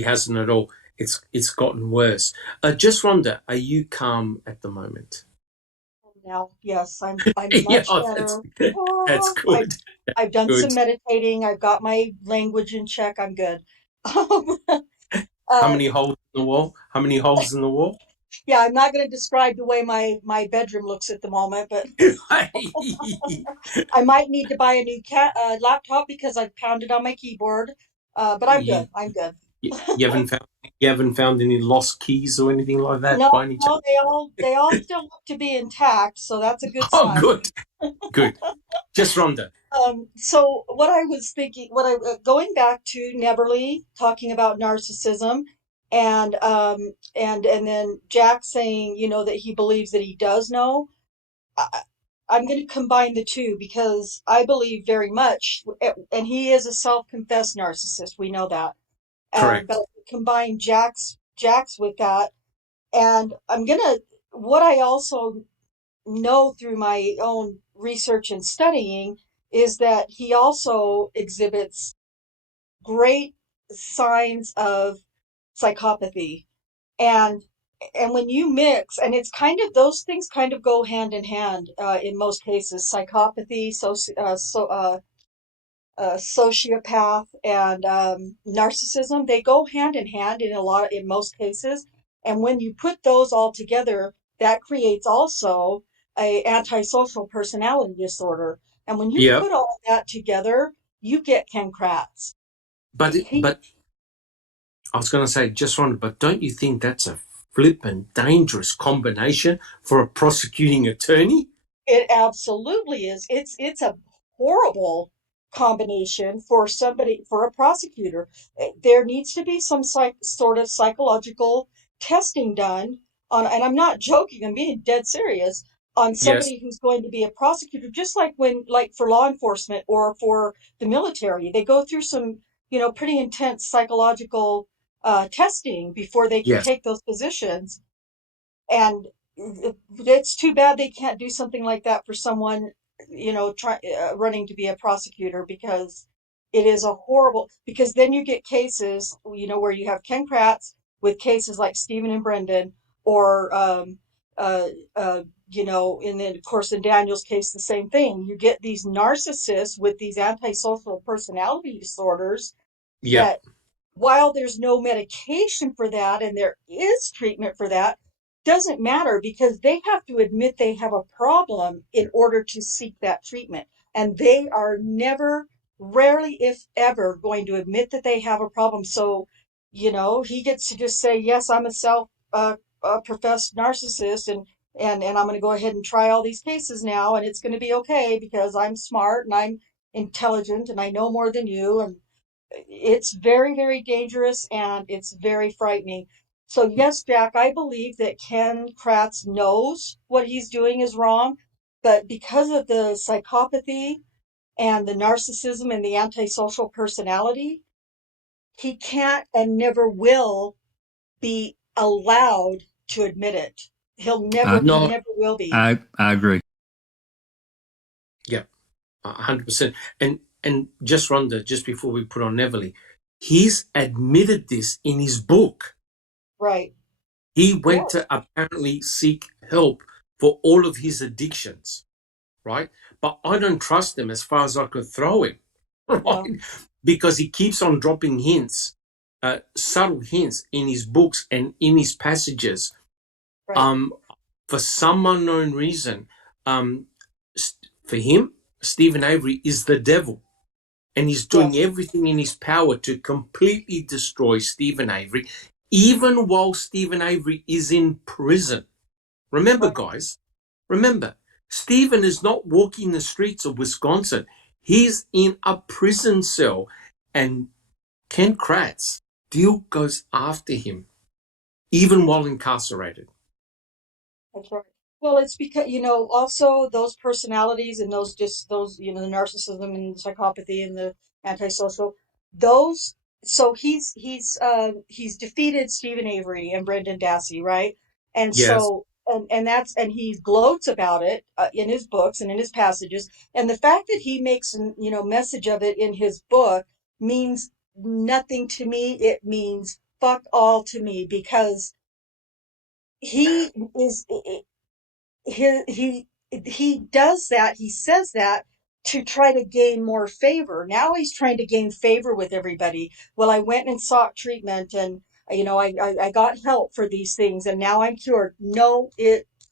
hasn't at all. It's gotten worse. Just Rhonda, are you calm at the moment? Now, yes, I'm much better. That's good. I've done some meditating. I've got my language in check. I'm good. How many holes in the wall? How many holes in the wall? Yeah, I'm not going to describe the way my bedroom looks at the moment, but I might need to buy a new laptop because I've pounded on my keyboard. But I'm good. I'm good. You haven't found any lost keys or anything like that? No, they all still look to be intact, so that's a good sign. Oh, good. Just Rhonda. So what I was thinking, going back to Neverly talking about narcissism, and then Jack saying, that he believes that he does know. I, I'm going to combine the two because I believe very much, and he is a self-confessed narcissist. We know that, but Correct. combine Jack's with that, and what I also know through my own research and studying is that he also exhibits great signs of psychopathy. And and when you mix, and it's kind of, those things kind of go hand in hand, in most cases, psychopathy, sociopath, and narcissism, they go hand in hand in most cases. And when you put those all together, that creates also a antisocial personality disorder. And when you Yeah. put all that together, you get Ken Kratz. He But I was going to say, just wonder, but don't you think that's a flippin' dangerous combination for a prosecuting attorney? It absolutely is. It's a horrible combination for a prosecutor. There needs to be some sort of psychological testing done on, and I'm not joking, I'm being dead serious, on Yes. somebody who's going to be a prosecutor, just like for law enforcement or for the military, they go through some, pretty intense psychological testing before they can Yes. take those positions. And it's too bad they can't do something like that for someone, running to be a prosecutor, because it is a horrible, because then you get cases, where you have Ken Kratz with cases like Stephen and Brendan, or uh, and then of course in Daniel's case the same thing. You get these narcissists with these antisocial personality disorders Yep. that, while there's no medication for that and there is treatment for that, doesn't matter, because they have to admit they have a problem in order to seek that treatment. And they are never, rarely, if ever, going to admit that they have a problem. So, he gets to just say, yes, I'm a professed narcissist, and I'm going to go ahead and try all these cases now, and it's going to be okay because I'm smart and I'm intelligent and I know more than you. And it's very, very dangerous, and it's very frightening. So, yes, Jack, I believe that Ken Kratz knows what he's doing is wrong, but because of the psychopathy and the narcissism and the antisocial personality, he can't and never will be allowed to admit it. I He No. never will be. I agree. Yeah. 100%. And just Rhonda, just before we put on Neverly, he's admitted this in his book. Right. He went Yes. to apparently seek help for all of his addictions, right? But I don't trust him as far as I could throw him, No. right? Because he keeps on dropping hints, subtle hints in his books and in his passages. Right. For some unknown reason, um, for him, Stephen Avery is the devil. And he's doing Yes. everything in his power to completely destroy Stephen Avery, even while Stephen Avery is in prison. Remember, Right. guys, remember, Stephen is not walking the streets of Wisconsin. He's in a prison cell. And Ken Kratz still goes after him, even while incarcerated. That's right. Well, it's because, also those personalities and those, the narcissism and psychopathy and the antisocial, those, so he's defeated Stephen Avery and Brendan Dassey, right? And Yes, so, and he gloats about it, in his books and in his passages. And the fact that he makes, message of it in his book means nothing to me. It means fuck all to me, because he is, he does that, he says that to try to gain more favor. Now he's trying to gain favor with everybody. Well, I went and sought treatment, and I got help for these things, and now I'm cured. No,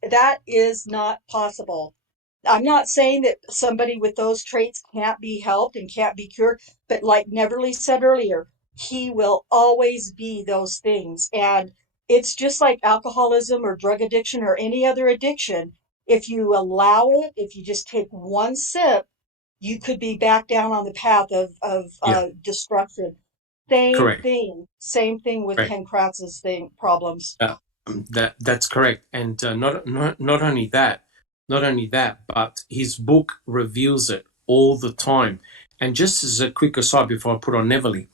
that is not possible. I'm not saying that somebody with those traits can't be helped and can't be cured, but like Neverly said earlier, he will always be those things. And it's just like alcoholism or drug addiction or any other addiction. If you allow it, if you just take one sip, you could be back down on the path of Yeah. destruction. Same Correct. thing with Correct. Ken Kratz's problems. That's correct. And not only that, but his book reveals it all the time. And just as a quick aside before I put on Neverly,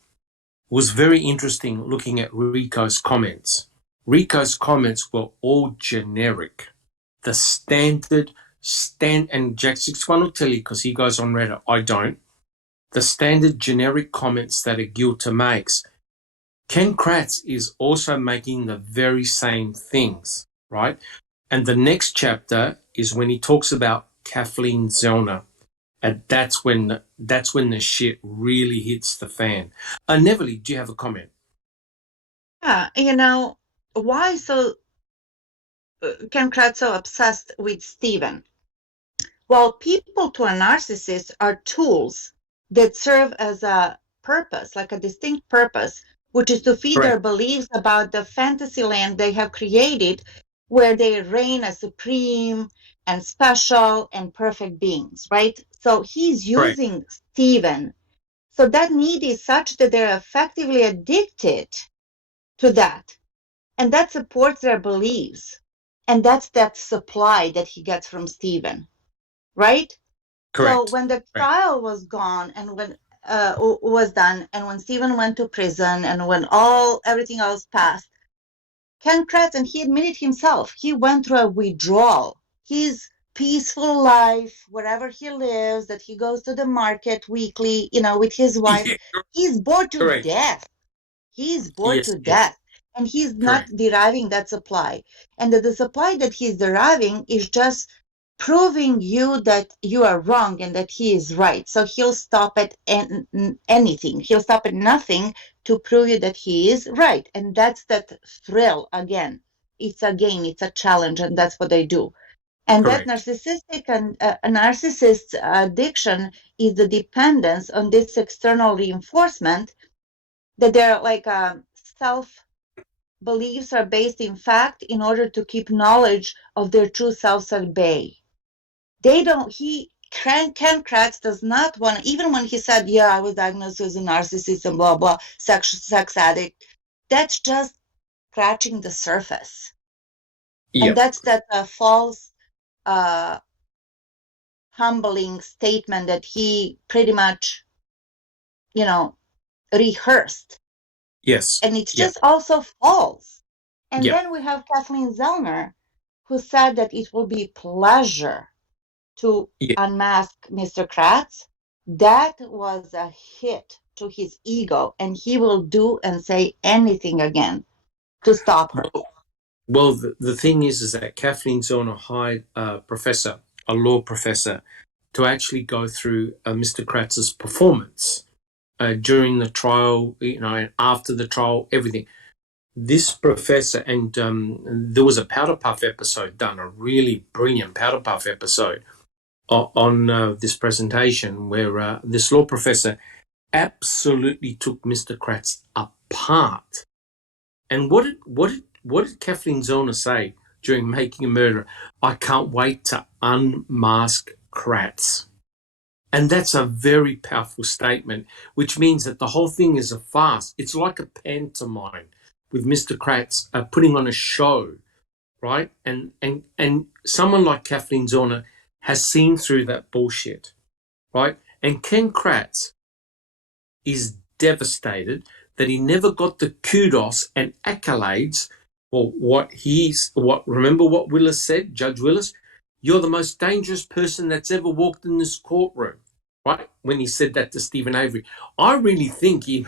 was very interesting looking at Rico's comments. Rico's comments were all generic. The and Jack 61 will tell you because he goes on Reddit, I don't. The standard generic comments that a guilter makes. Ken Kratz is also making the very same things, right? And the next chapter is when he talks about Kathleen Zellner. And that's when the shit really hits the fan. Neverly, do you have a comment? Yeah, why Ken Kratz so obsessed with Stephen? Well, people to a narcissist are tools that serve as a purpose, like a distinct purpose, which is to feed their beliefs about the fantasy land they have created where they reign as supreme and special and perfect beings, right? So he's using Stephen. So that need is such that they're effectively addicted to that. And that supports their beliefs. And that's that supply that he gets from Stephen, right? Correct. So when the trial was gone and when was done, and when Stephen went to prison, and when everything else passed, Ken Kratz, and he admitted himself, he went through a withdrawal. His peaceful life, wherever he lives, that he goes to the market weekly, with his wife, he's bored to death. He's bored to death. And he's not deriving that supply. And the supply that he's deriving is just proving you that you are wrong and that he is right. So he'll stop at anything. He'll stop at nothing to prove you that he is right. And that's that thrill again. It's a game, it's a challenge, and that's what they do. And that narcissistic and narcissist's addiction is the dependence on this external reinforcement, that they're like self-beliefs are based in fact in order to keep knowledge of their true selves at bay. Ken Kratz does not want, even when he said, yeah, I was diagnosed as a narcissist and blah, blah, sex addict, that's just scratching the surface. Yep. And that's that false, humbling statement that he pretty much, rehearsed. Yes. And it's just also false. And then we have Kathleen Zellner, who said that it will be pleasure to unmask Mr. Kratz. That was a hit to his ego, and he will do and say anything again to stop her. Well, the thing is that Kathleen Zellner hired a law professor, to actually go through Mr. Kratz's performance during the trial, and after the trial, everything. This professor, and there was a Powder Puff episode done, a really brilliant Powder Puff episode on this presentation, where this law professor absolutely took Mr. Kratz apart. And what did Kathleen Zellner say during Making a Murderer? I can't wait to unmask Kratz. And that's a very powerful statement, which means that the whole thing is a farce. It's like a pantomime with Mr. Kratz putting on a show, right? And someone like Kathleen Zellner has seen through that bullshit, right? And Ken Kratz is devastated that he never got the kudos and accolades for remember what Willis said, Judge Willis? You're the most dangerous person that's ever walked in this courtroom, right? When he said that to Stephen Avery. I really think he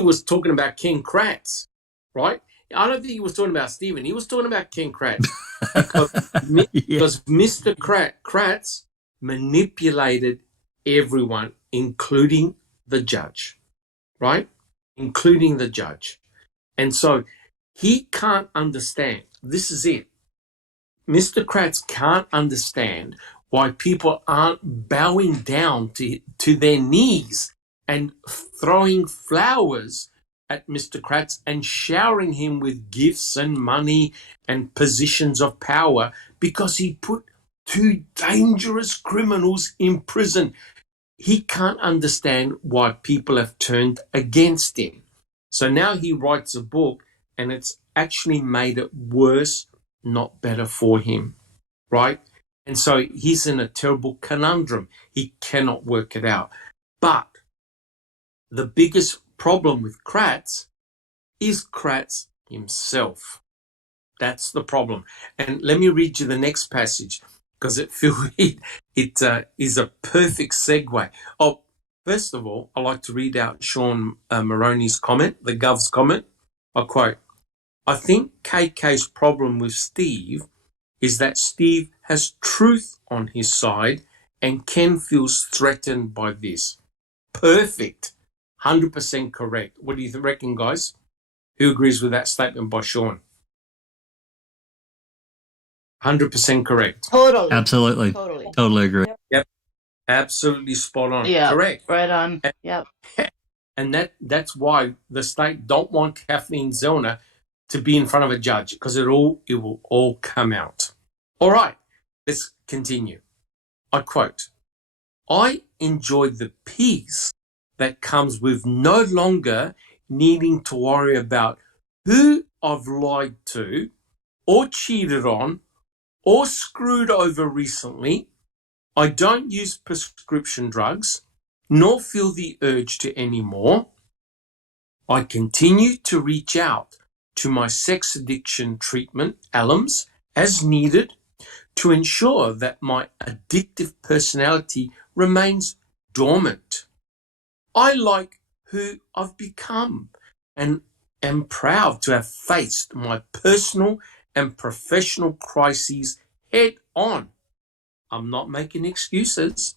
was talking about Ken Kratz, right? I don't think he was talking about Stephen. He was talking about Ken Kratz because Mr. Kratz manipulated everyone, including the judge, right? Including the judge. And so he can't understand. This is it. Mr. Kratz can't understand why people aren't bowing down to their knees and throwing flowers at Mr. Kratz and showering him with gifts and money and positions of power, because he put two dangerous criminals in prison. He can't understand why people have turned against him. So now he writes a book, and it's actually made it worse, not better for him, right? And so he's in a terrible conundrum. He cannot work it out. But the biggest problem with Kratz is Kratz himself. That's the problem. And let me read you the next passage, because it is a perfect segue. Oh, first of all, I'd like to read out Sean Moroney's comment, the Gov's comment. I quote, "I think KK's problem with Steve is that Steve has truth on his side and Ken feels threatened by this." Perfect. 100% correct. What do you reckon, guys? Who agrees with that statement by Sean? 100% correct. Totally. Absolutely. Totally agree. Yep. Absolutely spot on. Yeah, Correct. right on. Yep. And that's why the state don't want Kathleen Zellner to be in front of a judge, because it will all come out. All right, let's continue. I quote, "I enjoyed the peace that comes with no longer needing to worry about who I've lied to or cheated on or screwed over recently. I don't use prescription drugs, nor feel the urge to anymore. I continue to reach out to my sex addiction treatment, alums, as needed to ensure that my addictive personality remains dormant. I like who I've become and am proud to have faced my personal and professional crises head on. I'm not making excuses."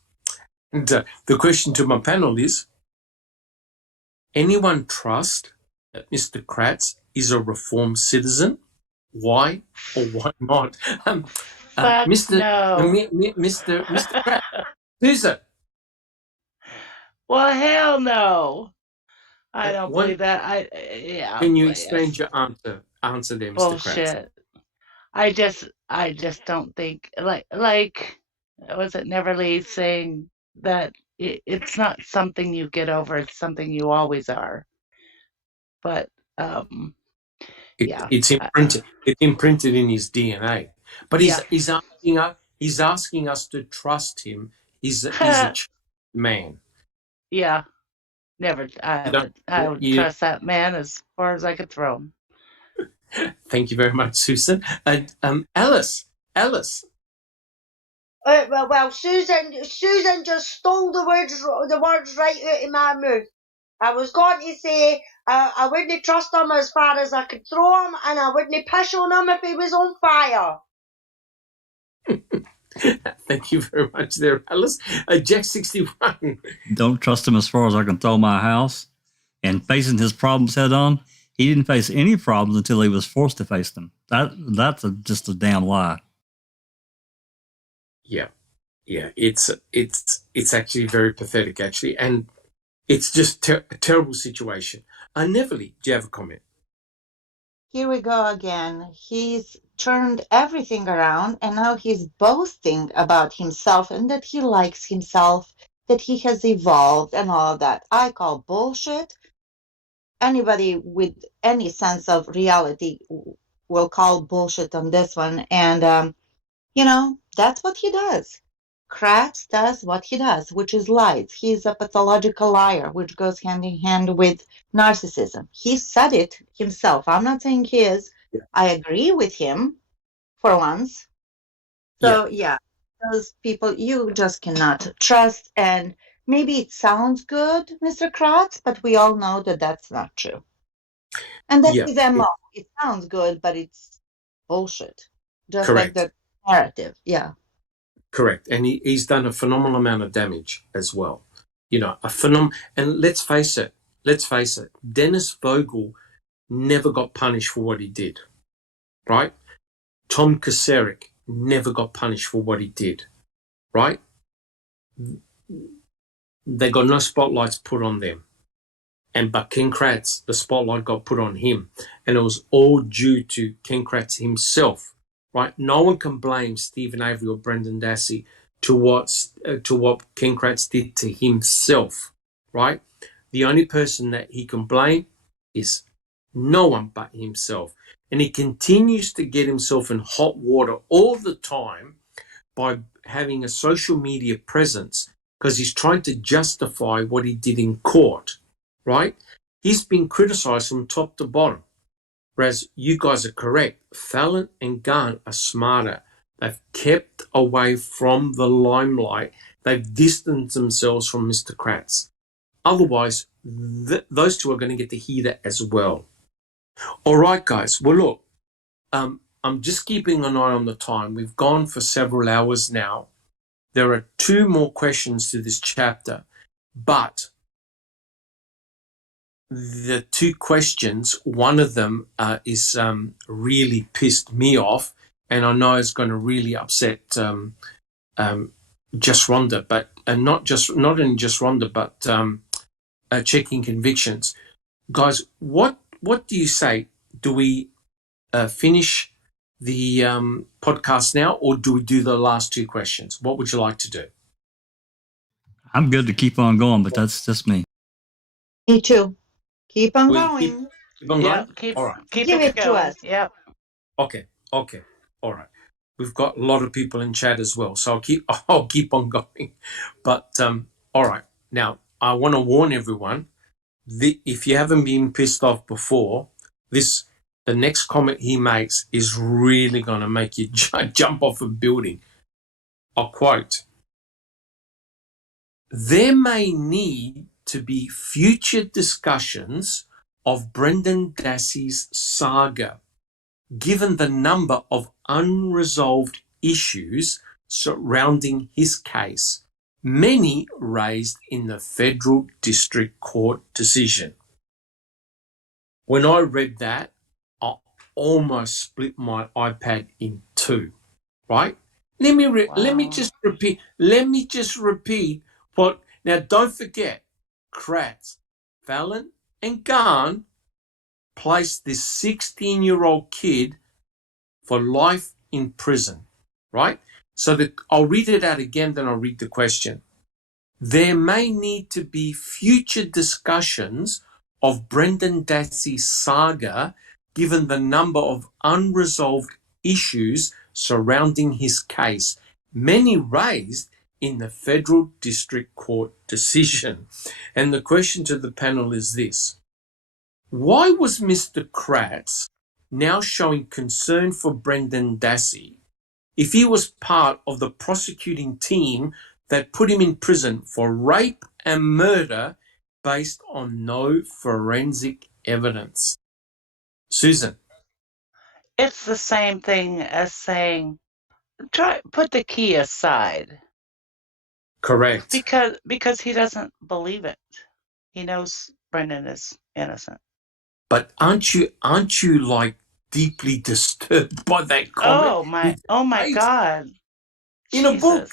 And the question to my panel is, anyone trust that Mr. Kratz is a reformed citizen? Why or why not? Mr. Mr. Kratz, Susan. Well, hell no. I don't believe that. Can you expand your answer there, Mr. Kratz? Bullshit. I just don't think like was it Neverly saying that it's not something you get over, it's something you always are. But it's imprinted. It's imprinted in his DNA. But he's asking us to trust him. He's a man. Yeah. Never. I would trust that man as far as I could throw him. Thank you very much, Susan. Alice. Well, Susan just stole the words right out of my mouth. I was going to say I wouldn't trust him as far as I could throw him, and I wouldn't push on him if he was on fire. Thank you very much there, Alice. Jack 61. Don't trust him as far as I can throw my house. And facing his problems head on, he didn't face any problems until he was forced to face them. That's just a damn lie. Yeah. It's actually very pathetic, actually, and it's just a terrible situation. Neverly, do you have a comment? Here we go again. He's turned everything around, and now he's boasting about himself and that he likes himself, that he has evolved and all of that. I call bullshit. Anybody with any sense of reality will call bullshit on this one. And, that's what he does. Kratz does what he does, which is lies. He's a pathological liar, which goes hand in hand with narcissism. He said it himself. I'm not saying he is. Yeah. I agree with him for once. So, those people you just cannot trust. And maybe it sounds good, Mr. Kratz, but we all know that that's not true. And that's his MO. It sounds good, but it's bullshit. Just Correct. like the narrative. Yeah. Correct. And he's done a phenomenal amount of damage as well. And let's face it, Dennis Vogel never got punished for what he did, right? Tom Kacerik never got punished for what he did, right? They got no spotlights put on them. But Ken Kratz, the spotlight got put on him. And it was all due to Ken Kratz himself right? No one can blame Stephen Avery or Brendan Dassey to what Ken Kratz did to himself, right? The only person that he can blame is no one but himself. And he continues to get himself in hot water all the time by having a social media presence because he's trying to justify what he did in court, right? He's been criticized from top to bottom. Whereas you guys are correct. Fallon and Gunn are smarter. They've kept away from the limelight. They've distanced themselves from Mr. Kratz. Otherwise, those two are going to get to hear that as well. All right, guys. Well, look, I'm just keeping an eye on the time. We've gone for several hours now. There are 2 more questions to this chapter, but the 2 questions, one of them is really pissed me off, and I know it's going to really upset Just Rhonda, but not only Just Rhonda, but checking convictions. Guys, what do you say? Do we finish the podcast now, or do we do the last 2 questions? What would you like to do? I'm good to keep on going, but that's just me. Me too. Keep on We going. keep on going? Yep, All right. keep Give it to going. us. Yep. Okay. All right. We've got a lot of people in chat as well, so I'll keep on going. But all right. Now, I want to warn everyone, if you haven't been pissed off before, the next comment he makes is really going to make you jump off a building. I'll quote, "There may need to be future discussions of Brendan Dassey's saga, given the number of unresolved issues surrounding his case, many raised in the federal district court decision." When I read that, I almost split my iPad in 2, right? Let me just repeat what. Now, don't forget, Kratz, Fallon, and Garn placed this 16-year-old kid for life in prison, right? So I'll read it out again, then I'll read the question. There may need to be future discussions of Brendan Dassey's saga, given the number of unresolved issues surrounding his case, many raised in the federal district court decision. And the question to the panel is this: why was Mr. Kratz now showing concern for Brendan Dassey if he was part of the prosecuting team that put him in prison for rape and murder based on no forensic evidence? Susan. It's the same thing as saying, put the key aside. Correct. Because he doesn't believe it. He knows Brendan is innocent. But aren't you like deeply disturbed by that comment? Oh my God. In a book.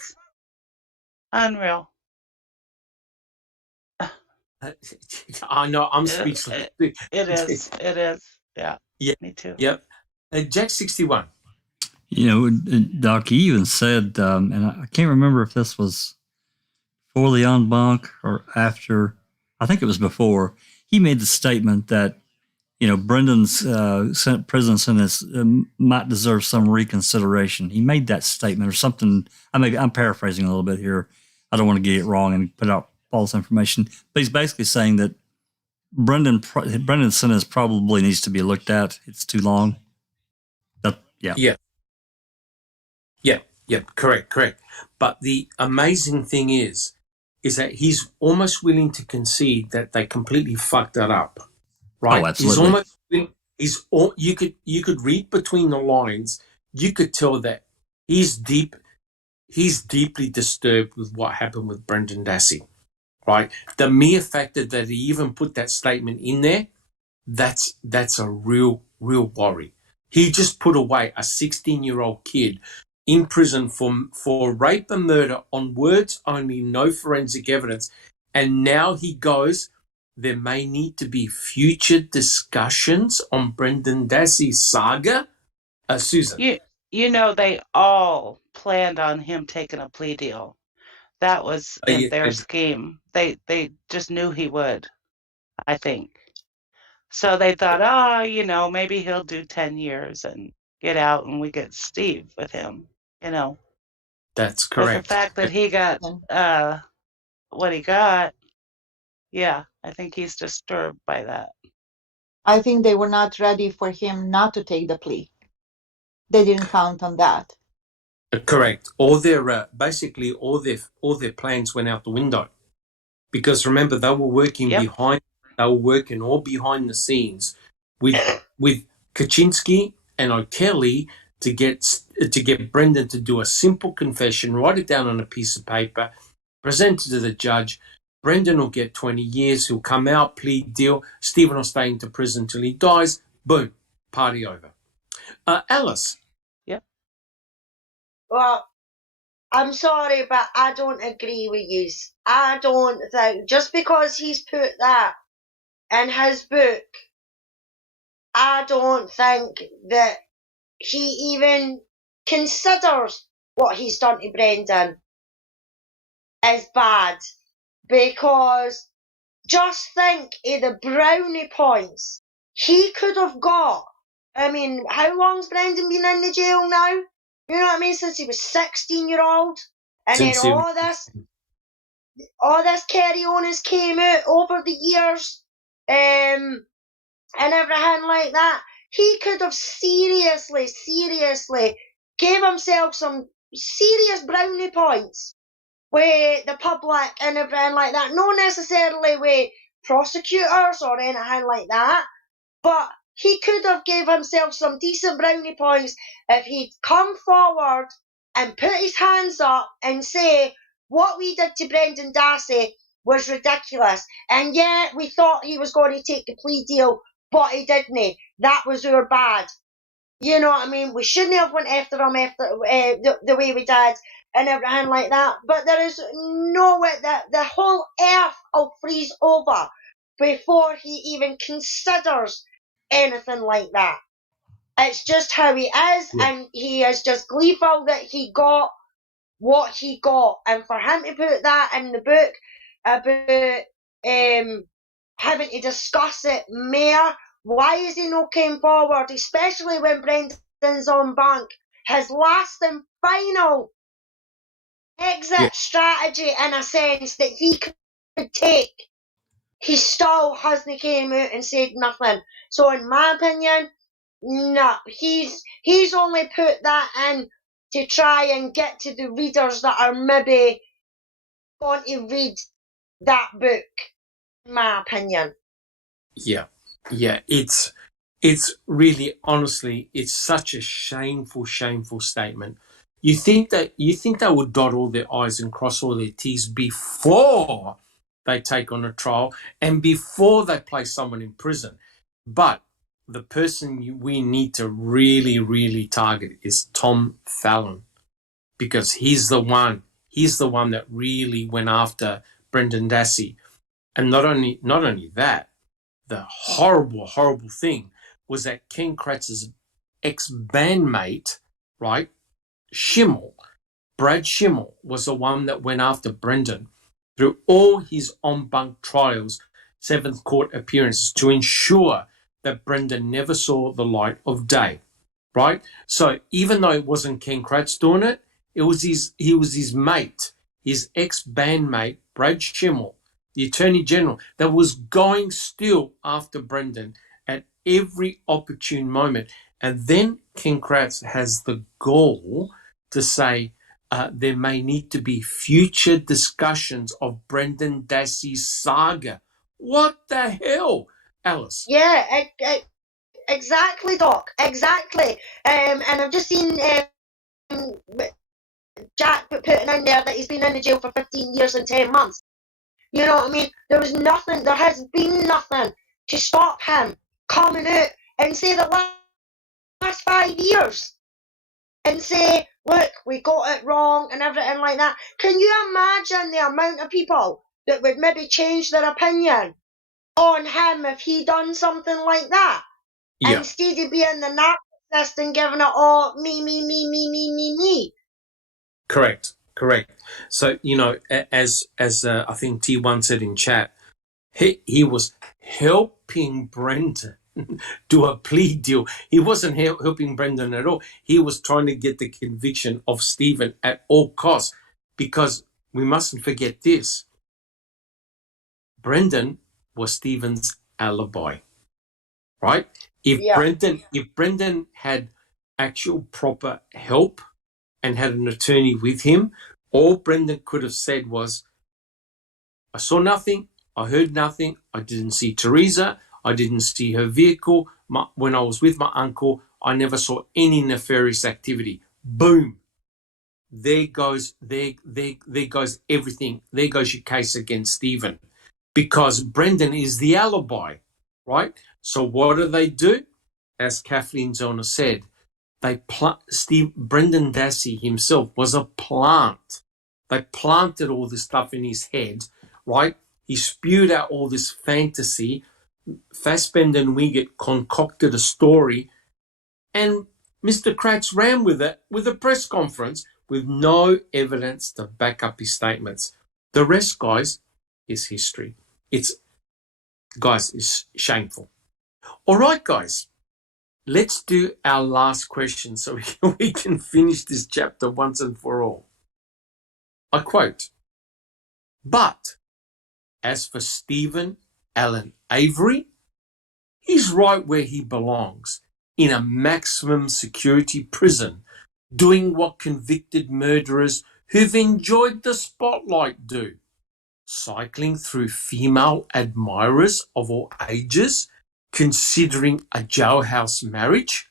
Unreal. I know, I'm speechless. It is. Yeah. Me too. Yep. Jack 61. Doc, he even said, and I can't remember if this was before the en banc or after. I think it was before. He made the statement that, Brendan's prison sentence might deserve some reconsideration. He made that statement or something. I'm paraphrasing a little bit here. I don't want to get it wrong and put out false information. But he's basically saying that Brendan's sentence probably needs to be looked at. It's too long. Yeah. Correct. But the amazing thing is that he's almost willing to concede that they completely fucked that up. Right? Oh, absolutely. You could read between the lines. You could tell that he's deeply disturbed with what happened with Brendan Dassey. Right? The mere fact that he even put that statement in there, that's a real worry. He just put away a 16-year-old kid in prison for rape and murder on words only, no forensic evidence. And now he goes, there may need to be future discussions on Brendan Dassey's saga. Susan. You know, they all planned on him taking a plea deal. That was in Yeah, their scheme. They just knew he would, I think. So they thought, oh, you know, maybe he'll do 10 years and get out and we get Steve with him, you know. that's But the correct. fact that he got what he got, yeah, I think he's disturbed by that. I think they were not ready for him not to take the plea. They didn't count on that. Correct. All their basically all their plans went out the window, because remember they were working Yep. behind. They were working all behind the scenes with Kaczynski and O'Kelly to get Brendan to do a simple confession, write it down on a piece of paper, present it to the judge. Brendan will get 20 years. He'll come out, plea deal. Stephen will stay into prison till he dies. Boom, party over. Alice. Yep. Well, I'm sorry, but I don't agree with you. I don't think, just because he's put that in his book, I don't think that he even considers what he's done to Brendan as bad. Because just think of the brownie points he could have got. I mean, how long's Brendan been in the jail now? You know what I mean? Since he was 16-year-old. And then all this carry-on came out over the years, and everything like that. He could have seriously gave himself some serious brownie points with the public and everything like that. Not necessarily with prosecutors or anything like that, but he could have gave himself some decent brownie points if he'd come forward and put his hands up and say, what we did to Brendan Dassey was ridiculous. And yeah, we thought he was going to take the plea deal, but he didn't. That was our bad. You know what I mean? We shouldn't have went after him the way we did and everything like that. But there is no way that the whole earth will freeze over before he even considers anything like that. It's just how he is, and he is just gleeful that he got what he got. And for him to put that in the book about having to discuss it more, why is he not came forward, especially when Brendan's on bank, his last and final exit strategy in a sense that he could take, he still hasn't came out and said nothing. So in my opinion, no, he's only put that in to try and get to the readers that are maybe going to read that book, in my opinion. Yeah. It's really, honestly, it's such a shameful statement. You think they would dot all their I's and cross all their T's before they take on a trial and before they place someone in prison. But the person we need to really, really target is Tom Fallon, because he's the one that really went after Brendan Dassey. And not only that, the horrible thing was that Ken Kratz's ex-bandmate, right, Brad Schimmel, was the one that went after Brendan through all his on-bunk trials, seventh court appearances, to ensure that Brendan never saw the light of day, right? So even though it wasn't Ken Kratz doing it, he was his mate, his ex-bandmate, Brad Schimmel, the Attorney General, that was going still after Brendan at every opportune moment. And then Ken Kratz has the gall to say there may need to be future discussions of Brendan Dassey's saga. What the hell, Alice? Yeah, exactly, Doc, exactly. And I've just seen Jack putting in there that he's been in the jail for 15 years and 10 months. You know what I mean? There has been nothing to stop him coming out and say the last 5 years and say, look, we got it wrong and everything like that. Can you imagine the amount of people that would maybe change their opinion on him if he done something like that? Yeah. Instead of being the narcissist sexist and giving it all me. Correct. So, as I think T1 said in chat, he was helping Brendan do a plea deal. He wasn't helping Brendan at all. He was trying to get the conviction of Stephen at all costs, because we mustn't forget this. Brendan was Stephen's alibi, right? If Brendan had actual proper help and had an attorney with him, all Brendan could have said was, I saw nothing, I heard nothing, I didn't see Teresa, I didn't see her vehicle. When I was with my uncle, I never saw any nefarious activity. Boom. There goes everything. There goes your case against Stephen, because Brendan is the alibi, right? So what do? As Kathleen Zellner said, Brendan Dassey himself was a plant. They planted all this stuff in his head, right? He spewed out all this fantasy. Fassbender and Wiggett concocted a story, and Mr. Kratz ran with it with a press conference with no evidence to back up his statements. The rest, guys, is history. It's shameful. All right, guys, let's do our last question so we can finish this chapter once and for all. I quote, "But as for Stephen Allen Avery, he's right where he belongs, in a maximum security prison, doing what convicted murderers who've enjoyed the spotlight do, cycling through female admirers of all ages, considering a jailhouse marriage,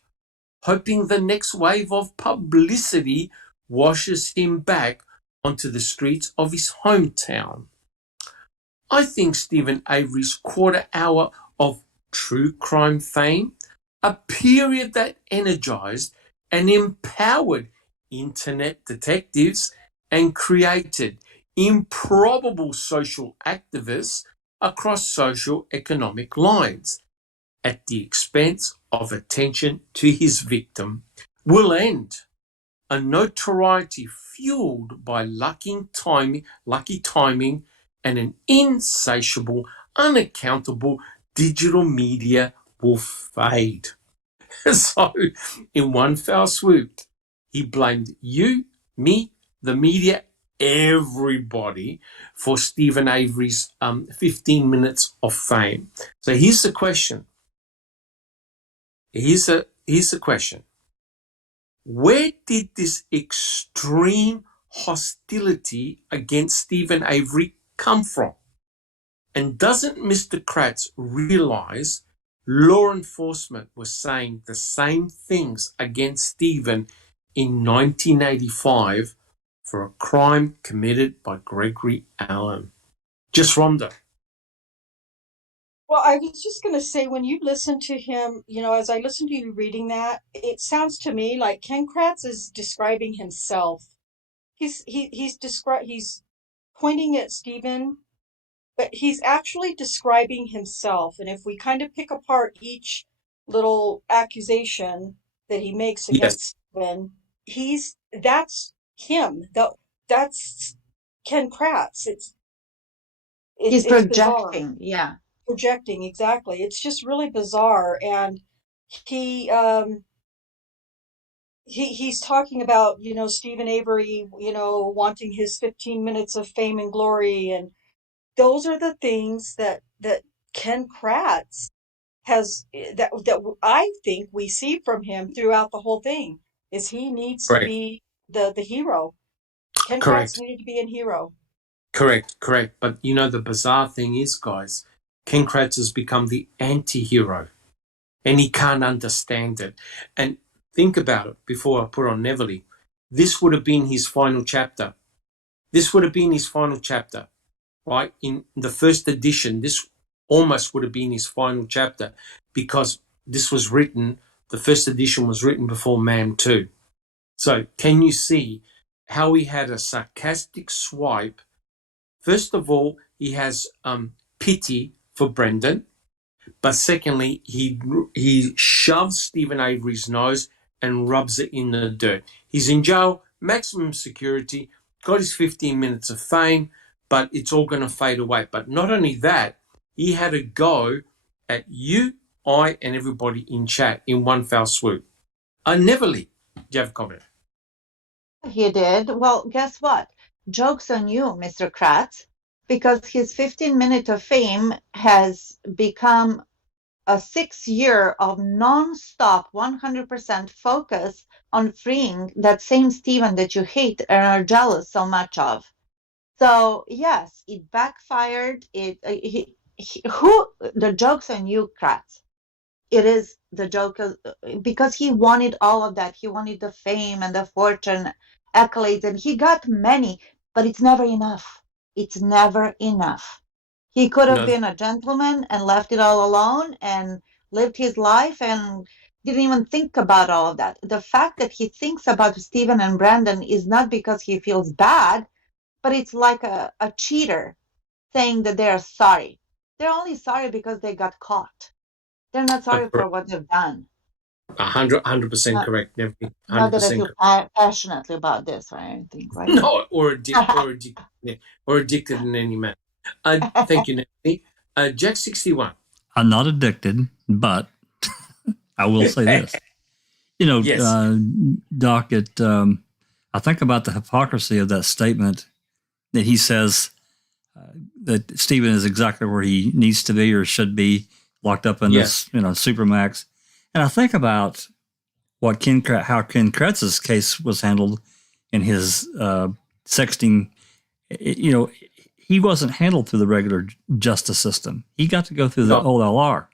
hoping the next wave of publicity washes him back onto the streets of his hometown. I think Stephen Avery's quarter hour of true crime fame, a period that energized and empowered internet detectives and created improbable social activists across social economic lines at the expense of attention to his victim, will end a notoriety fueled by lucky timing and an insatiable, unaccountable digital media will fade." So, in one foul swoop, he blamed you, me, the media, everybody for Stephen Avery's 15 minutes of fame. So here's the question. Here's the question. Where did this extreme hostility against Stephen Avery come from? And doesn't Mr. Kratz realize law enforcement was saying the same things against Stephen in 1985 for a crime committed by Gregory Allen? Just Rhonda. Well, I was just going to say, when you listen to him, as I listen to you reading that, it sounds to me like Ken Kratz is describing himself. He's pointing at Stephen, but he's actually describing himself. And if we kind of pick apart each little accusation that he makes against Stephen, that's him. That's Ken Kratz. He's it's projecting, bizarre. yeah. Projecting, exactly. It's just really bizarre. And he's talking about, Stephen Avery, wanting his 15 minutes of fame and glory. And those are the things that Ken Kratz has, that I think we see from him throughout the whole thing, is he needs to be the hero. Ken Kratz needed to be a hero. Correct. But the bizarre thing is, guys, Ken Kratz has become the anti-hero, and he can't understand it. And think about it before I put on Neverly. This would have been his final chapter. Right? In the first edition, this almost would have been his final chapter, because the first edition was written before MAM 2. So can you see how he had a sarcastic swipe? First of all, he has pity for Brendan, But secondly, he shoves Stephen Avery's nose and rubs it in the dirt. He's in jail, maximum security, got his 15 minutes of fame, but it's all going to fade away. But not only that, he had a go at you, I, and everybody in chat in one foul swoop. Neverly, do you have a comment? He did. Well, guess what? Joke's on you, Mr. Kratz, because his 15 minute of fame has become a 6 year of non-stop 100% focus on freeing that same Stephen that you hate and are jealous so much of. So yes, it backfired. The joke's on you, Kratz. It is the joke because he wanted all of that. He wanted the fame and the fortune, accolades, and he got many, but it's never enough. It's never enough. He could have been a gentleman and left it all alone and lived his life and didn't even think about all of that. The fact that he thinks about Stephen and Brandon is not because he feels bad, but it's like a cheater saying that they're sorry. They're only sorry because they got caught. They're not sorry for what they've done. 100% correct. Not that I feel passionately about this or anything, right? No, or addicted in any manner. Thank you, Nancy. Jack 61. I'm not addicted, but I will say this. Yes. Doc, I think about the hypocrisy of that statement that he says that Stephen is exactly where he needs to be or should be, locked up in this, Supermax. And I think about how Ken Kratz's case was handled in his sexting. He wasn't handled through the regular justice system. He got to go through the OLR.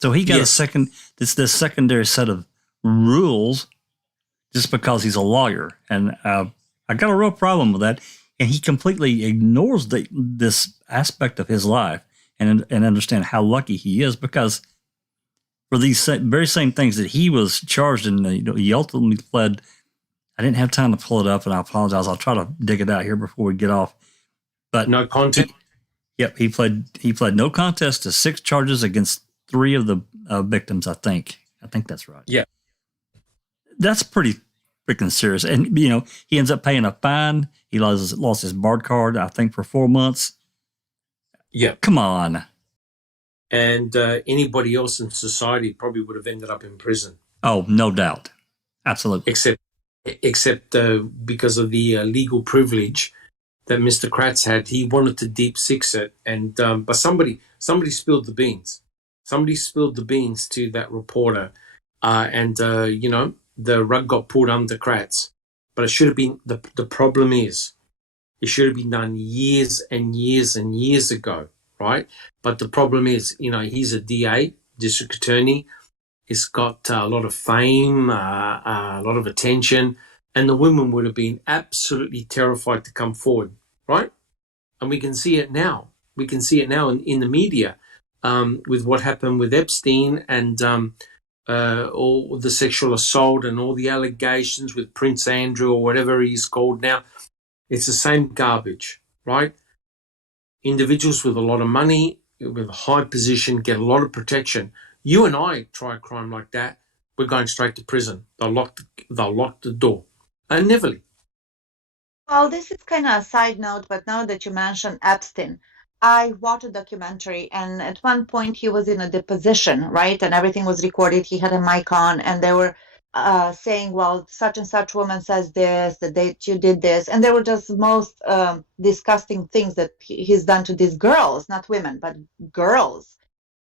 So he got this secondary set of rules just because he's a lawyer. And I got a real problem with that. And he completely ignores this aspect of his life and understand how lucky he is, because for these very same things that he was charged in, he ultimately pled. I didn't have time to pull it up, and I apologize. I'll try to dig it out here before we get off. But no contest. He pled no contest to 6 charges against 3 of the victims. I think that's right. Yeah, that's pretty freaking serious. And he ends up paying a fine. He lost his BARD card, I think, for 4 months. Yeah, come on. And anybody else in society probably would have ended up in prison. Oh, no doubt, absolutely. Except because of the legal privilege that Mr. Kratz had, he wanted to deep six it, and but somebody spilled the beans. Somebody spilled the beans to that reporter, and the rug got pulled under Kratz. But it should have been the problem is, it should have been done years and years and years ago, right? But the problem is, he's a DA, district attorney. He's got a lot of fame, a lot of attention, and the women would have been absolutely terrified to come forward, right? And we can see it now. We can see it now in the media with what happened with Epstein and all the sexual assault and all the allegations with Prince Andrew or whatever he's called now. It's the same garbage, right? Individuals with a lot of money, with a high position, get a lot of protection. You and I try a crime like that, we're going straight to prison. They'll lock the door. And Neverly. Well, this is kind of a side note, but now that you mentioned Epstein, I watched a documentary, and at one point he was in a deposition, right? And everything was recorded. He had a mic on, and they were saying, well, such and such woman says this, that you did this. And they were just most disgusting things that he's done to these girls, not women, but girls,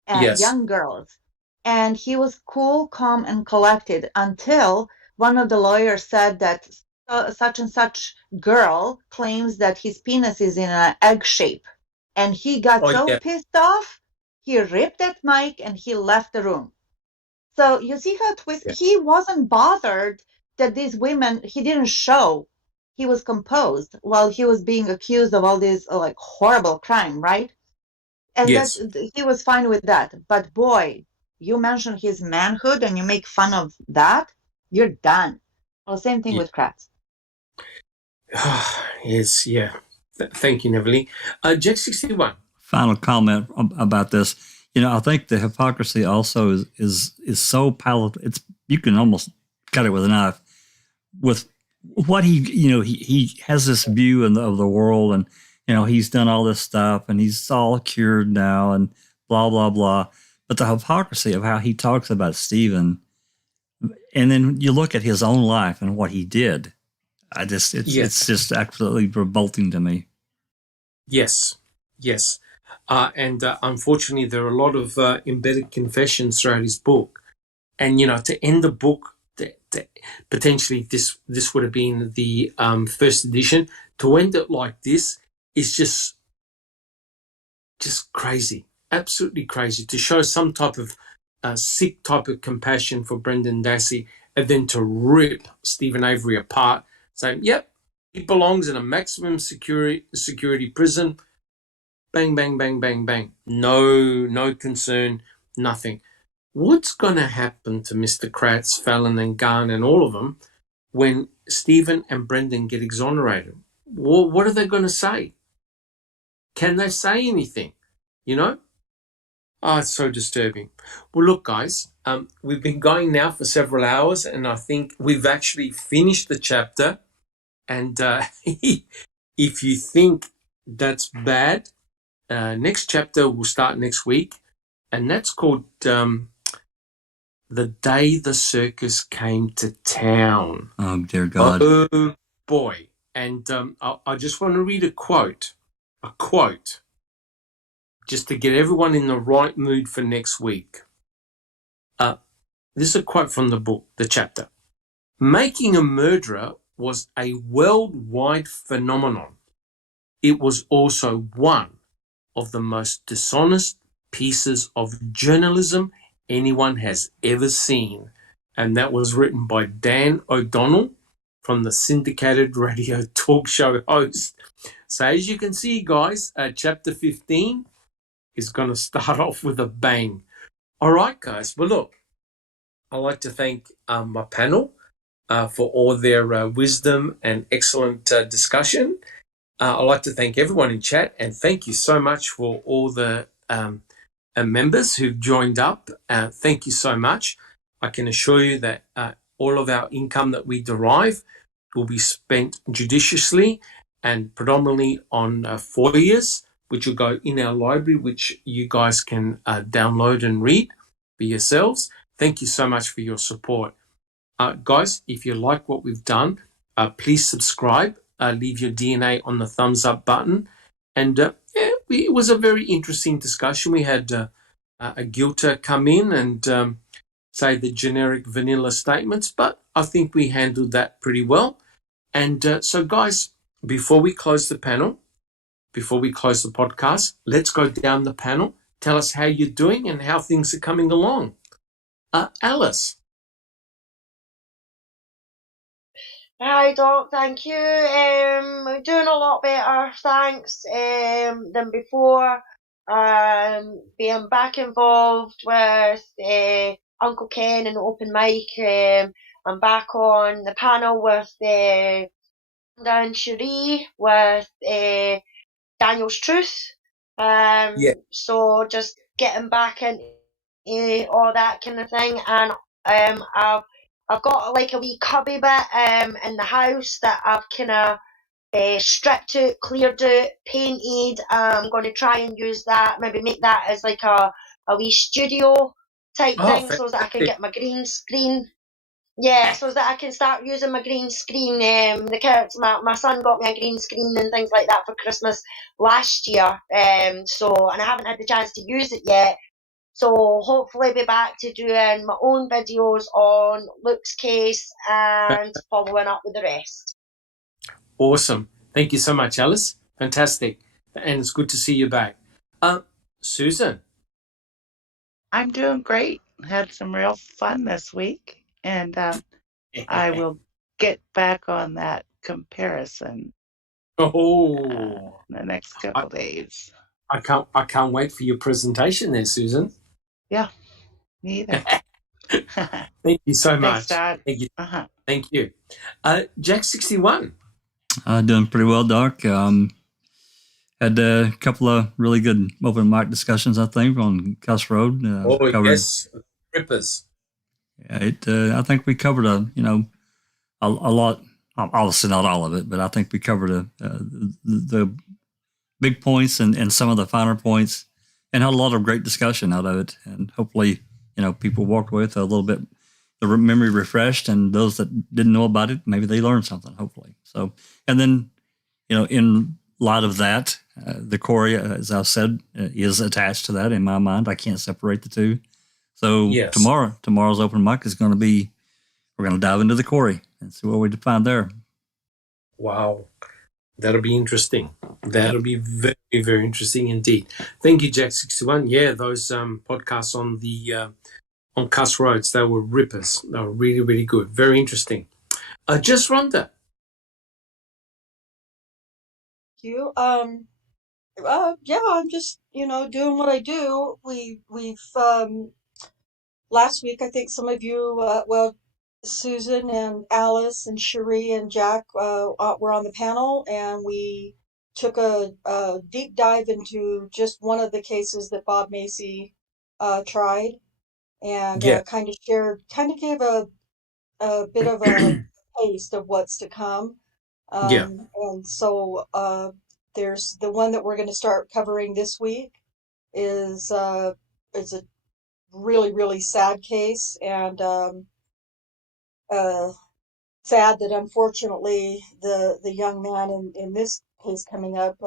and young girls. And he was cool, calm, and collected until one of the lawyers said that such and such girl claims that his penis is in an egg shape. And he got pissed off, he ripped that mic and he left the room. So you see how twisted. He wasn't bothered that these women, he didn't show. He was composed while he was being accused of all this like horrible crime, right? And he was fine with that. But boy, you mention his manhood and you make fun of that, you're done. Well, same thing with Kratz. Thank you, Neverly. Jack 61. Final comment about this. I think the hypocrisy also is so palatable. You can almost cut it with a knife with what he has this view of the world, and he's done all this stuff and he's all cured now and blah blah blah. But the hypocrisy of how he talks about Stephen, and then you look at his own life and what he did. It's just absolutely revolting to me. Yes. And unfortunately, there are a lot of embedded confessions throughout his book. And, to end the book, potentially this would have been the first edition. To end it like this is just crazy, absolutely crazy. To show some type of sick type of compassion for Brendan Dassey, and then to rip Stephen Avery apart, saying, yep, he belongs in a maximum security prison. Bang, bang, bang, bang, bang. No concern, nothing. What's going to happen to Mr. Kratz, Fallon and Garn and all of them when Stephen and Brendan get exonerated? What are they going to say? Can they say anything? It's so disturbing. Well, look, guys, we've been going now for several hours, and I think we've actually finished the chapter. And if you think that's bad, next chapter will start next week, and that's called The Day the Circus Came to Town. Oh, dear God. Oh, boy. And I just want to read a quote, just to get everyone in the right mood for next week. This is a quote from the book, the chapter. Making a murderer was a worldwide phenomenon. It was also one of the most dishonest pieces of journalism anyone has ever seen. And that was written by Dan O'Donnell from the syndicated radio talk show host. So as you can see, guys, chapter 15 is going to start off with a bang. All right, guys. Well, look, I'd like to thank my panel for all their wisdom and excellent discussion. I'd like to thank everyone in chat, and thank you so much for all the members who've joined up. Thank you so much. I can assure you that all of our income that we derive will be spent judiciously and predominantly on FOIAs, which will go in our library, which you guys can download and read for yourselves. Thank you so much for your support. Guys, if you like what we've done, please subscribe. Leave your DNA on the thumbs up button. And it was a very interesting discussion. We had a Gilter come in and say the generic vanilla statements, but I think we handled that pretty well. And so, guys, before we close the panel, before we close the podcast, let's go down the panel. Tell us how you're doing and how things are coming along. Alice. Hi, Doc. Thank you. Doing a lot better, thanks, than before. Being back involved with Uncle Ken and Open Mic. I'm back on the panel with Dan Cherie, with Daniel's Truth. So just getting back into all that kind of thing, and I've got like a wee cubby bit in the house that I've kind of stripped out, cleared out, painted. I'm going to try and use that, maybe make that as like a wee studio type thing, so that I can get my green screen. Yeah, so that I can start using my green screen. The kids, my son got me a green screen and things like that for Christmas last year. And I haven't had the chance to use it yet. So hopefully be back to doing my own videos on Luke's case and following up with the rest. Awesome. Thank you so much, Alice. Fantastic. And it's good to see you back. Susan. I'm doing great. Had some real fun this week. And I will get back on that comparison in the next couple days. I can't wait for your presentation there, Susan. Yeah, me either. Thank you so much. Thanks, Dad. Thank you. Thank you. Jack 61. Doing pretty well, Doc. Had Had a couple of really good open mic discussions, I think, on Cuss Road. Yes, rippers. I think we covered a lot. Obviously, not all of it, but I think we covered the big points and some of the finer points, and had a lot of great discussion out of it. And hopefully, people walked away with a little bit the memory refreshed, and those that didn't know about it, maybe they learned something. Hopefully, so. And then, in light of that, the Corey, as I've said, is attached to that in my mind. I can't separate the two. So Yes. tomorrow's open mic is going to be, we're going to dive into the Corey and see what we find there. Wow. That'll be interesting. That'll be very, very interesting indeed. Thank you, Jack61. Yeah, those podcasts on the on Cuss Roads, they were rippers. They were really, really good. Very interesting. Just Rhonda. You yeah, I'm just doing what I do. We've last week, I think some of you, Susan and Alice and Cherie and Jack were on the panel, and we took a deep dive into just one of the cases that Bob Macy tried, and Yeah. kind of gave a bit of a taste of what's to come. Yeah. And so there's the one that we're going to start covering this week is it's a really, really sad case, and sad that unfortunately the young man in this case coming up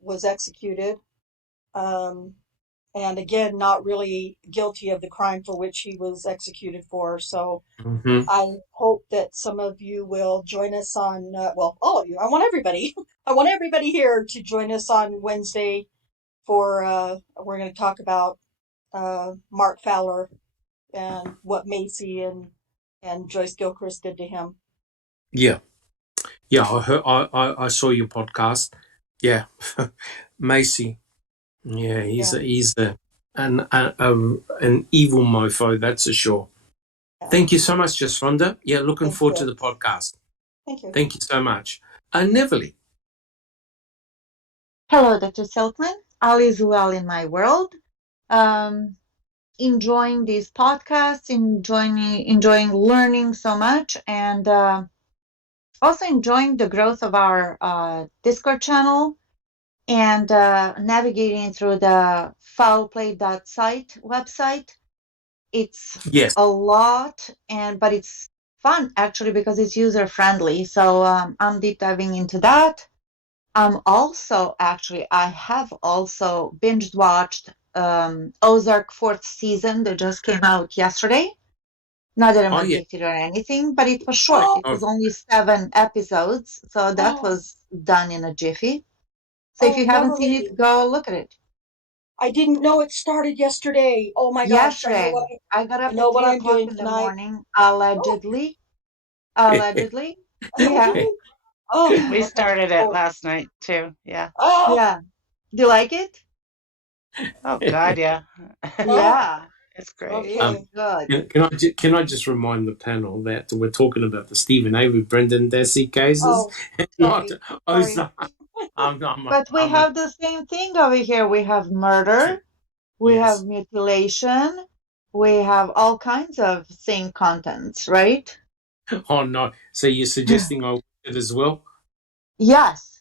was executed, and again not really guilty of the crime for which he was executed for. So Mm-hmm. I hope that some of you will join us on all of you. I want everybody. I want everybody here to join us on Wednesday for we're going to talk about Mark Fowler and what Macy and Joyce Gilchrist did to him. Yeah. Yeah, I heard, I saw your podcast. Yeah. Macy. Yeah, he's an evil mofo, that's for sure. Yeah. Thank you so much, Just Rhonda. Yeah, looking Thank forward you. to the podcast. Thank you. Thank you so much. Neverly. Hello, Dr. Silkman. All is well in my world. Enjoying these podcasts, enjoying learning so much, and also enjoying the growth of our Discord channel, and navigating through the foulplay.site website. It's Yes. a lot, but it's fun actually because it's user friendly. So I'm deep diving into that. I have also binge watched Ozark 4th season that just came out yesterday. Not that I'm addicted or anything, but it was short. It was only 7 episodes, so that was done in a jiffy. So if you haven't seen it, go look at it. I didn't know it started yesterday. Oh my gosh! Yesterday, I got up at 3 o'clock in the morning, allegedly. Allegedly, yeah. Oh, We started it last night too. Yeah. Oh, Yeah. Do you like it? Oh God, yeah. Yeah. It's great. Okay. Good. Can I just remind the panel that we're talking about the Stephen Avery, Brendan Dassey cases, Oh, not sorry. Ozark. But we have the same thing over here. We have murder, we Yes. have mutilation, we have all kinds of same contents, right? Oh no! So you're suggesting I watch it as well? Yes.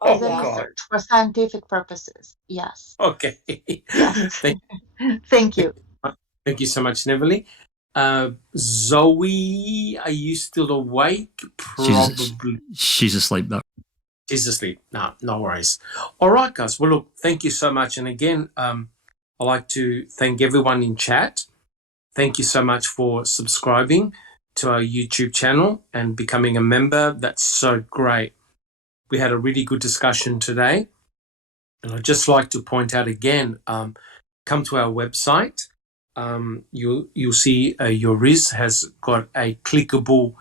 Oh, As a yeah. research for scientific purposes. Yes. Okay. Yes. Thank you. Thank you so much, Neverly. Zoe, are you still awake? Probably. She's asleep though. She's asleep. No worries. All right, guys. Well, look, thank you so much. And again, I'd like to thank everyone in chat. Thank you so much for subscribing to our YouTube channel and becoming a member. That's so great. We had a really good discussion today. And I'd just like to point out again, come to our website. You'll see your RIS has got a clickable,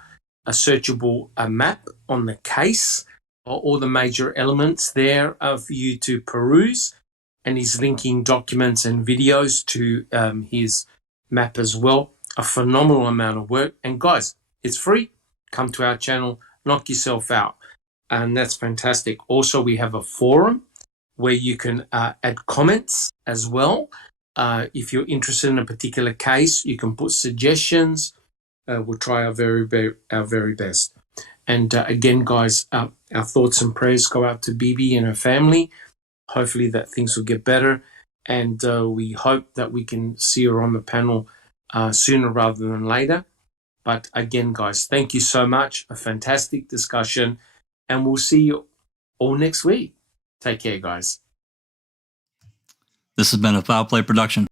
a searchable map on the case, all the major elements there for you to peruse, and he's linking documents and videos to his map as well. A phenomenal amount of work. And guys, it's free. Come to our channel, knock yourself out. And that's fantastic. Also, we have a forum where you can add comments as well. If you're interested in a particular case, you can put suggestions. We'll try our very best. And again, guys, our thoughts and prayers go out to Bibi and her family. Hopefully that things will get better. And we hope that we can see her on the panel sooner rather than later. But again, guys, thank you so much. A fantastic discussion. And we'll see you all next week. Take care, guys. This has been a Foul Play production.